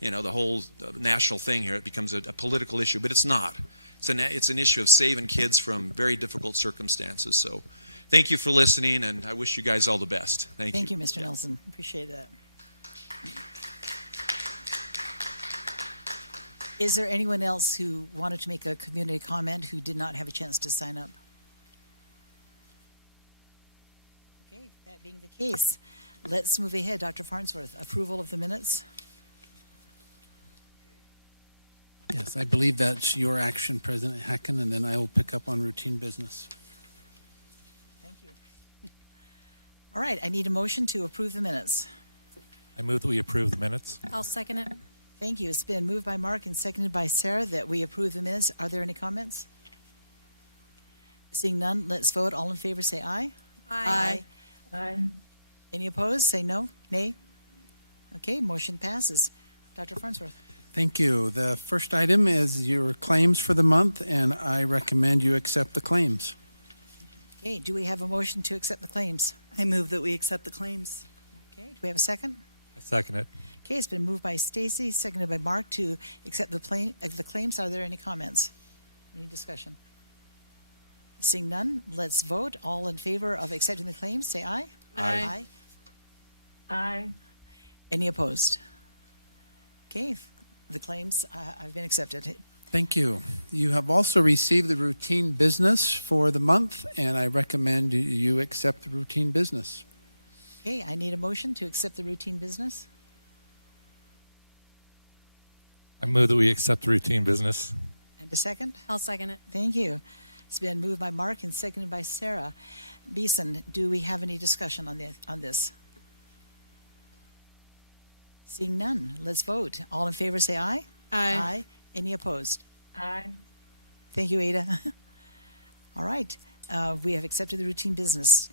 You know, the whole national thing here, it becomes a political issue, but it's not. It's an issue of saving kids from very difficult circumstances. So thank you for listening, and I wish you guys all the best. Thank you. Thank you, Mr. Nelson. Appreciate that. Is there anyone else who wanted to make a community comment who did not have a chance to sign up? Okay, that being the case, let's move ahead. Dr. Farnsworth, approval of the minutes? Yes, I believe that's your action, President Hacken, and then I will pick up on routine business. Thank you. All right, I need a motion to approve the minutes. I move that we approve the minutes. I'll second it. Thank you. It's been moved by Mark and seconded by Sarah that we approve the minutes. Are there any comments? Seeing none, let's vote. All in favor say aye. Aye. Aye. Any opposed? Say no. Nay. Okay, motion passes. Dr. Farnsworth. Thank you. The first item is your claims for the month, and I recommend you accept the claims. Okay, do we have a motion to accept the claims? I move that we accept the claims. Okay, do we have a second? I second it. Okay, it's been moved by Stacy, seconded by Mark to accept the claims. Are there any comments? Any discussion? Seeing none, let's vote. All in favor of accepting the claims, say aye. Aye. Aye. Any opposed? Okay, the claims have been accepted. Thank you. You have also received the routine business for the month, and I recommend you accept the routine business. Okay, I need a motion to accept the routine business. I move that we accept the routine business. And a second? I'll second it. Thank you. It's been moved by Mark and seconded by Sarah. Beeson, do we have any discussion on this? Seeing none, let's vote. All in favor say aye. Aye. Any opposed? Aye. Thank you, Ada. All right, we have accepted the routine business.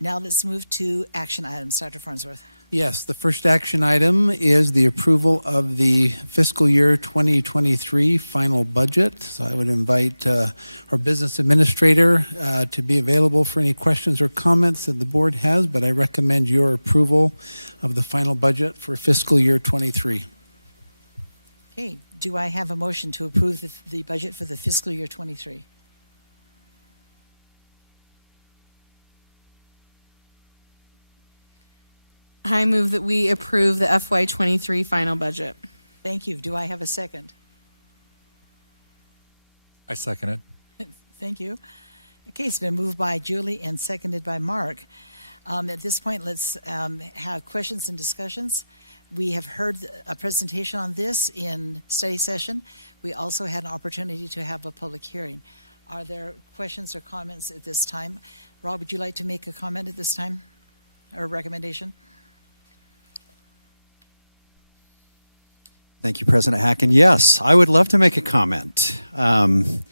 Now let's move to action items. Dr. Farnsworth. Yes, the first action item is the approval of the fiscal year 2023 final budget. So I would invite our business administrator to be available for any questions or comments that the board has, but I recommend your approval of the final budget for fiscal year 23. Okay, do I have a motion to approve the budget for the fiscal year 23? I move that we approve the FY23 final budget. Thank you. Do I have a second? I second it. Thank you. Okay, it's been moved by Julie and seconded by Mark. At this point, let's have questions and discussions. We have heard a presentation on this in study session. We also had an opportunity to have a public hearing. Are there questions or comments at this time? Rob, would you like to make a comment at this time or a recommendation? Thank you, President Hacken. Yes, I would love to make a comment. Some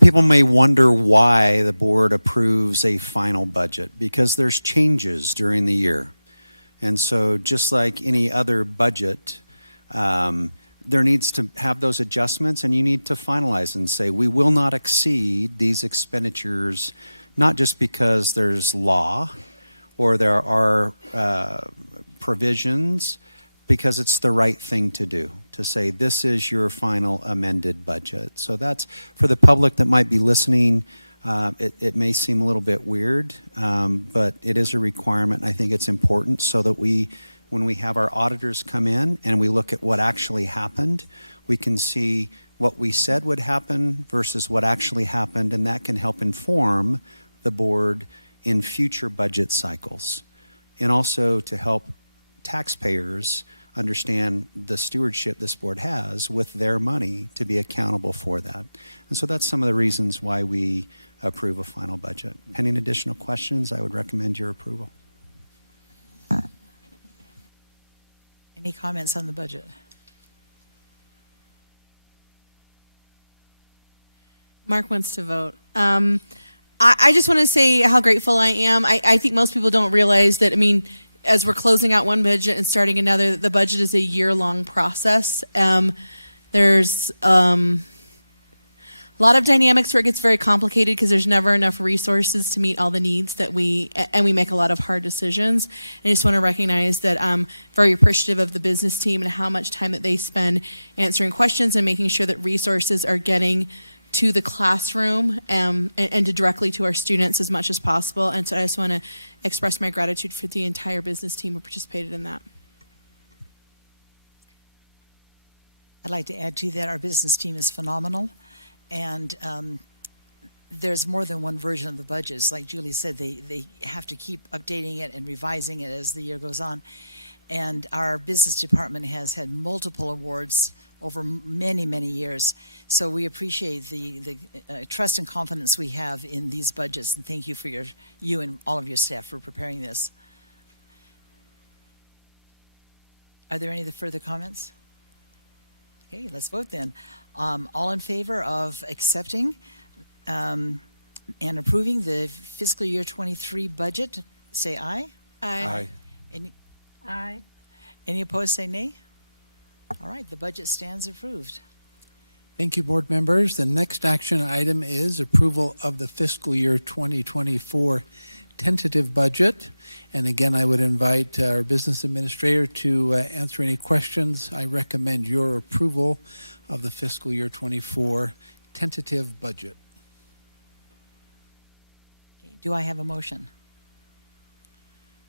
people may wonder why the board approves a final budget, because there's changes during the year. And so just like any other budget, there needs to have those adjustments, and you need to finalize and say, we will not exceed these expenditures, not just because there's law or there are provisions, because it's the right thing to do, to say this is your final amended budget. So that's, for the public that might be listening, it may seem a little bit weird, but it is a requirement. I think it's important so that when we have our auditors come in and we look at what actually happened, we can see what we said would happen versus what actually happened, and that can help inform the board in future budget cycles, and also to help taxpayers understand the stewardship this board has with their money to be accountable for that. And so that's some of the reasons why we approve a final budget. Pending additional questions, I would recommend your approval. Any comments on the budget? Mark wants to vote. I just want to say how grateful I am. I think most people don't realize that, as we're closing out one budget and starting another, the budget is a year-long process. There's a lot of dynamics where it gets very complicated because there's never enough resources to meet all the needs that we make a lot of hard decisions. I just want to recognize that I'm very appreciative of the business team and how much time that they spend answering questions and making sure that resources are getting to the classroom and to directly to our students as much as possible. And so I just want to express my gratitude for the entire business team who participated in that. I'd like to add to that our business team is phenomenal, and there's more than one version of the budgets. Like Julie said, they have to keep updating it and revising it as the year goes on. And our business department has had multiple awards over many, many years. So we appreciate the trust and confidence we have in these budgets, and thank you for you and all of your staff for preparing this. Are there any further comments? Okay, let's vote then. All in favor of accepting and approving the fiscal year 23 budget, say aye. Aye. Aye. Any opposed, say nay. All right, the budget stands approved. Thank you, board members. The next action item is approval of the fiscal year 2024 tentative budget. And again, I would invite our business administrator to answer any questions. I recommend your approval of the fiscal year 24 tentative budget. Okay, do I have a motion?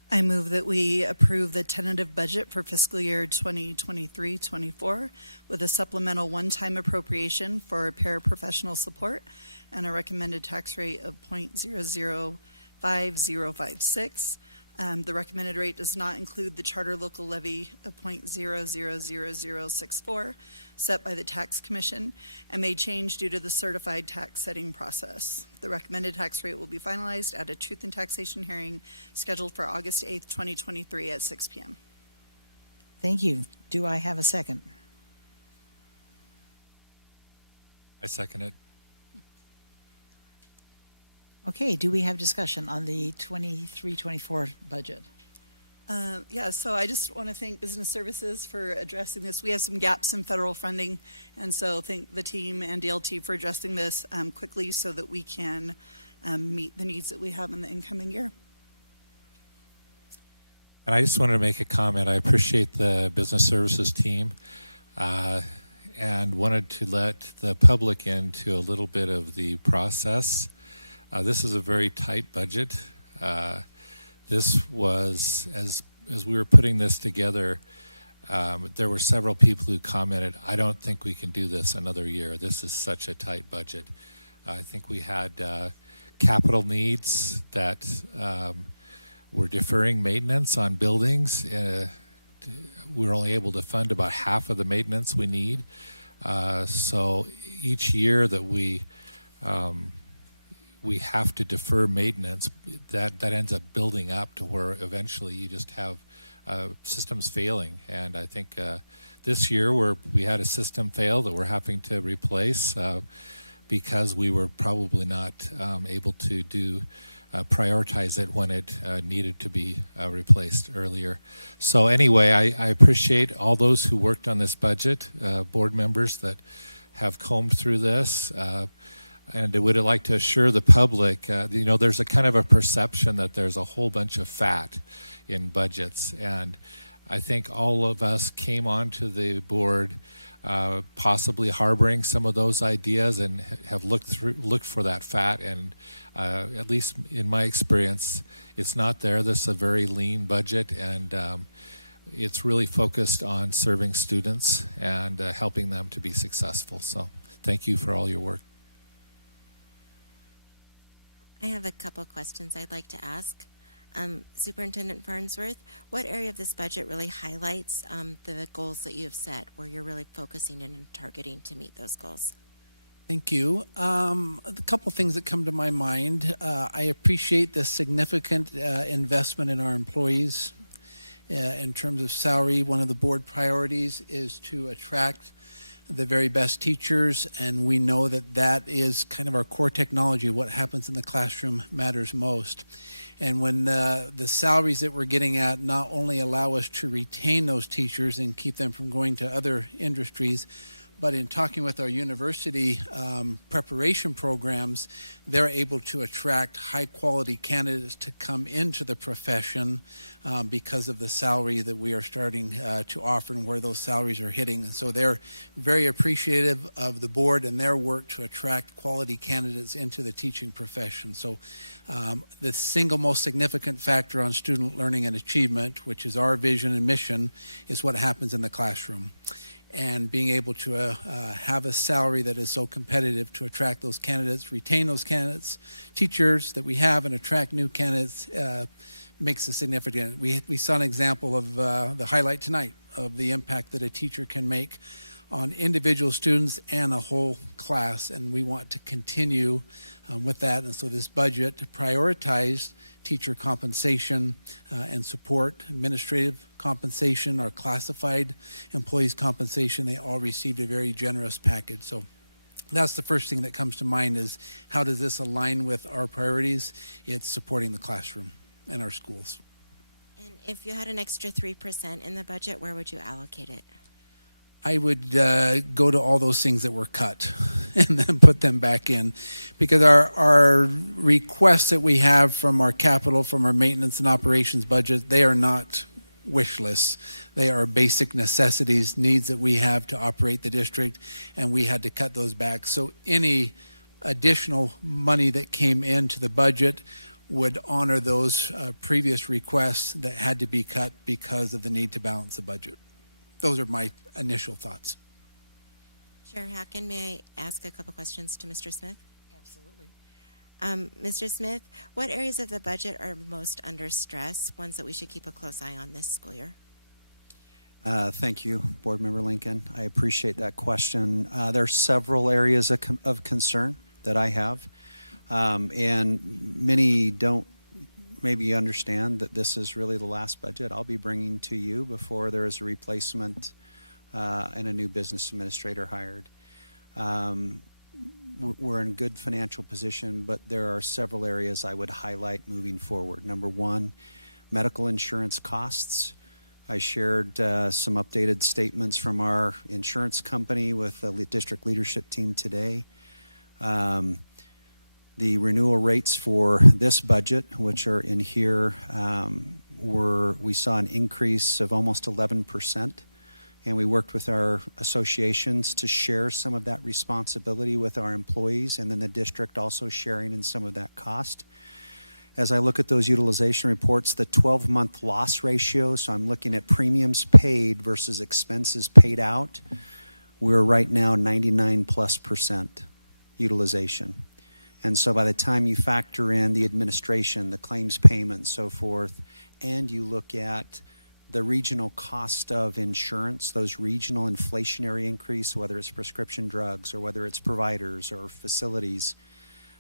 I move that we approve the tentative budget for fiscal year 2023-24 with a supplemental one-time appropriation for paraprofessional support and a recommended tax rate of 0.005056, The recommended rate does not include the charter local levy of .000064 set by the Tax Commission and may change due to the certified tax setting process. The recommended tax rate will be finalized at a truth and taxation hearing scheduled for August 8th, 2023 at 6 p.m. Thank you. Do I have a second? I second it. Okay, do we have discussion on the 23-24 budget? Yeah, so I just want to thank Business Services for addressing this. We have some gaps in federal funding, and so thank the team and DLT for addressing this quickly so that we can meet the needs that we have in the incoming year. And I just wanted to make a comment. I appreciate the Business Services team and wanted to let the public into a little bit of the process. This is a very tight budget. This was, as we were putting this together, there were several people who commented, I don't think we can do this another year. This is such a tight budget. I think we had capital needs that were deferring maintenance on buildings. We were only able to fund about half of the maintenance we need. So each year that we have to defer maintenance, that ends up building up to where eventually you just have systems failing. And I think this year we had a system fail that we're having to replace because we were probably not able to prioritize it when it needed to be replaced earlier. So anyway, I appreciate all those who worked on this budget, board members that have combed through this. And I would like to assure the public, there's a kind of a perception that there's a whole bunch of fat in budgets. And I think all of us came onto the board possibly harboring some of those ideas and have looked for that fat. And at least in my experience, it's not there. This is a very lean budget, and it's really focused on serving students and helping them to be successful. So thank you for all your work. I have a couple questions I'd like to ask. Superintendent Farnsworth, what area of this budget really highlights the goals that you have set, where you're really focusing in and targeting to meet those goals? Thank you. A couple things that come to my mind. I appreciate the significant investment in our employees. In terms of salary, one of the board priorities is to attract the very best teachers, and we know that that is kind of our core technology. What happens in the classroom matters most. And when the salaries that we're getting at not only allow us to retain those teachers and keep them from going to other industries, but in talking with our university preparation programs, they're able to attract high-quality candidates to come into the profession because of the salary that we are starting to offer and where those salaries are hitting. And so they're very appreciative of the board and their work to attract quality candidates into the teaching profession. So the single most significant factor on student learning and achievement, which is our vision and mission, is what happens in the classroom. And being able to have a salary that is so competitive to attract those candidates, retain those candidates, teachers that we have, and attract new candidates makes a significant. We saw an example of the highlight tonight of the impact that a teacher can make on individual students and a whole class, and we want to continue with that. And so this budget prioritized teacher compensation and support, administrative compensation, our classified employees' compensation. They all received a very generous package. So that's the first thing that comes to mind is how does this align with our priorities? It's supporting the classroom and our schools. And if you had an extra 3% in the budget, where would you allocate it? I would go to all those things that were cut and then put them back in, because our requests that we have from our capital, from our maintenance and operations budget, they are not wish lists. They are basic necessities, needs that we have to operate the district, and we had to cut those back. So any additional money that came into the budget would honor those previous requests that had to be cut because of the need to balance the budget. Those are my initial thoughts. Chair Hacken, may I ask a couple questions to Mr. Smith? Absolutely. Mr. Smith, what areas of the budget are most under stress, ones that we should keep a close eye on this school year? Thank you, Board Member Lincoln. I appreciate that question. There are several areas of concern that I have, and many don't maybe understand that this is really the last budget I'll be bringing to you before there is a replacement and a new business administrator hired. We're in good financial position, but there are several areas I would highlight moving forward. Number one, medical insurance costs. I shared some updated statements from our insurance company with the district leadership team today. The renewal rates for this budget, which are in here, we saw an increase of almost 11%. And we worked with our associations to share some of that responsibility with our employees, and then the district also sharing in some of that cost. As I look at those utilization reports, the 12-month loss ratio, so I'm looking at premiums paid versus expenses paid out, we're right now 99+% utilization. And so by the time you factor in the administration, the claims payment, so forth, and you look at the regional cost of insurance, those regional inflationary increase, whether it's prescription drugs or whether it's providers or facilities,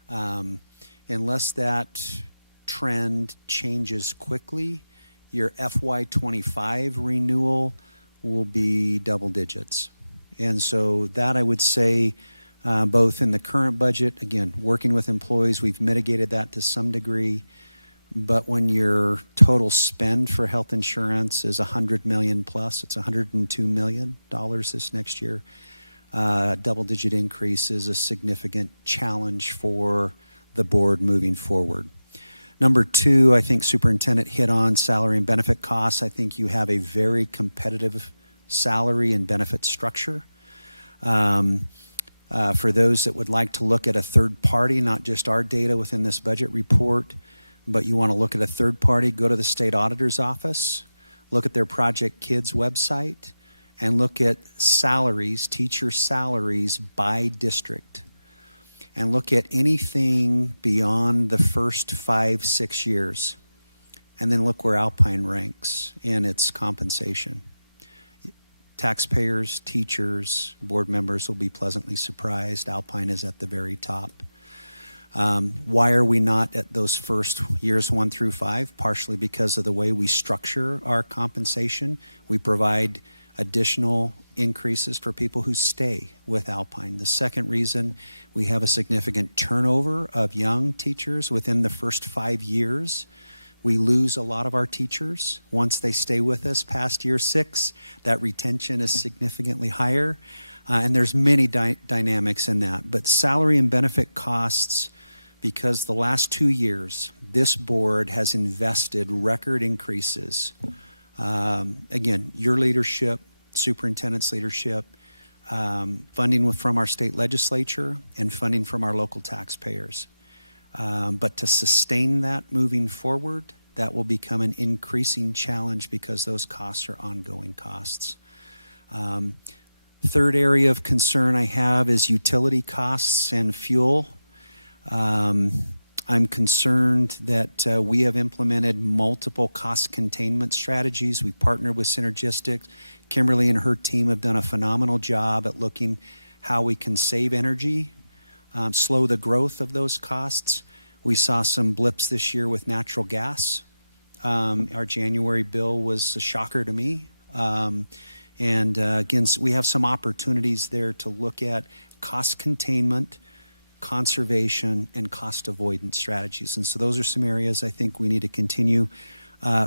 unless that trend changes quickly, your FY25 renewal will be double digits. And so that I would say both in the current budget, again, working with employees, we've mitigated that to some degree. But when your total spend for health insurance is $100 million plus, it's $102 million this next year, double-digit increase is a significant challenge for the board moving forward. Number two, I think Superintendent hit on salary and benefit costs. I think you have a very competitive salary and benefit structure. For those that would like to look at a third party, not just our data within this budget report, but you want to look at a third party, go to the state auditor's office, look at their Project Kids website, and look at salaries, teacher salaries by district. And look at anything beyond the first 5-6 years. And then look where Alpine ranks in its compensation. Taxpayers, teachers, board members will be pleasantly surprised. Alpine is at the very top. Why are we not at those first years 1 through 5? Partially because of the way we structure our compensation. We provide additional increases for people who stay with Alpine. The second reason, we have a significant turnover of young teachers within the first 5 years. We lose a lot of our teachers. Once they stay with us past year 6, that retention is significantly higher. And there's many dynamics in that. But salary and benefit costs, because the last 2 years, this board has invested record increases. Again, your leadership, superintendent's leadership, funding from our state legislature, and funding from our local taxpayers. But to sustain that moving forward, that will become an increasing challenge because those costs are ongoing costs. Third area of concern I have is utility costs and fuel. I'm concerned that we have implemented multiple cost containment strategies. We partnered with Synergistic. Kimberly and her team have done a phenomenal job at looking how we can save energy, slow the growth of those costs. We saw some blips this year with natural gas. Our January bill was a shocker to me. Again, we have some opportunities there to look at cost containment, conservation, and cost avoidance strategies. And so those are some areas I think we need to continue.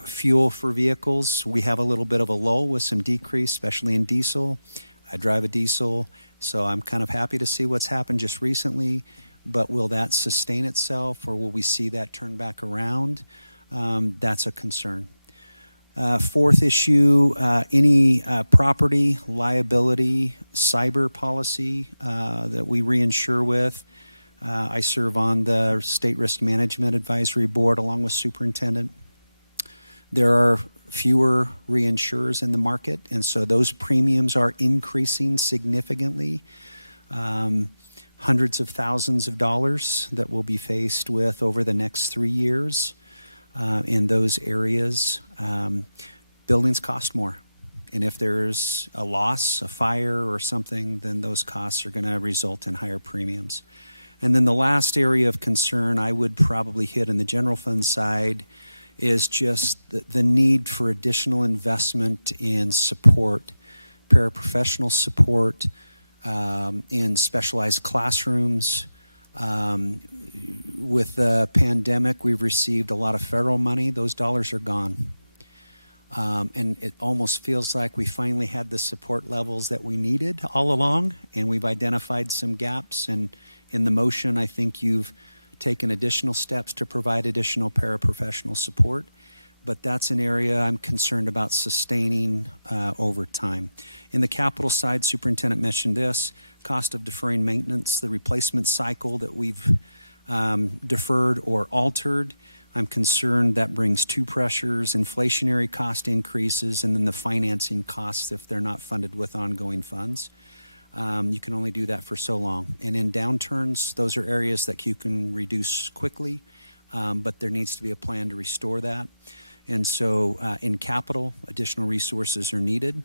Fuel for vehicles, we have a little bit of a lull with some decrease, especially in diesel. I drive a diesel, so I'm kind of happy to see what's happened just recently. But will that sustain itself, or will we see that turn back around? That's a concern. Fourth issue, any property, liability, cyber policy that we reinsure with. I serve on the State Risk Management Advisory Board along with Superintendent. There are fewer reinsurers in the market, and so those premiums are increasing significantly. hundreds of thousands of dollars that we'll be faced with over the next 3 years in those areas. Buildings cost more. And if there's a loss, a fire or something, then those costs are going to result in higher premiums. And then the last area of concern I would probably hit in the general fund side is just the need for additional investment in support, paraprofessional support, in specialized classrooms. With the pandemic, we've received a lot of federal money. Those dollars are gone. And it almost feels like we finally had the support levels that we needed all along, and we've identified some gaps. And in the motion, I think you've taken additional steps to provide additional paraprofessional support. But that's an area I'm concerned about sustaining over time. In the capital side, Superintendent mentioned this, cost of deferring maintenance, the replacement cycle that we've deferred or altered. I'm concerned that brings two pressures: inflationary cost increases and then the financing costs if they're not funded with ongoing funds. You can only do that for so long. And in downturns, those are areas that you can reduce quickly, but there needs to be a plan to restore that. And so in capital, additional resources are needed.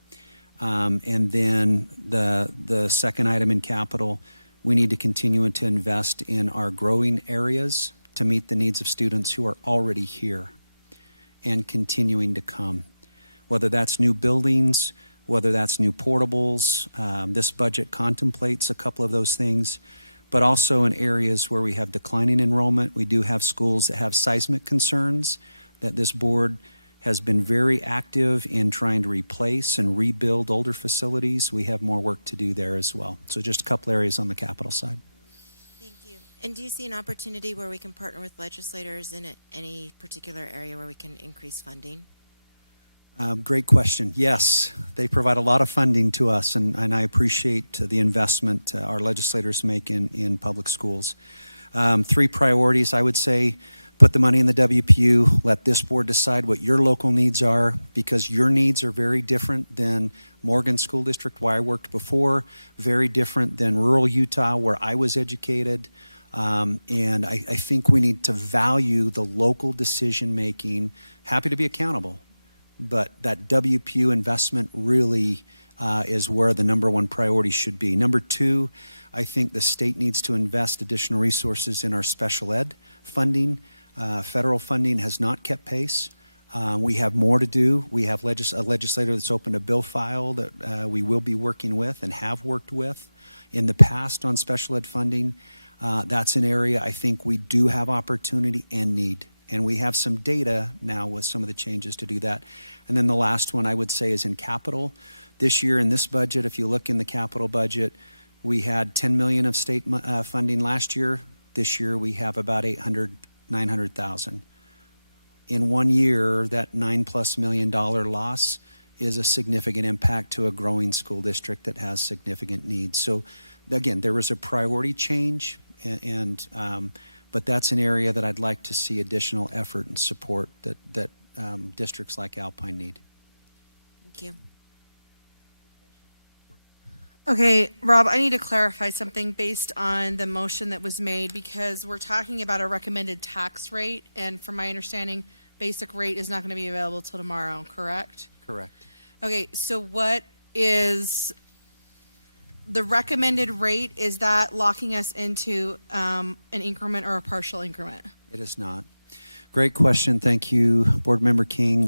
And then the second item in capital, we need to continue to invest in our growing areas to meet the needs of students who are already here and continuing to come. Whether that's new buildings, whether that's new portables, this budget contemplates a couple of those things, but also in areas where we have declining enrollment. We do have schools that have seismic concerns that this board has been very active in trying to replace and rebuild older facilities. We have more work to do there as well. So just a couple areas on the capital side. And do you see an opportunity where we can partner with legislators in any particular area where we can increase funding? Great question. Yes, they provide a lot of funding to us, and I appreciate the investment our legislators make in public schools. 3 priorities, I would say: put the money in the WPU, let this board decide what your local needs are, because your needs are very different than Morgan School District, where I worked before, very different than rural Utah, where I was educated. And I think we need to value the local decision making. Happy to be accountable, but that WPU investment really is where the number 1 priority should be. Number 2, I think the state needs to invest additional resources in our special ed funding. Federal funding has not kept pace. We have more to do. We have a legislator that's opened a bill file that we will be working with and have worked with in the past on special ed funding. That's an area I think we do have opportunity and need. And we have some data now with some of the changes to do that. And then the last one I would say is in capital. This year in this budget, if you look in the capital budget, we had $10 million of state funding last year. This year we have about $900,000. In 1 year, that $9+ million loss is a significant impact to a growing school district that has significant needs. So again, there was a priority change, but that's an area that I'd like to see additional effort and support that districts like Alpine need. Thank you. Okay, Rob, I need to clarify something based on the motion that was made, because we're talking about a recommended tax rate, and from my understanding, basic rate is not going to be available till tomorrow, correct? Correct. Okay, so what is the recommended rate? Is that locking us into an increment or a partial increment? It is not. Great question. Thank you, Board Member King.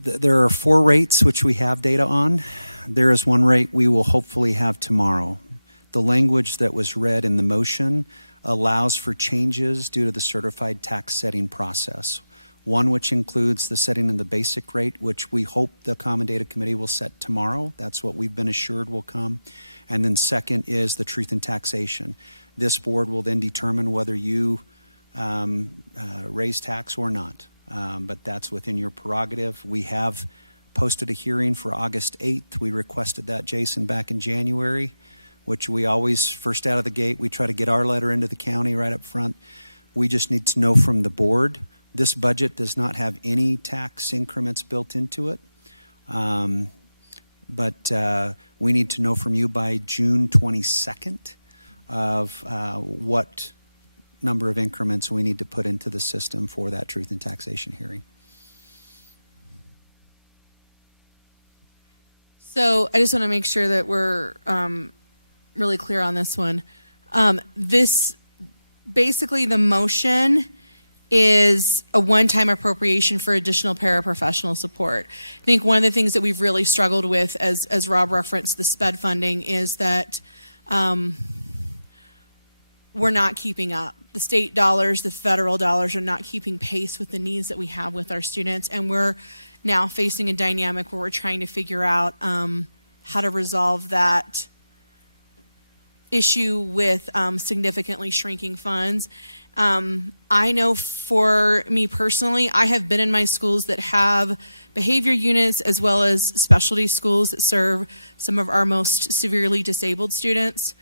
There are 4 rates which we have data on. There is 1 rate we will hopefully have tomorrow. The language that was read in the motion allows for changes due to the certified tax setting process. 1 which includes the setting of the basic rate, which we hope the Common Data Committee will set tomorrow. That's what we've been assured will come. And then second is the truth in taxation. This board will then determine whether you raise tax or not. But that's within your prerogative. We have posted a hearing for August 8th. We requested that, Jason, back in January, which we always, first out of the gate, we try to get our letter into the county right up front. We just need to know from the board. This budget does not have any tax increments built into it. But we need to know from you by June 22nd of what number of increments we need to put into the system for that truth and taxation hearing. So I just want to make sure that we're really clear on this one. This, basically the motion is a one-time appropriation for additional paraprofessional support. I think one of the things that we've really struggled with, as Rob referenced, the SPED funding, is that we're not keeping up. The state dollars, the federal dollars are not keeping pace with the needs that we have with our students, and we're now facing a dynamic where we're trying to figure out how to resolve that issue with significantly shrinking funds. I know for me personally, I have been in my schools that have behavior units as well as specialty schools that serve some of our most severely disabled students.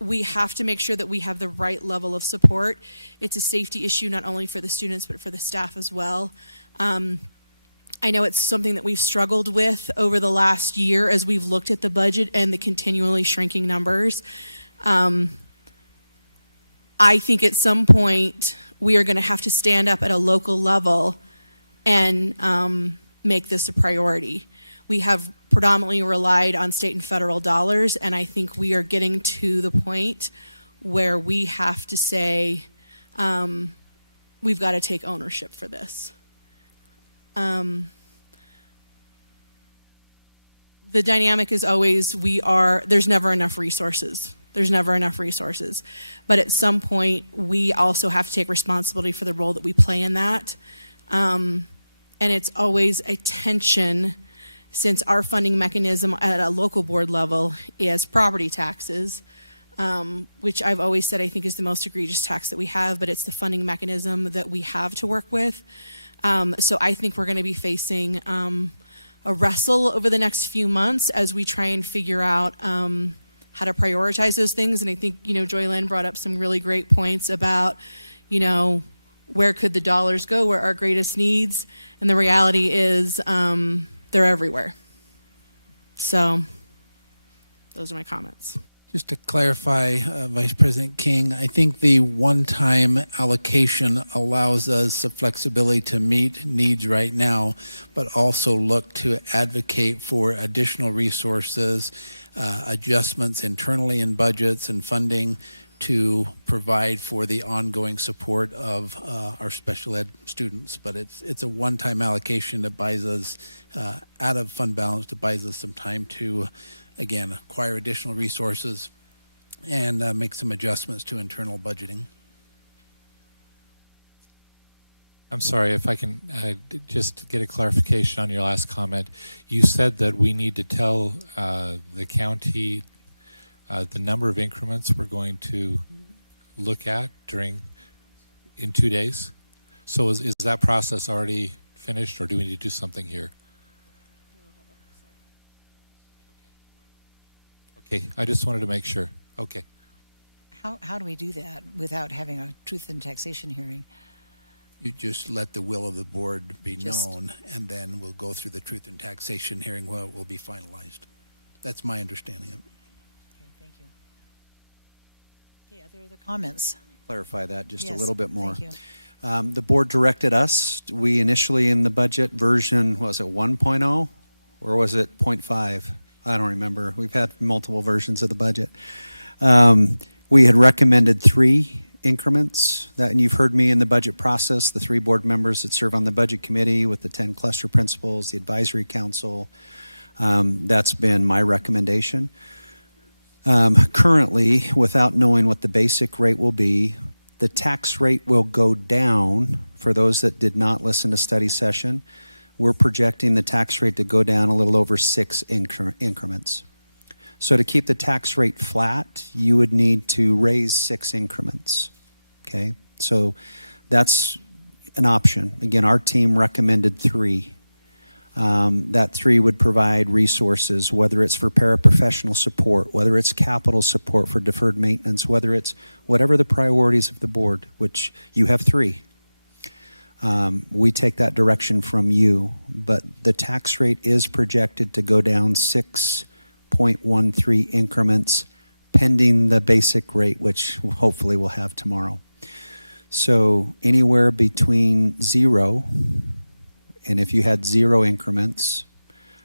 We have to make sure that we have the right level of support. It's a safety issue not only for the students but for the staff as well. I know it's something that we've struggled with over the last year as we've looked at the budget and the continually shrinking numbers. I think at some point we are going to have to stand up at a local level and make this a priority. We have predominantly relied on state and federal dollars, and I think we are getting to the point where we have to say we've got to take ownership for this. The dynamic is always there's never enough resources. There's never enough resources. But at some point, we also have to take responsibility for the role that we play in that. And it's always a tension, since our funding mechanism at a local board level is property taxes, which I've always said I think is the most egregious tax that we have, but it's the funding mechanism that we have to work with. So I think we're going to be facing a wrestle over the next few months as we try and figure out how to prioritize those things. And I think, Joy Lynn brought up some really great points about, where could the dollars go, where our greatest needs, and the reality is they're everywhere. So those are my comments. Just to clarify, Vice President King, I think the one-time allocation allows us the flexibility to meet needs right now, but also look to advocate for additional resources, adjustments internally in budgets and funding to provide for the ongoing support of our special ed students. But it's a one-time allocation that buys us, out of fund balance, that buys us some time to, again, acquire additional resources and make some adjustments to internal budgeting. I'm sorry, if I can just get a clarification on your last comment. You said that we need to tell the county the number of increments we're going to look at in 2 days. So is that process already finished, or do we need to do something here? Okay, I just wanted to make sure. Okay. How do we do that without having a truth and taxation hearing? You just let the will of the board be known, and then we'll go through the truth and taxation hearing where it will be finalized. That's my understanding of it. Okay, thank you. Okay, are there other comments? Clarify that just Yes, a little bit more. thank you. The board directed us, we initially in the budget version, was it 1.0 or was it 0.5? I don't remember. We've had multiple versions of the budget. We had recommended 3 increments, and you've heard me in the budget process, the 3 board members that serve on the budget committee with the 10 cluster principals, the advisory council. That's been my recommendation. Currently, without knowing what the basic rate will be, the tax rate will go down. For those that did not listen to study session, we're projecting the tax rate to go down a little over 6 increments. So to keep the tax rate flat, you would need to raise 6 increments. Okay, so that's an option. Again, our team recommended 3. That 3 would provide resources, whether it's for paraprofessional support, whether it's capital support for deferred maintenance, whether it's whatever the priorities of the board, which you have 3. We take that direction from you, but the tax rate is projected to go down 6.13 increments pending the basic rate, which hopefully we'll have tomorrow. So anywhere between 0, and if you had 0 increments,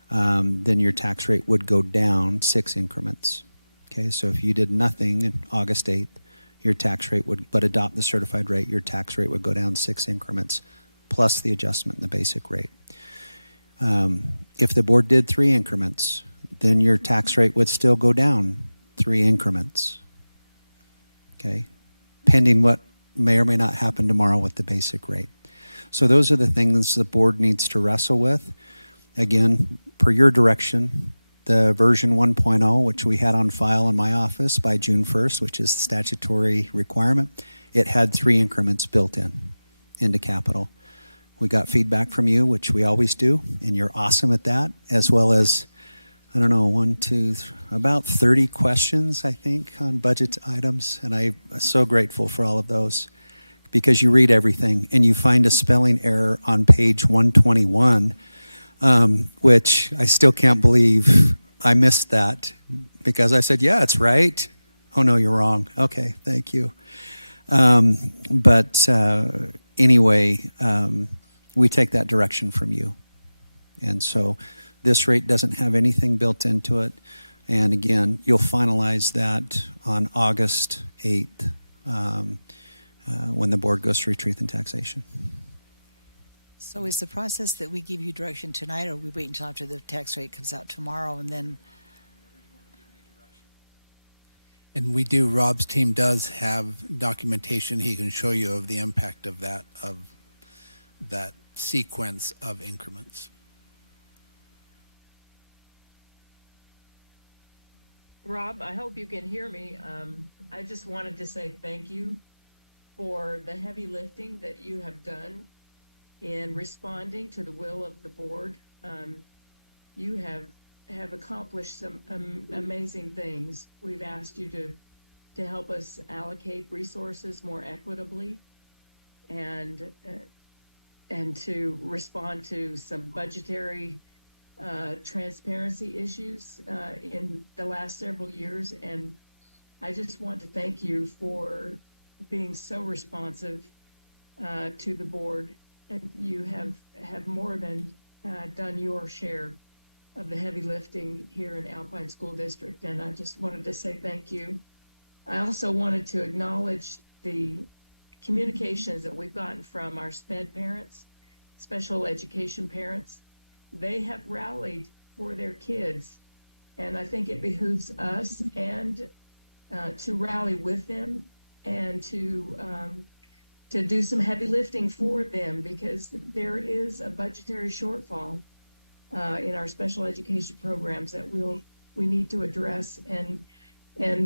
then your tax rate would go down 6 increments. Okay, so if you did nothing in August 8th, your tax rate would, but adopt the certified rate, your tax rate would go down 6 increments, plus the adjustment in the basic rate. If the board did 3 increments, then your tax rate would still go down 3 increments. Okay, pending what may or may not happen tomorrow with the basic rate. So those are the things the board needs to wrestle with. Again, per your direction, the version 1.0, which we had on file in my office by June 1st, which is the statutory requirement, it had 3 increments built into capital. We got feedback from you, which we always do, and you're awesome at that, as well as, I don't know, about 30 questions, I think, on budget items, and I'm so grateful for all of those, because you read everything, and you find a spelling error on page 121, which I still can't believe I missed that, because I said, yeah, it's right. Oh, no, you're wrong. Okay, thank you. Anyway, we take that direction from you. And so this rate doesn't have anything built into it. And again, you'll finalize that on August 8th when the board goes through truth and taxation. So is the process that we give you direction tonight, or we wait until after the tax rate comes out tomorrow and then? And we do, Rob's team does have documentation he can show you of the impact of that sequence of increments. Rob, I hope you can hear me. I just wanted to say thank you for the heavy lifting that you have done in responding to the will of the board. You have accomplished some amazing things. We've asked you to help us allocate resources more equitably and to respond to some budgetary transparency issues in the last several years. And I just want to thank you for being so responsive to the board. And you have more than done your share of the heavy lifting here in Alpine School District. And I just wanted to say thank you. I also wanted to acknowledge the communications that we've gotten from our SPED parents, special education parents. They have rallied for their kids. And I think it behooves us and to rally with them and to do some heavy lifting for them, because there is a budgetary shortfall in our special education programs that we need to address, and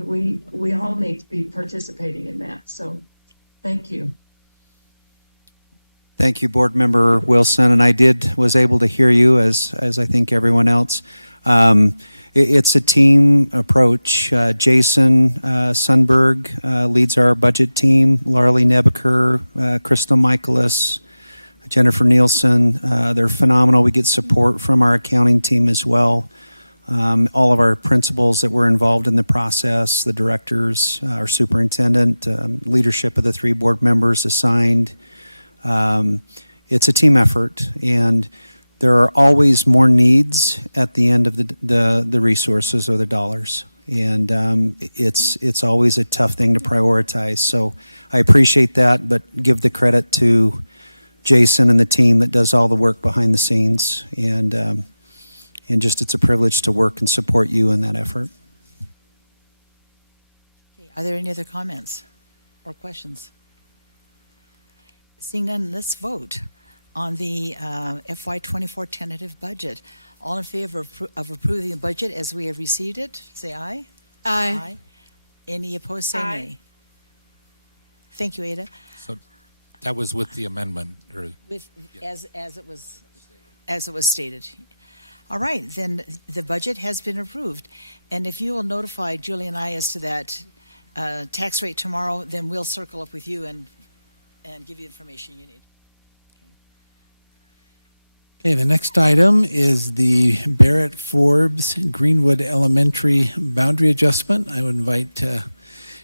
we all need to be participating in that. So thank you. Thank you, Board Member Wilson, and I was able to hear you as I think everyone else. It's a team approach. Jason Sundberg leads our budget team. Larly Nebeker, Crystal Michaelis, Jennifer Nielsen. They're phenomenal. We get support from our accounting team as well. All of our principals that were involved in the process, the directors, our superintendent, leadership of the 3 board members assigned. It's a team effort, and there are always more needs at the end of the resources or the dollars. And it's always a tough thing to prioritize. So I appreciate that, but give the credit to Jason and the team that does all the work behind the scenes. And just it's a privilege to work and support you in that effort. Okay, are there any other comments or questions? Seeing none, let's vote on the FY24 tentative budget. All in favor of approving the budget as we have received it, say aye. Aye. Any opposed, say nay. Thank you, Ada. So that was with the amendment, or With as it was stated. All right, then the budget has been approved, and if you will notify Julie and I as to that tax rate tomorrow, then we'll circle up with you and give you the information you need. Okay, the next item is the Barrett Forbes Greenwood Elementary boundary adjustment. I would invite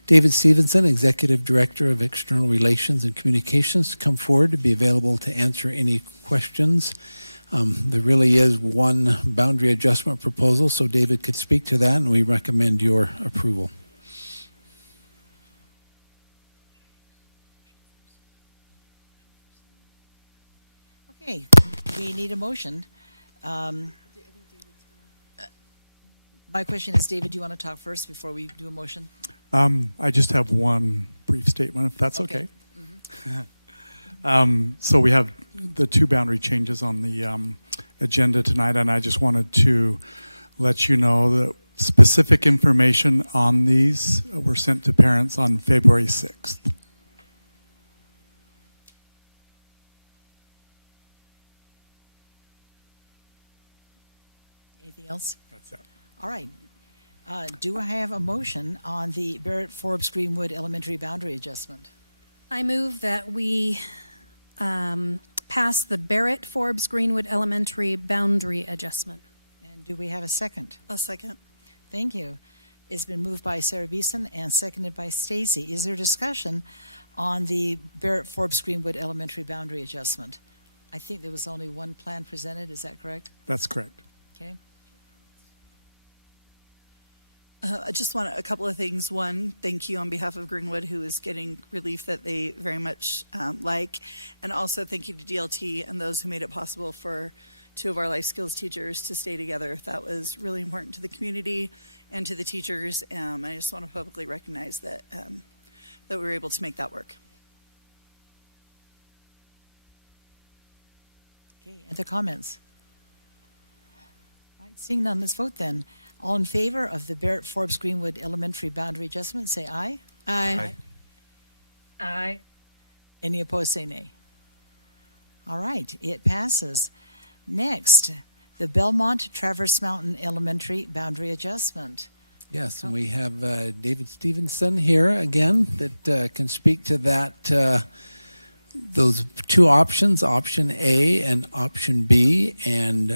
David Stevenson, Executive Director of External Relations and Communications, to come forward to be available to answer any questions. There really is one boundary adjustment proposal, so David could speak to that, and we recommend your approval. Okay, we need a motion. My question is, David, do you want to talk first before we do a motion? I just have one brief statement, if that's okay. Mm-hmm. So we have the two boundary changes on the agenda tonight, and I just wanted to let you know that specific information on these were sent to parents on February 6th. Anything else? That's it. All right. Do I have a motion on the Barrett Forbes Greenwood Elementary boundary adjustment? I move that we pass the Barrett Forbes Greenwood Elementary boundary adjustment. And do we have a second? A second. Thank you. It's been moved by Sarah Beeson and seconded by Stacy. Is there discussion on the Barrett Forbes Greenwood Elementary boundary adjustment? I think there was only one plan presented. Is that correct? That's correct. Okay. I just want a couple of things. One, thank you on behalf of Greenwood, who is getting relief that they very much like. And also thank you to DLT and those who made it possible for two of our life skills teachers to stay together. That was really important to the community and to the teachers. I just want to publicly recognize that, that we were able to make that work. Okay, other comments? All right, seeing none, let's vote then. All in favor of the Barrett Forbes Greenwood Elementary boundary adjustment, say aye. Aye. Aye. Any opposed, say nay. All right, it passes. Next, the Belmont Traverse Mountain Elementary boundary adjustment. Yes, and we have David Stevenson here again that can speak to that. Those two options, option A and option B, and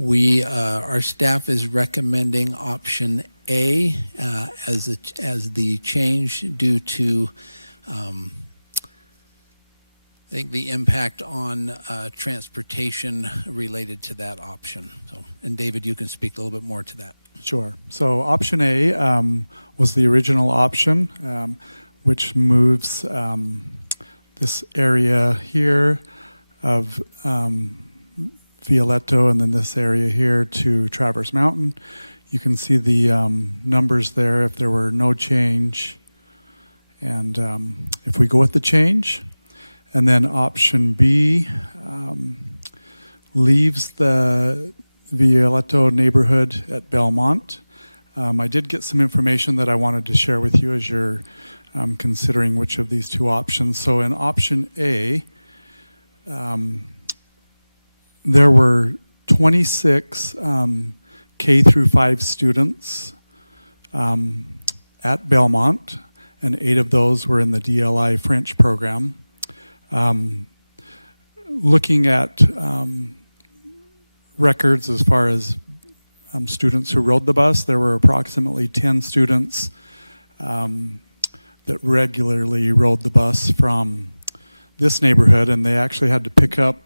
our staff is recommending option A as the change due to I think the impact on transportation related to that option. So, and David, you can speak a little bit more to that. Sure. So option A was the original option, which moves this area here of Violetto and then this area here to Traverse Mountain. You can see the numbers there if there were no change. And if we go with the change, and then option B leaves the Violetto neighborhood at Belmont. I did get some information that I wanted to share with you as you're considering which of these two options. So in option A, there were 26 K through 5 students at Belmont, and 8 of those were in the DLI French program. Looking at records as far as students who rode the bus, there were approximately 10 students that regularly rode the bus from this neighborhood, and they actually had to pick up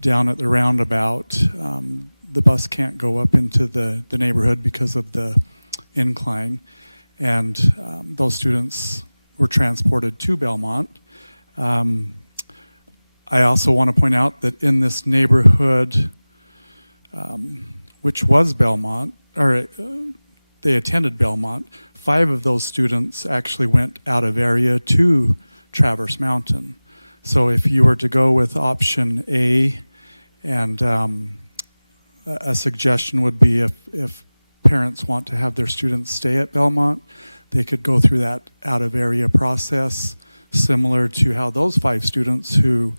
down at the roundabout. The bus can't go up into the neighborhood because of the incline, and those students were transported to Belmont. I also want to point out that in this neighborhood, which was Belmont, or they attended Belmont, 5 of those students actually went out of area to Traverse Mountain. So if you were to go with option A, and a suggestion would be if parents want to have their students stay at Belmont, they could go through that out of area process, similar to how those 5 students who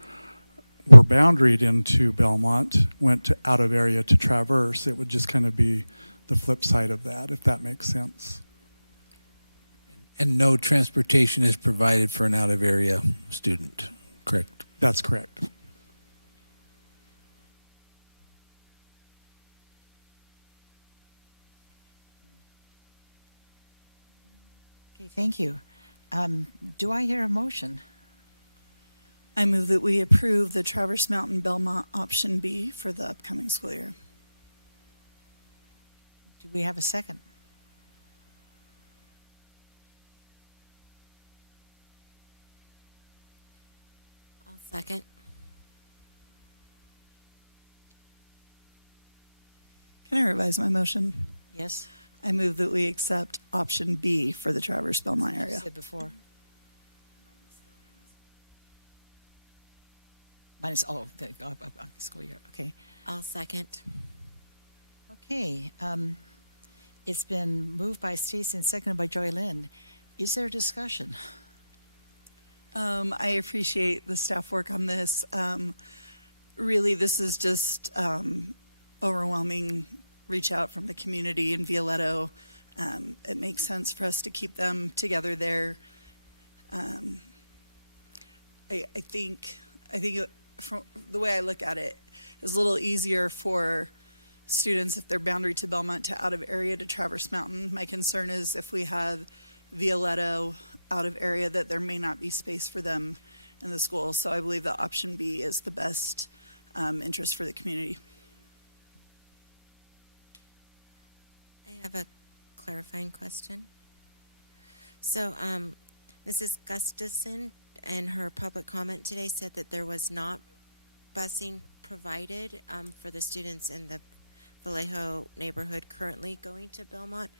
were boundaried into Belmont went to out of area to Traverse. It would just kind of be the flip side of that, if that makes sense. And no transportation is provided for an out of area student, correct? That's correct. Okay, thank you. Do I hear a motion? I move that we approve the Traverse Mountain Belmont option B for the upcoming school year. Do we have a second? I'll second. Can I revise my motion? Yes. I move that we accept option B for the Traverse Belmont You area. said before. Minus, the school year, okay. I'll second. Okay, it's been moved by Stacy and seconded by Joy Lynn. Is there discussion? I appreciate the staff work on this. Really, this is just overwhelming reach out from the community in Violetto. It makes sense for us to keep them together there. I think from the way I look at it, it's a little easier for students if they're boundary to Belmont to out of area to Traverse Mountain. My concern is if we have Violetto out of area that there may not be space for them in the school. So I believe that option B is the best interest for the community. I have a clarifying question. So, Mrs. Gustafson, in her public comment today, said that there was not busing provided for the students in the Vallejo neighborhood currently going to Belmont,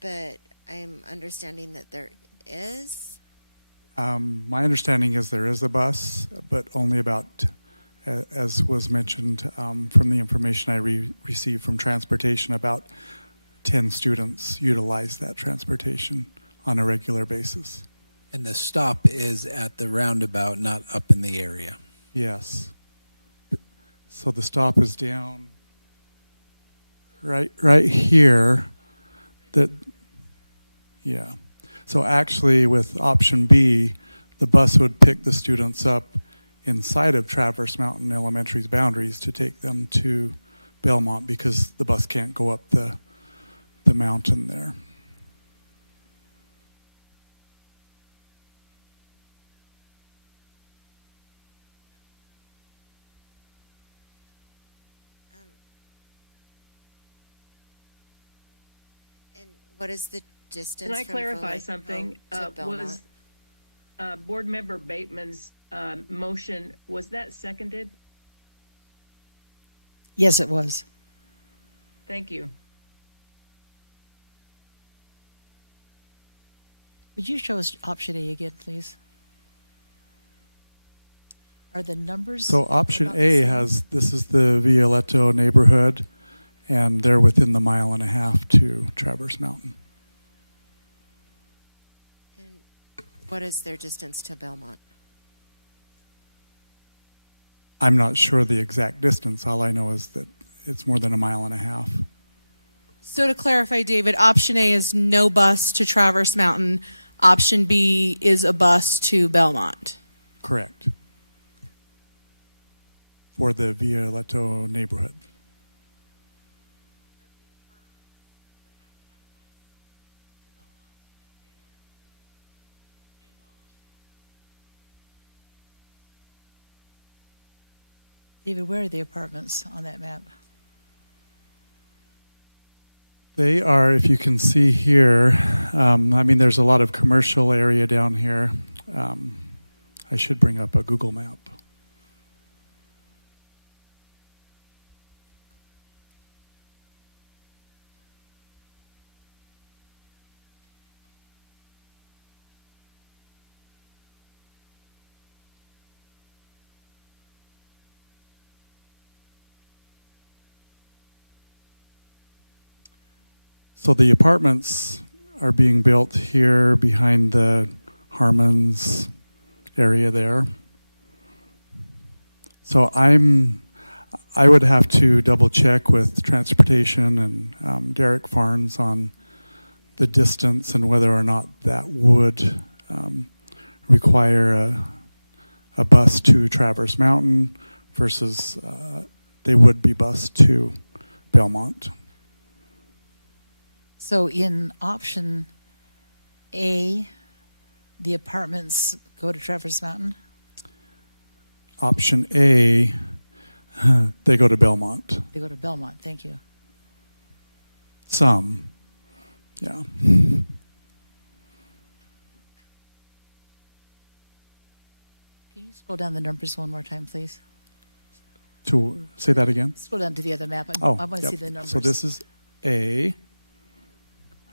but I'm understanding that there is. My understanding is there is a bus, but only about, as was mentioned from the information I received from transportation, about 10 students utilize that transportation on a regular basis. And the stop is at the roundabout, not up in the area. Yes. So the stop is down right here. Yeah. So actually with option B, the bus would pick the students up inside of Traverse Mountain Elementary's boundaries to take them to Belmont because the bus can't go up the mountain there. And what is the distance? Can I from clarify Vallejo something? to Belmont? Was Board Member Bateman's motion, was that seconded? Yes, it was. Thank you. Would you show us option A again, please? Are the numbers? So option about the A same? this is the Violetto neighborhood, and they're within the 1.5 miles to Traverse Mountain. And what is their distance to Belmont? I'm not sure the exact distance. All I know is that it's more than 1.5 miles. So to clarify, David, option A is no bus to Traverse Mountain. Option B is a bus to Belmont. Correct. For the Violetto neighborhood. David, where are the apartments on that map? They are, if you can see here, I mean, there's a lot of commercial area down here. I should bring up a Google map. So the apartments are being built here behind the Harmons area there. So I would have to double check with transportation and Derek Farnes on the distance and whether or not that would require a bus to Traverse Mountain versus they would be bused to Belmont. So in option A, the apartments go to Traverse Mountain? Option A, they go to Belmont. They go to Belmont, thank you. Some, yeah. Can you scroll down the numbers one more time, please? To say that again? Scroll down to the other map. Oh, I want to yep. see the numbers. So this is A, and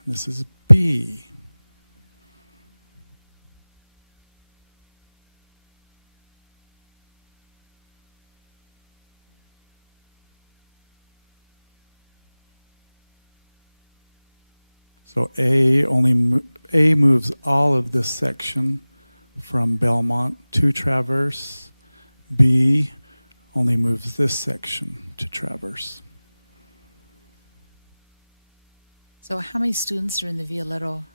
this is B. So A moves all of this section from Belmont to Traverse. B only moves this section to Traverse. So how many students are in the Violetto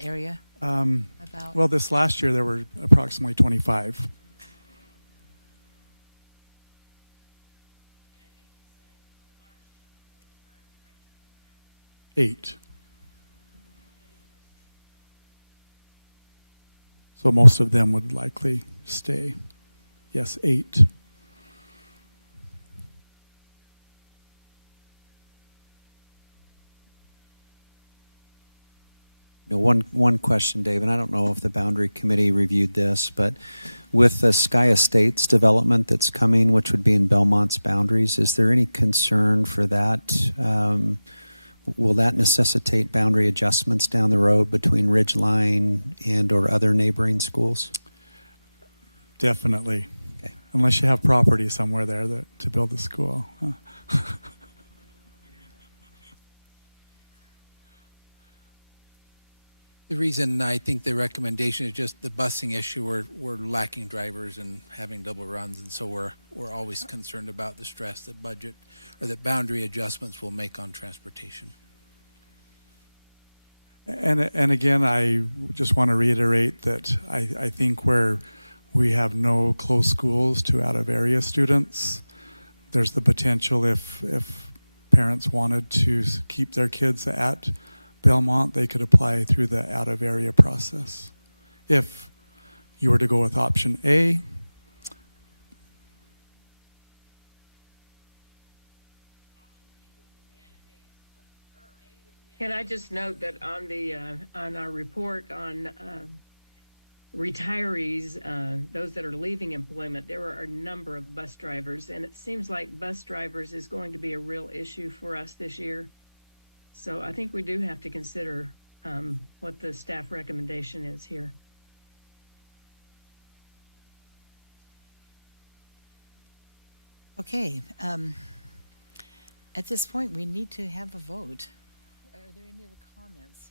area? About? Well, this last year there were approximately 25. Eight. So most of them would likely stay. Yes, 8. One question, Dave, and I don't know if the boundary committee reviewed this, but with the Sky Estates development that's coming, which would be in Belmont's boundaries, is there any concern for that? Will that necessitate boundary adjustments down the road between Ridgeline and or other neighboring schools? Definitely. Okay. Unless you have property somewhere there to build a school. Huh? The reason I think the recommendation is just the busing issue. We're lacking drivers and having double runs, and so we're always concerned about the stress that budget or that boundary adjustments will make on transportation. And again, I just want to reiterate that I think where we have no close schools to out-of-area students, there's the potential if parents wanted to keep their kids at Belmont, they could apply through the out-of-area process. If you were to go with option A, Can I just note that on our report on retirees, those that are leaving employment, there are a number of bus drivers, and it seems like bus drivers is going to be a real issue for us this year. So I think we do have to consider what the staff recommendation is here. Okay. At this point, we need to have a vote. Are there any other comments?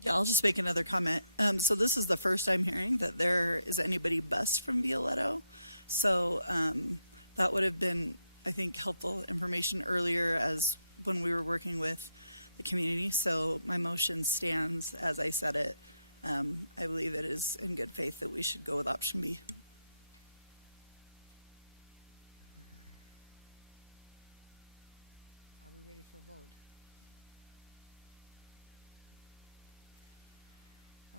Yeah, I'll just make another comment. So this is the first I'm hearing that there is anybody bused from Violetto. So that would have been, I think, helpful information earlier as when we were working with the community. So my motion stands as I said it. I believe it is in good faith that we should go with option B. Are we ready for a vote?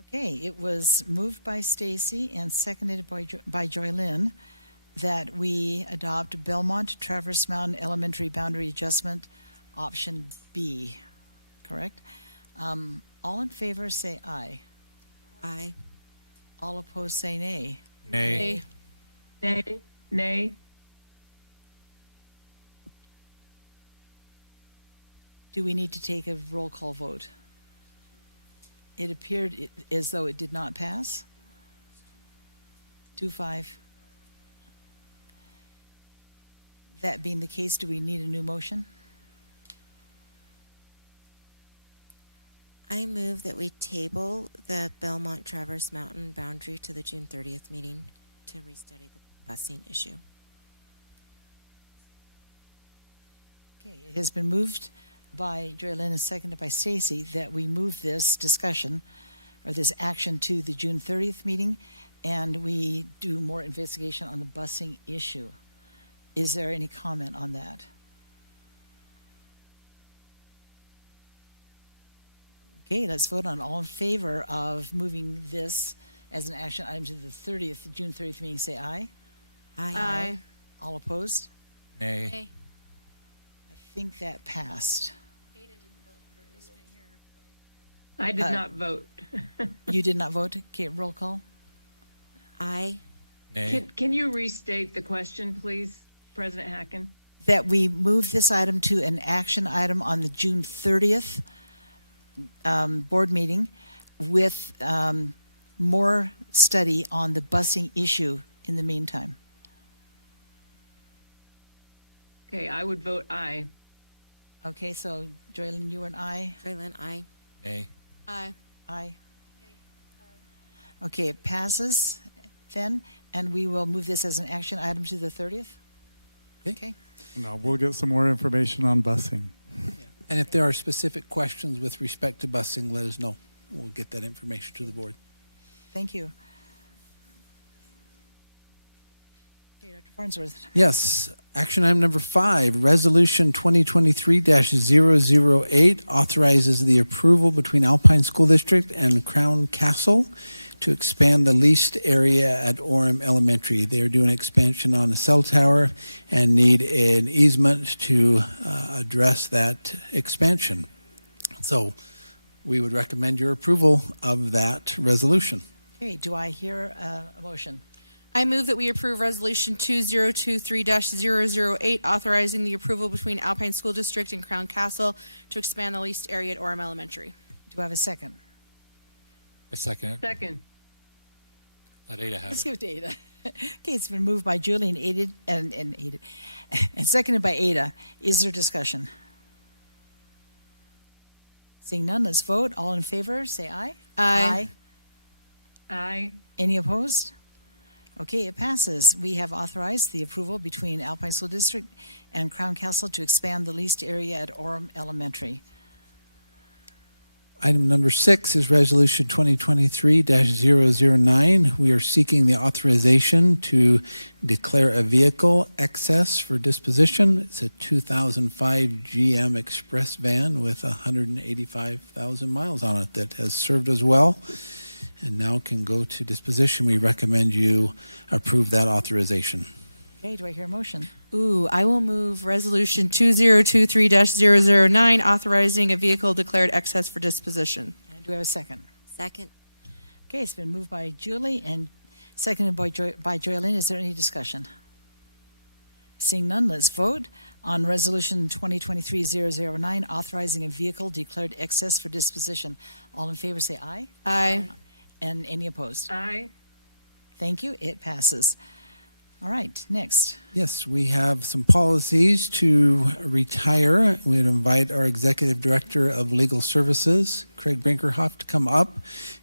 Okay, it was moved by Stacy and seconded by Joylyn that we adopt Belmont Traverse Mountain Elementary Boundary Adjustment option B, correct? All in favor say aye. Aye. All opposed say nay. Nay. Nay. Nay. Do we need to take a roll call vote? It appeared as though it did not pass. 2-5. That being the case, do we need a new motion? I move that we table the Belmont Traverse Mountain boundary to the June 30th meeting to restudy the busing issue. Okay, it has been moved by Joylyn and seconded by Stacy that we move this discussion or this action to the June 30th meeting and we do more investigation on the busing issue. Is there any comment on that? Okay, let's vote on all in favor of moving this as an action item to the 30th, June 30th meeting, say aye. Aye. All opposed? Nay. I think that passed. I did not vote. You did not vote? Okay, roll call. Aye. Nay. Can you restate the question, please, President Hacken? That we move this item to an action item on the June 30th board meeting with more study on the busing issue in the meantime. Okay, I would vote aye. Okay, so Joylyn, you and I. Joylyn, aye. Nay. Aye. Aye. Okay, it passes then, and we will move this as an action item to the 30th. Okay. No, we'll get some more information on busing. And if there are specific questions with respect to busing, let us know. We'll get that information to the board. Thank you. Okay, Dr. Farnsworth. Yes. Action item number 5, Resolution 2023-008 authorizes the approval between Alpine School District and Crown Castle to expand the leased area at Orem Elementary. They are doing expansion on a cell tower and need an easement to address that expansion. So we would recommend your approval of that resolution. Okay, do I hear a motion? I move that we approve Resolution 2023-008, authorizing the approval between Alpine School District and Crown Castle to expand the leased area at Orem Elementary. Do I have a second? I second it. Second. Let Ada have Let's it. give it to Ada. Okay, it's been moved by Julie and aided and seconded by Ada. Is there discussion? Seeing none, let's vote. All in favor, say aye. Aye. Aye. Any opposed? Okay, it passes. We have authorized the approval between Alpine School District and Crown Castle to expand the leased area at Orem Elementary. Item number 6 is Resolution 2023-009. We are seeking the authorization to declare a vehicle excess for disposition. It's a 2005 GM Express van with 185,000 miles on it that has served us well and now can go to disposition. We recommend you approve that authorization. Okay, do I hear a motion? Ooh, I will move Resolution 2023-009, authorizing a vehicle declared excess for disposition. And do I have a second? Second. Okay, it's been moved by Julie and seconded by Joylyn. Is there any discussion? Seeing none, let's vote on Resolution 2023-009, authorizing a vehicle declared excess for disposition. All in favor say aye. Aye. And any opposed? Aye. Thank you. It passes. All right, next. Yes, we have some policies to retire. We'd invite our Executive Director of Legal Services, Craig Brinkerhoff, to come up,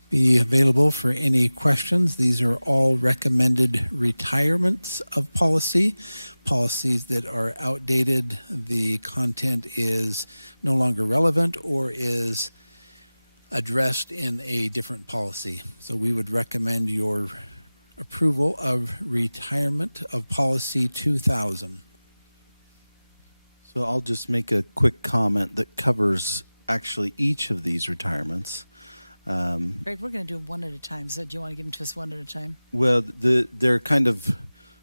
be available for any questions. These are all recommended retirements of policies that are outdated, the content is no longer relevant or is addressed in a different policy. So we would recommend your approval of retirement of policy 2000. So I'll just make a quick comment that covers actually each of these retirements. Greg, we're going to do them one at a time. So do you want to give them to us one at a time? Well, they're kind of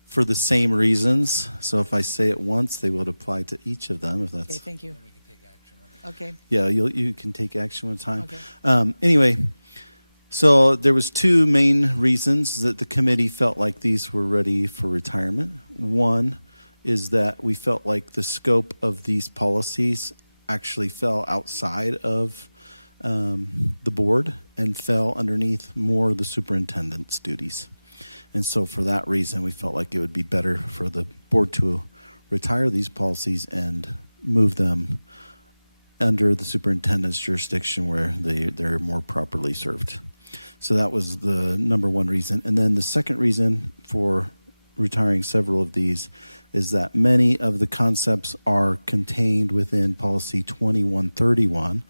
for the same reasons. So if I say it once, they would apply to each of them. If that's Okay, thank you. Okay. Yeah, you can take action one at a time. Okay. Anyway, so there was two main reasons that the committee felt like these were ready for retirement. One is that we felt like the scope of these policies actually fell outside of the board and fell underneath more of the superintendent's duties. And so for that reason, we felt like it would be better for the board to retire these policies and move them under the superintendent's jurisdiction where they're more properly served. So that was the number one reason. And then the second reason for retiring several of these is that many of the concepts are contained within policy 2131,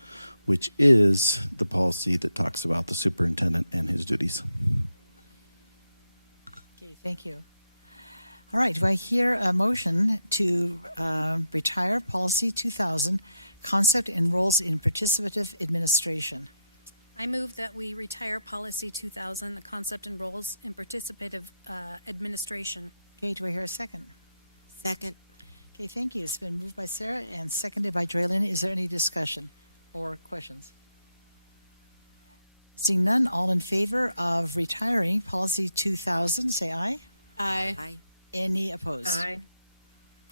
which is the policy that talks about the superintendent and his duties. Okay, thank you. All right, do I hear a motion to retire policy 2000, concept and roles in participative administration? I move that we retire Policy 2000, the concept and roles in participative administration. Okay, do I hear a second? Second. Okay, thank you. It's been moved by Sarah and seconded by Draylyn. Is there any discussion or questions? Seeing none, all in favor of retiring Policy 2000, say aye. Aye. Aye. Any opposed? Aye.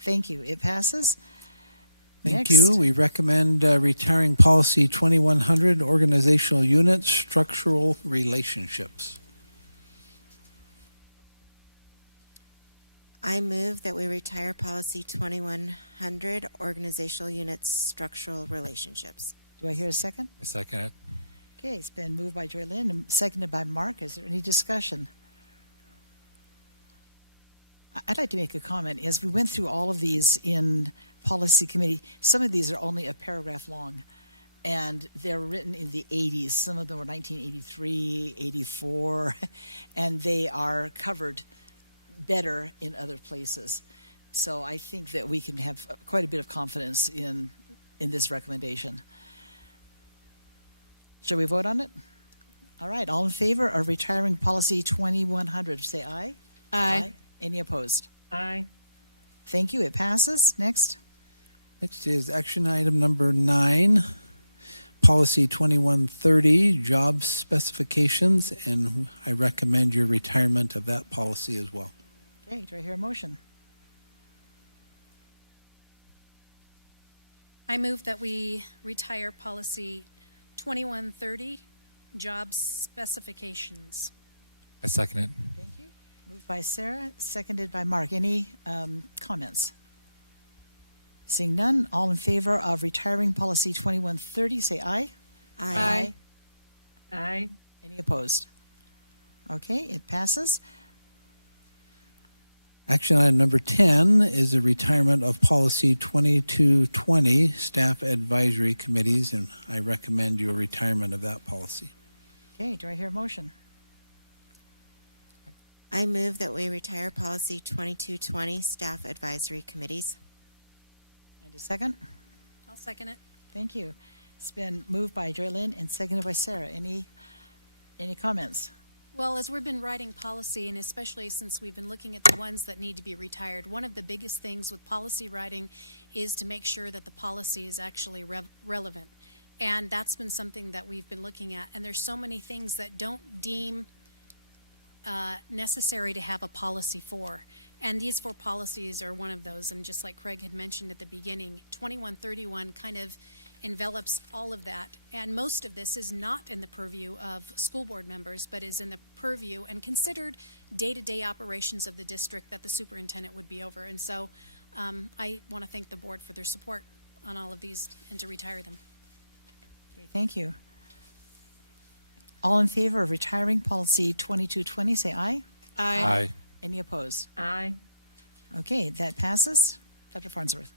Thank you. It passes. Thank Next. you. We recommend retiring Policy 2100, Organizational Units, Structural Relationships. I move that we retire Policy 2100, Organizational Units, Structural Relationships. Do I hear a second? I second it. Okay, it's been moved by Draylyn and seconded by Mark. Is there any discussion? I'd like to make a comment. As we went through all of these in Policy Committee, some of these are only a paragraph long, and they're written in the 80s. Some of them were 1983, 84, and they are covered better in other places. So I think that we can have quite a bit of confidence in this recommendation. Shall we vote on it? All right, all in favor of retiring Policy 2100, say aye. Aye. Any opposed? Aye. Thank you, it passes. Next. Next is action item number 9, Policy 2130, Job Specifications, and I recommend your retirement of that policy as well. Okay, do I hear a motion? I move that we retire Policy 2130, job specifications. I second it. Thank you. Moved by Sarah, seconded by Mark. Any comments? Seeing none, all in favor of retiring Policy 2130, say aye. Aye. Aye. Any opposed? Okay, it passes. Action item number 10 is the retirement of Policy 2220, Staff Advisory Committees, and I recommend your retirement of that policy. Okay, do I hear a motion? I move that we retire Policy 2220, Staff Advisory Committees. And a second? I'll second it. Thank you. It's been moved by Draylyn and seconded by Sarah. Any comments? Well, as we've been writing policy, and especially since we've been looking at the ones that need to be retired, one of the biggest things with policy writing is to make sure that the policy is actually relevant. And that's been something that we've been looking at. And there's so many things that don't deem necessary to have a policy for. And these 4 policies are one of those. And just like Craig had mentioned at the beginning, 2131 kind of envelops all of that. And most of this is not in the purview of school board members, but is in the purview and considered day-to-day operations of the district that the superintendent would be over. And so I want to thank the board for their support on all of these and to retire them. Okay, thank you. All in favor of retiring Policy 2220, say aye. Aye. Any opposed? Aye. Okay, that passes. Dr. Farnsworth.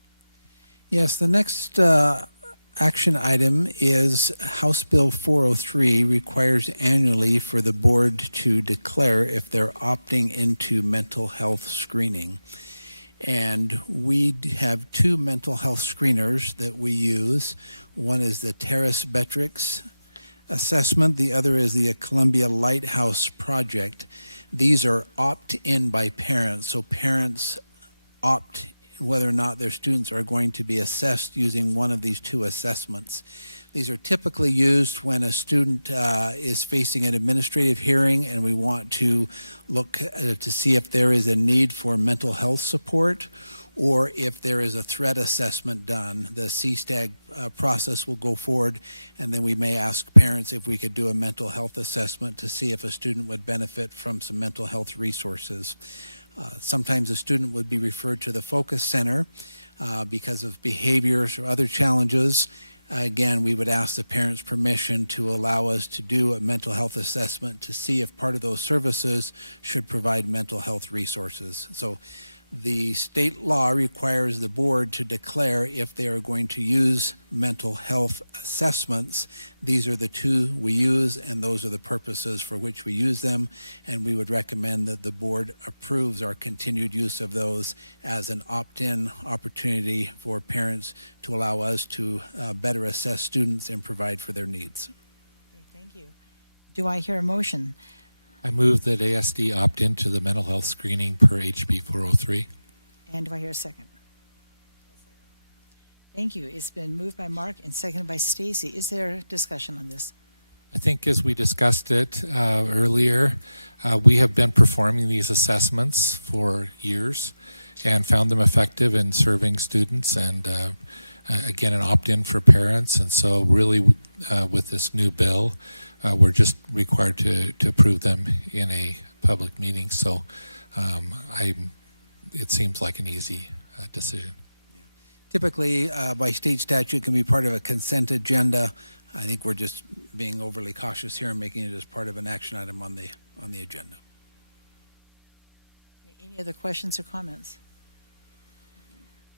Yes, the next action item is House Bill 403 requires annually for the board to declare if they're opting into mental health screening. And we have 2 mental health screeners that we use. One is the Terrace Betrix assessment. The other is the Columbia Lighthouse Project. These are opt-in by parents, so parents opt whether or not their students are going to be assessed using one of these 2 assessments. These are typically used when a student is facing an administrative hearing and we want to look to see if there is a need for mental health support or if there is a threat assessment done. The CSTAG process will go forward, and then we may ask parents if we could do a mental health assessment to see if a student would benefit from some mental health resources. Sometimes a student would be referred to the Focus Center because of behaviors or other challenges. Again, we would ask the parents' permission to allow us to do a mental health assessment to see if part of those services should provide mental health resources. So the state law requires the board to declare if they are going to use mental health assessments. These are the 2 we use, and those are the purposes for which we use them. And we would recommend that the board approves our continued use of those as an opt-in opportunity for parents to allow us to better assess students and provide for their needs. Okay, thank you. Do I hear a motion? I move that ASD opt into the mental health screening per HB 403. And do I hear a second? Thank you. It's been moved by Mark and seconded by Stacy. Is there discussion on this? I think as we discussed it earlier, we have been performing these assessments for years and found them effective in serving students and again, an opt-in for parents. And so really with this new bill, we're just required to approve them in a public meeting. So it seems like an easy decision. Typically, by state statute, it can be part of a consent agenda. I think we're just being overly cautious here and making it as part of an action item on the agenda. Any other questions or comments?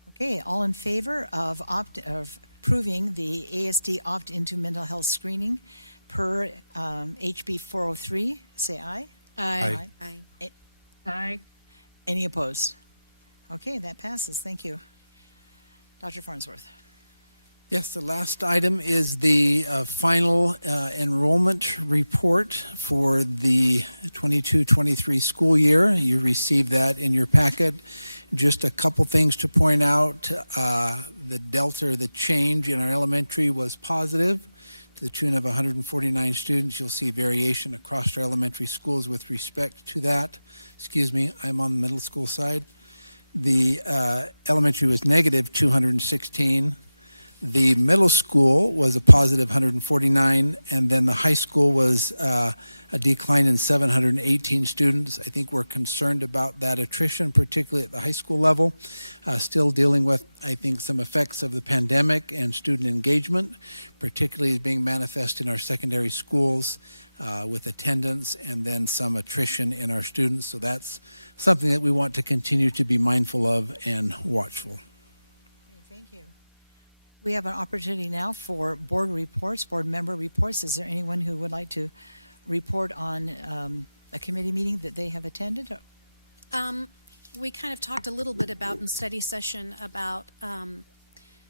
Okay, all in favor of approving the ASD opt into mental health screening per HB 403, say aye. Aye. Aye. Aye. Any opposed? Okay, that passes. Thank you. Dr. Farnsworth. Yes, the last item is the final enrollment report for the 22-23 school year. You received that in your packet. Just a couple things to point out. The delta, the change in our elementary was positive to the tune of 149 students. You'll see variation across our elementary schools with respect to that. Excuse me, I'm on the middle school side. The elementary was negative 216. The middle school was a positive 149, and then the high school was a decline in 718 students. I think we're concerned about that attrition, particularly at the high school level. Still dealing with, I think, some effects of the pandemic and student engagement, particularly being manifest in our secondary schools with attendance and then some attrition in our students. So that's something that we want to continue to be mindful of and watchful. Thank you. We have an opportunity now for board reports, board member reports. Is there anyone who would like to report on a committee meeting that they have attended? We kind of talked a little bit about in study session about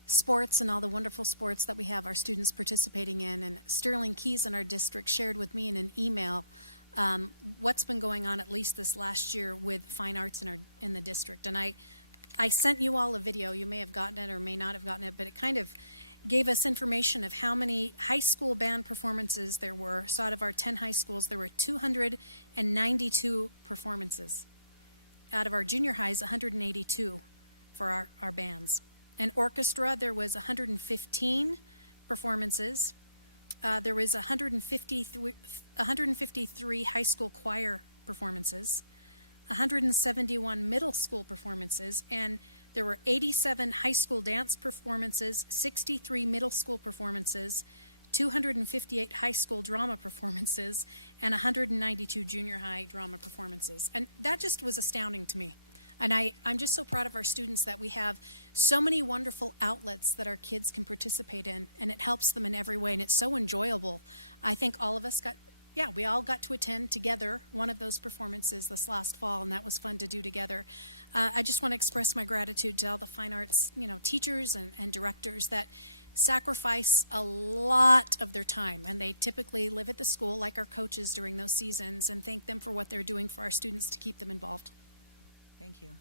sports and all the wonderful sports that we have our students participating in. And Sterling Keys in our district shared with me in an email what's been going on at least this last year with fine arts in the district. And I sent you all a video. You may have gotten it or may not have gotten it, but it kind of gave us information of how many high school band performances there were. So out of our 10 high schools, there were 292 performances. Out of our junior highs, 182 for our bands. And orchestra, there was 115 performances. There was 153 high school choir performances. 171 middle school performances, and there were 87 high school dance performances, 63 middle school performances, 258 high school drama performances, and 192 junior high drama performances. And that just was astounding to me. And I'm just so proud of our students that we have so many wonderful outlets that our kids can participate in, and it helps them in every way, and it's so enjoyable. I think all of us we all got to attend together one of those performances this last fall, and that was fun to do together. I just want to express my gratitude to all the fine arts, teachers and directors that sacrifice a lot of their time, and they typically live at the school like our coaches during those seasons, and thank them for what they're doing for our students to keep them involved. Thank you.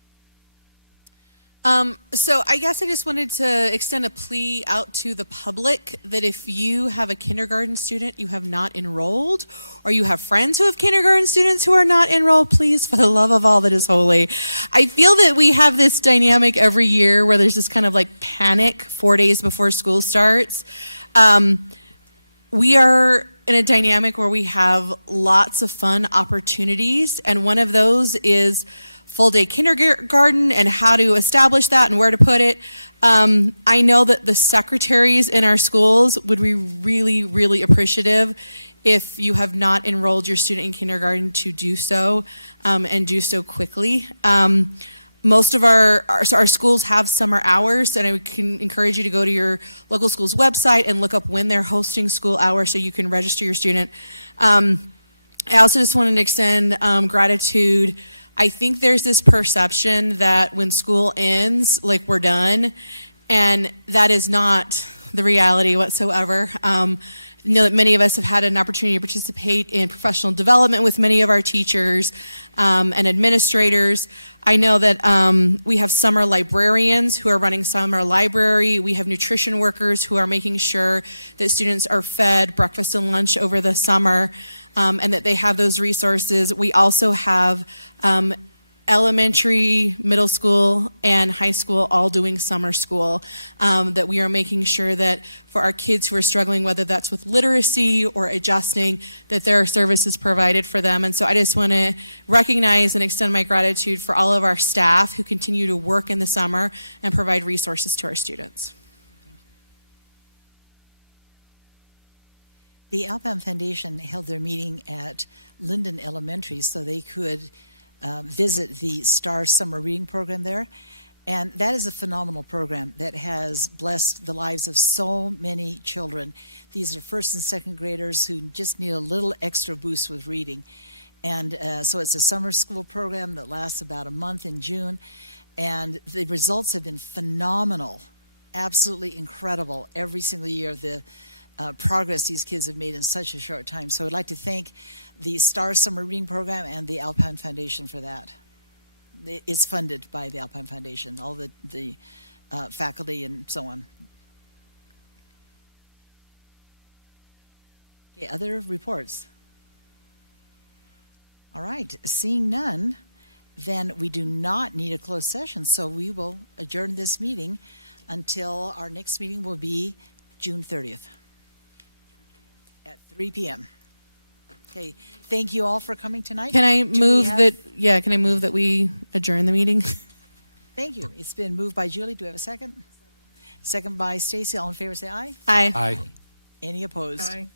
So I guess I just wanted to extend a plea out to the public that if you have a kindergarten student you have not enrolled, or you have friends who have kindergarten students who are not enrolled, please, for the love of all that is holy. I feel that we have this dynamic every year where there's this kind of like panic 4 days before school starts. We are in a dynamic where we have lots of fun opportunities, and one of those is full-day kindergarten and how to establish that and where to put it. I know that the secretaries in our schools would be really, really appreciative if you have not enrolled your student in kindergarten to do so and do so quickly. Most of our schools have summer hours, and I can encourage you to go to your local school's website and look up when they're hosting school hours so you can register your student. I also just wanted to extend gratitude. I think there's this perception that when school ends, like we're done, and that is not the reality whatsoever. know that many of us have had an opportunity to participate in professional development with many of our teachers and administrators. I know that we have summer librarians who are running summer library. We have nutrition workers who are making sure that students are fed breakfast and lunch over the summer and that they have those resources. We also have elementary, middle school, and high school all doing summer school, that we are making sure that for our kids who are struggling, whether that's with literacy or adjusting, that there are services provided for them. And so I just want to recognize and extend my gratitude for all of our staff who continue to work in the summer and provide resources to our students. The Alpine Foundation held their meeting at Linden Elementary so they could visit the STAR Summer Reading Program there. And that is a phenomenal program that has blessed the lives of so many children. These are first and second graders who just need a little extra boost with reading. And so it's a summer school program that lasts about a month in June. And the results have been phenomenal, absolutely incredible every single year. The progress these kids have made in such a short time. So I'd like to thank the STAR Summer Reading Program and the Alpine Foundation for that. It's funded by the Alpine Foundation, all the faculty and so on. Okay, other reports? All right, seeing none, then we do not need a closed session, so we will adjourn this meeting until our next meeting will be June 30th. At 3 p.m. Okay, thank you all for coming tonight. Can I move that we adjourn the meeting? Thank you. It's been moved by Julie. Do we have a second? Second by Stacy. All in favor say aye. Aye. Aye. Any opposed? Aye.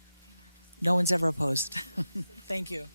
No one's ever opposed. Thank you.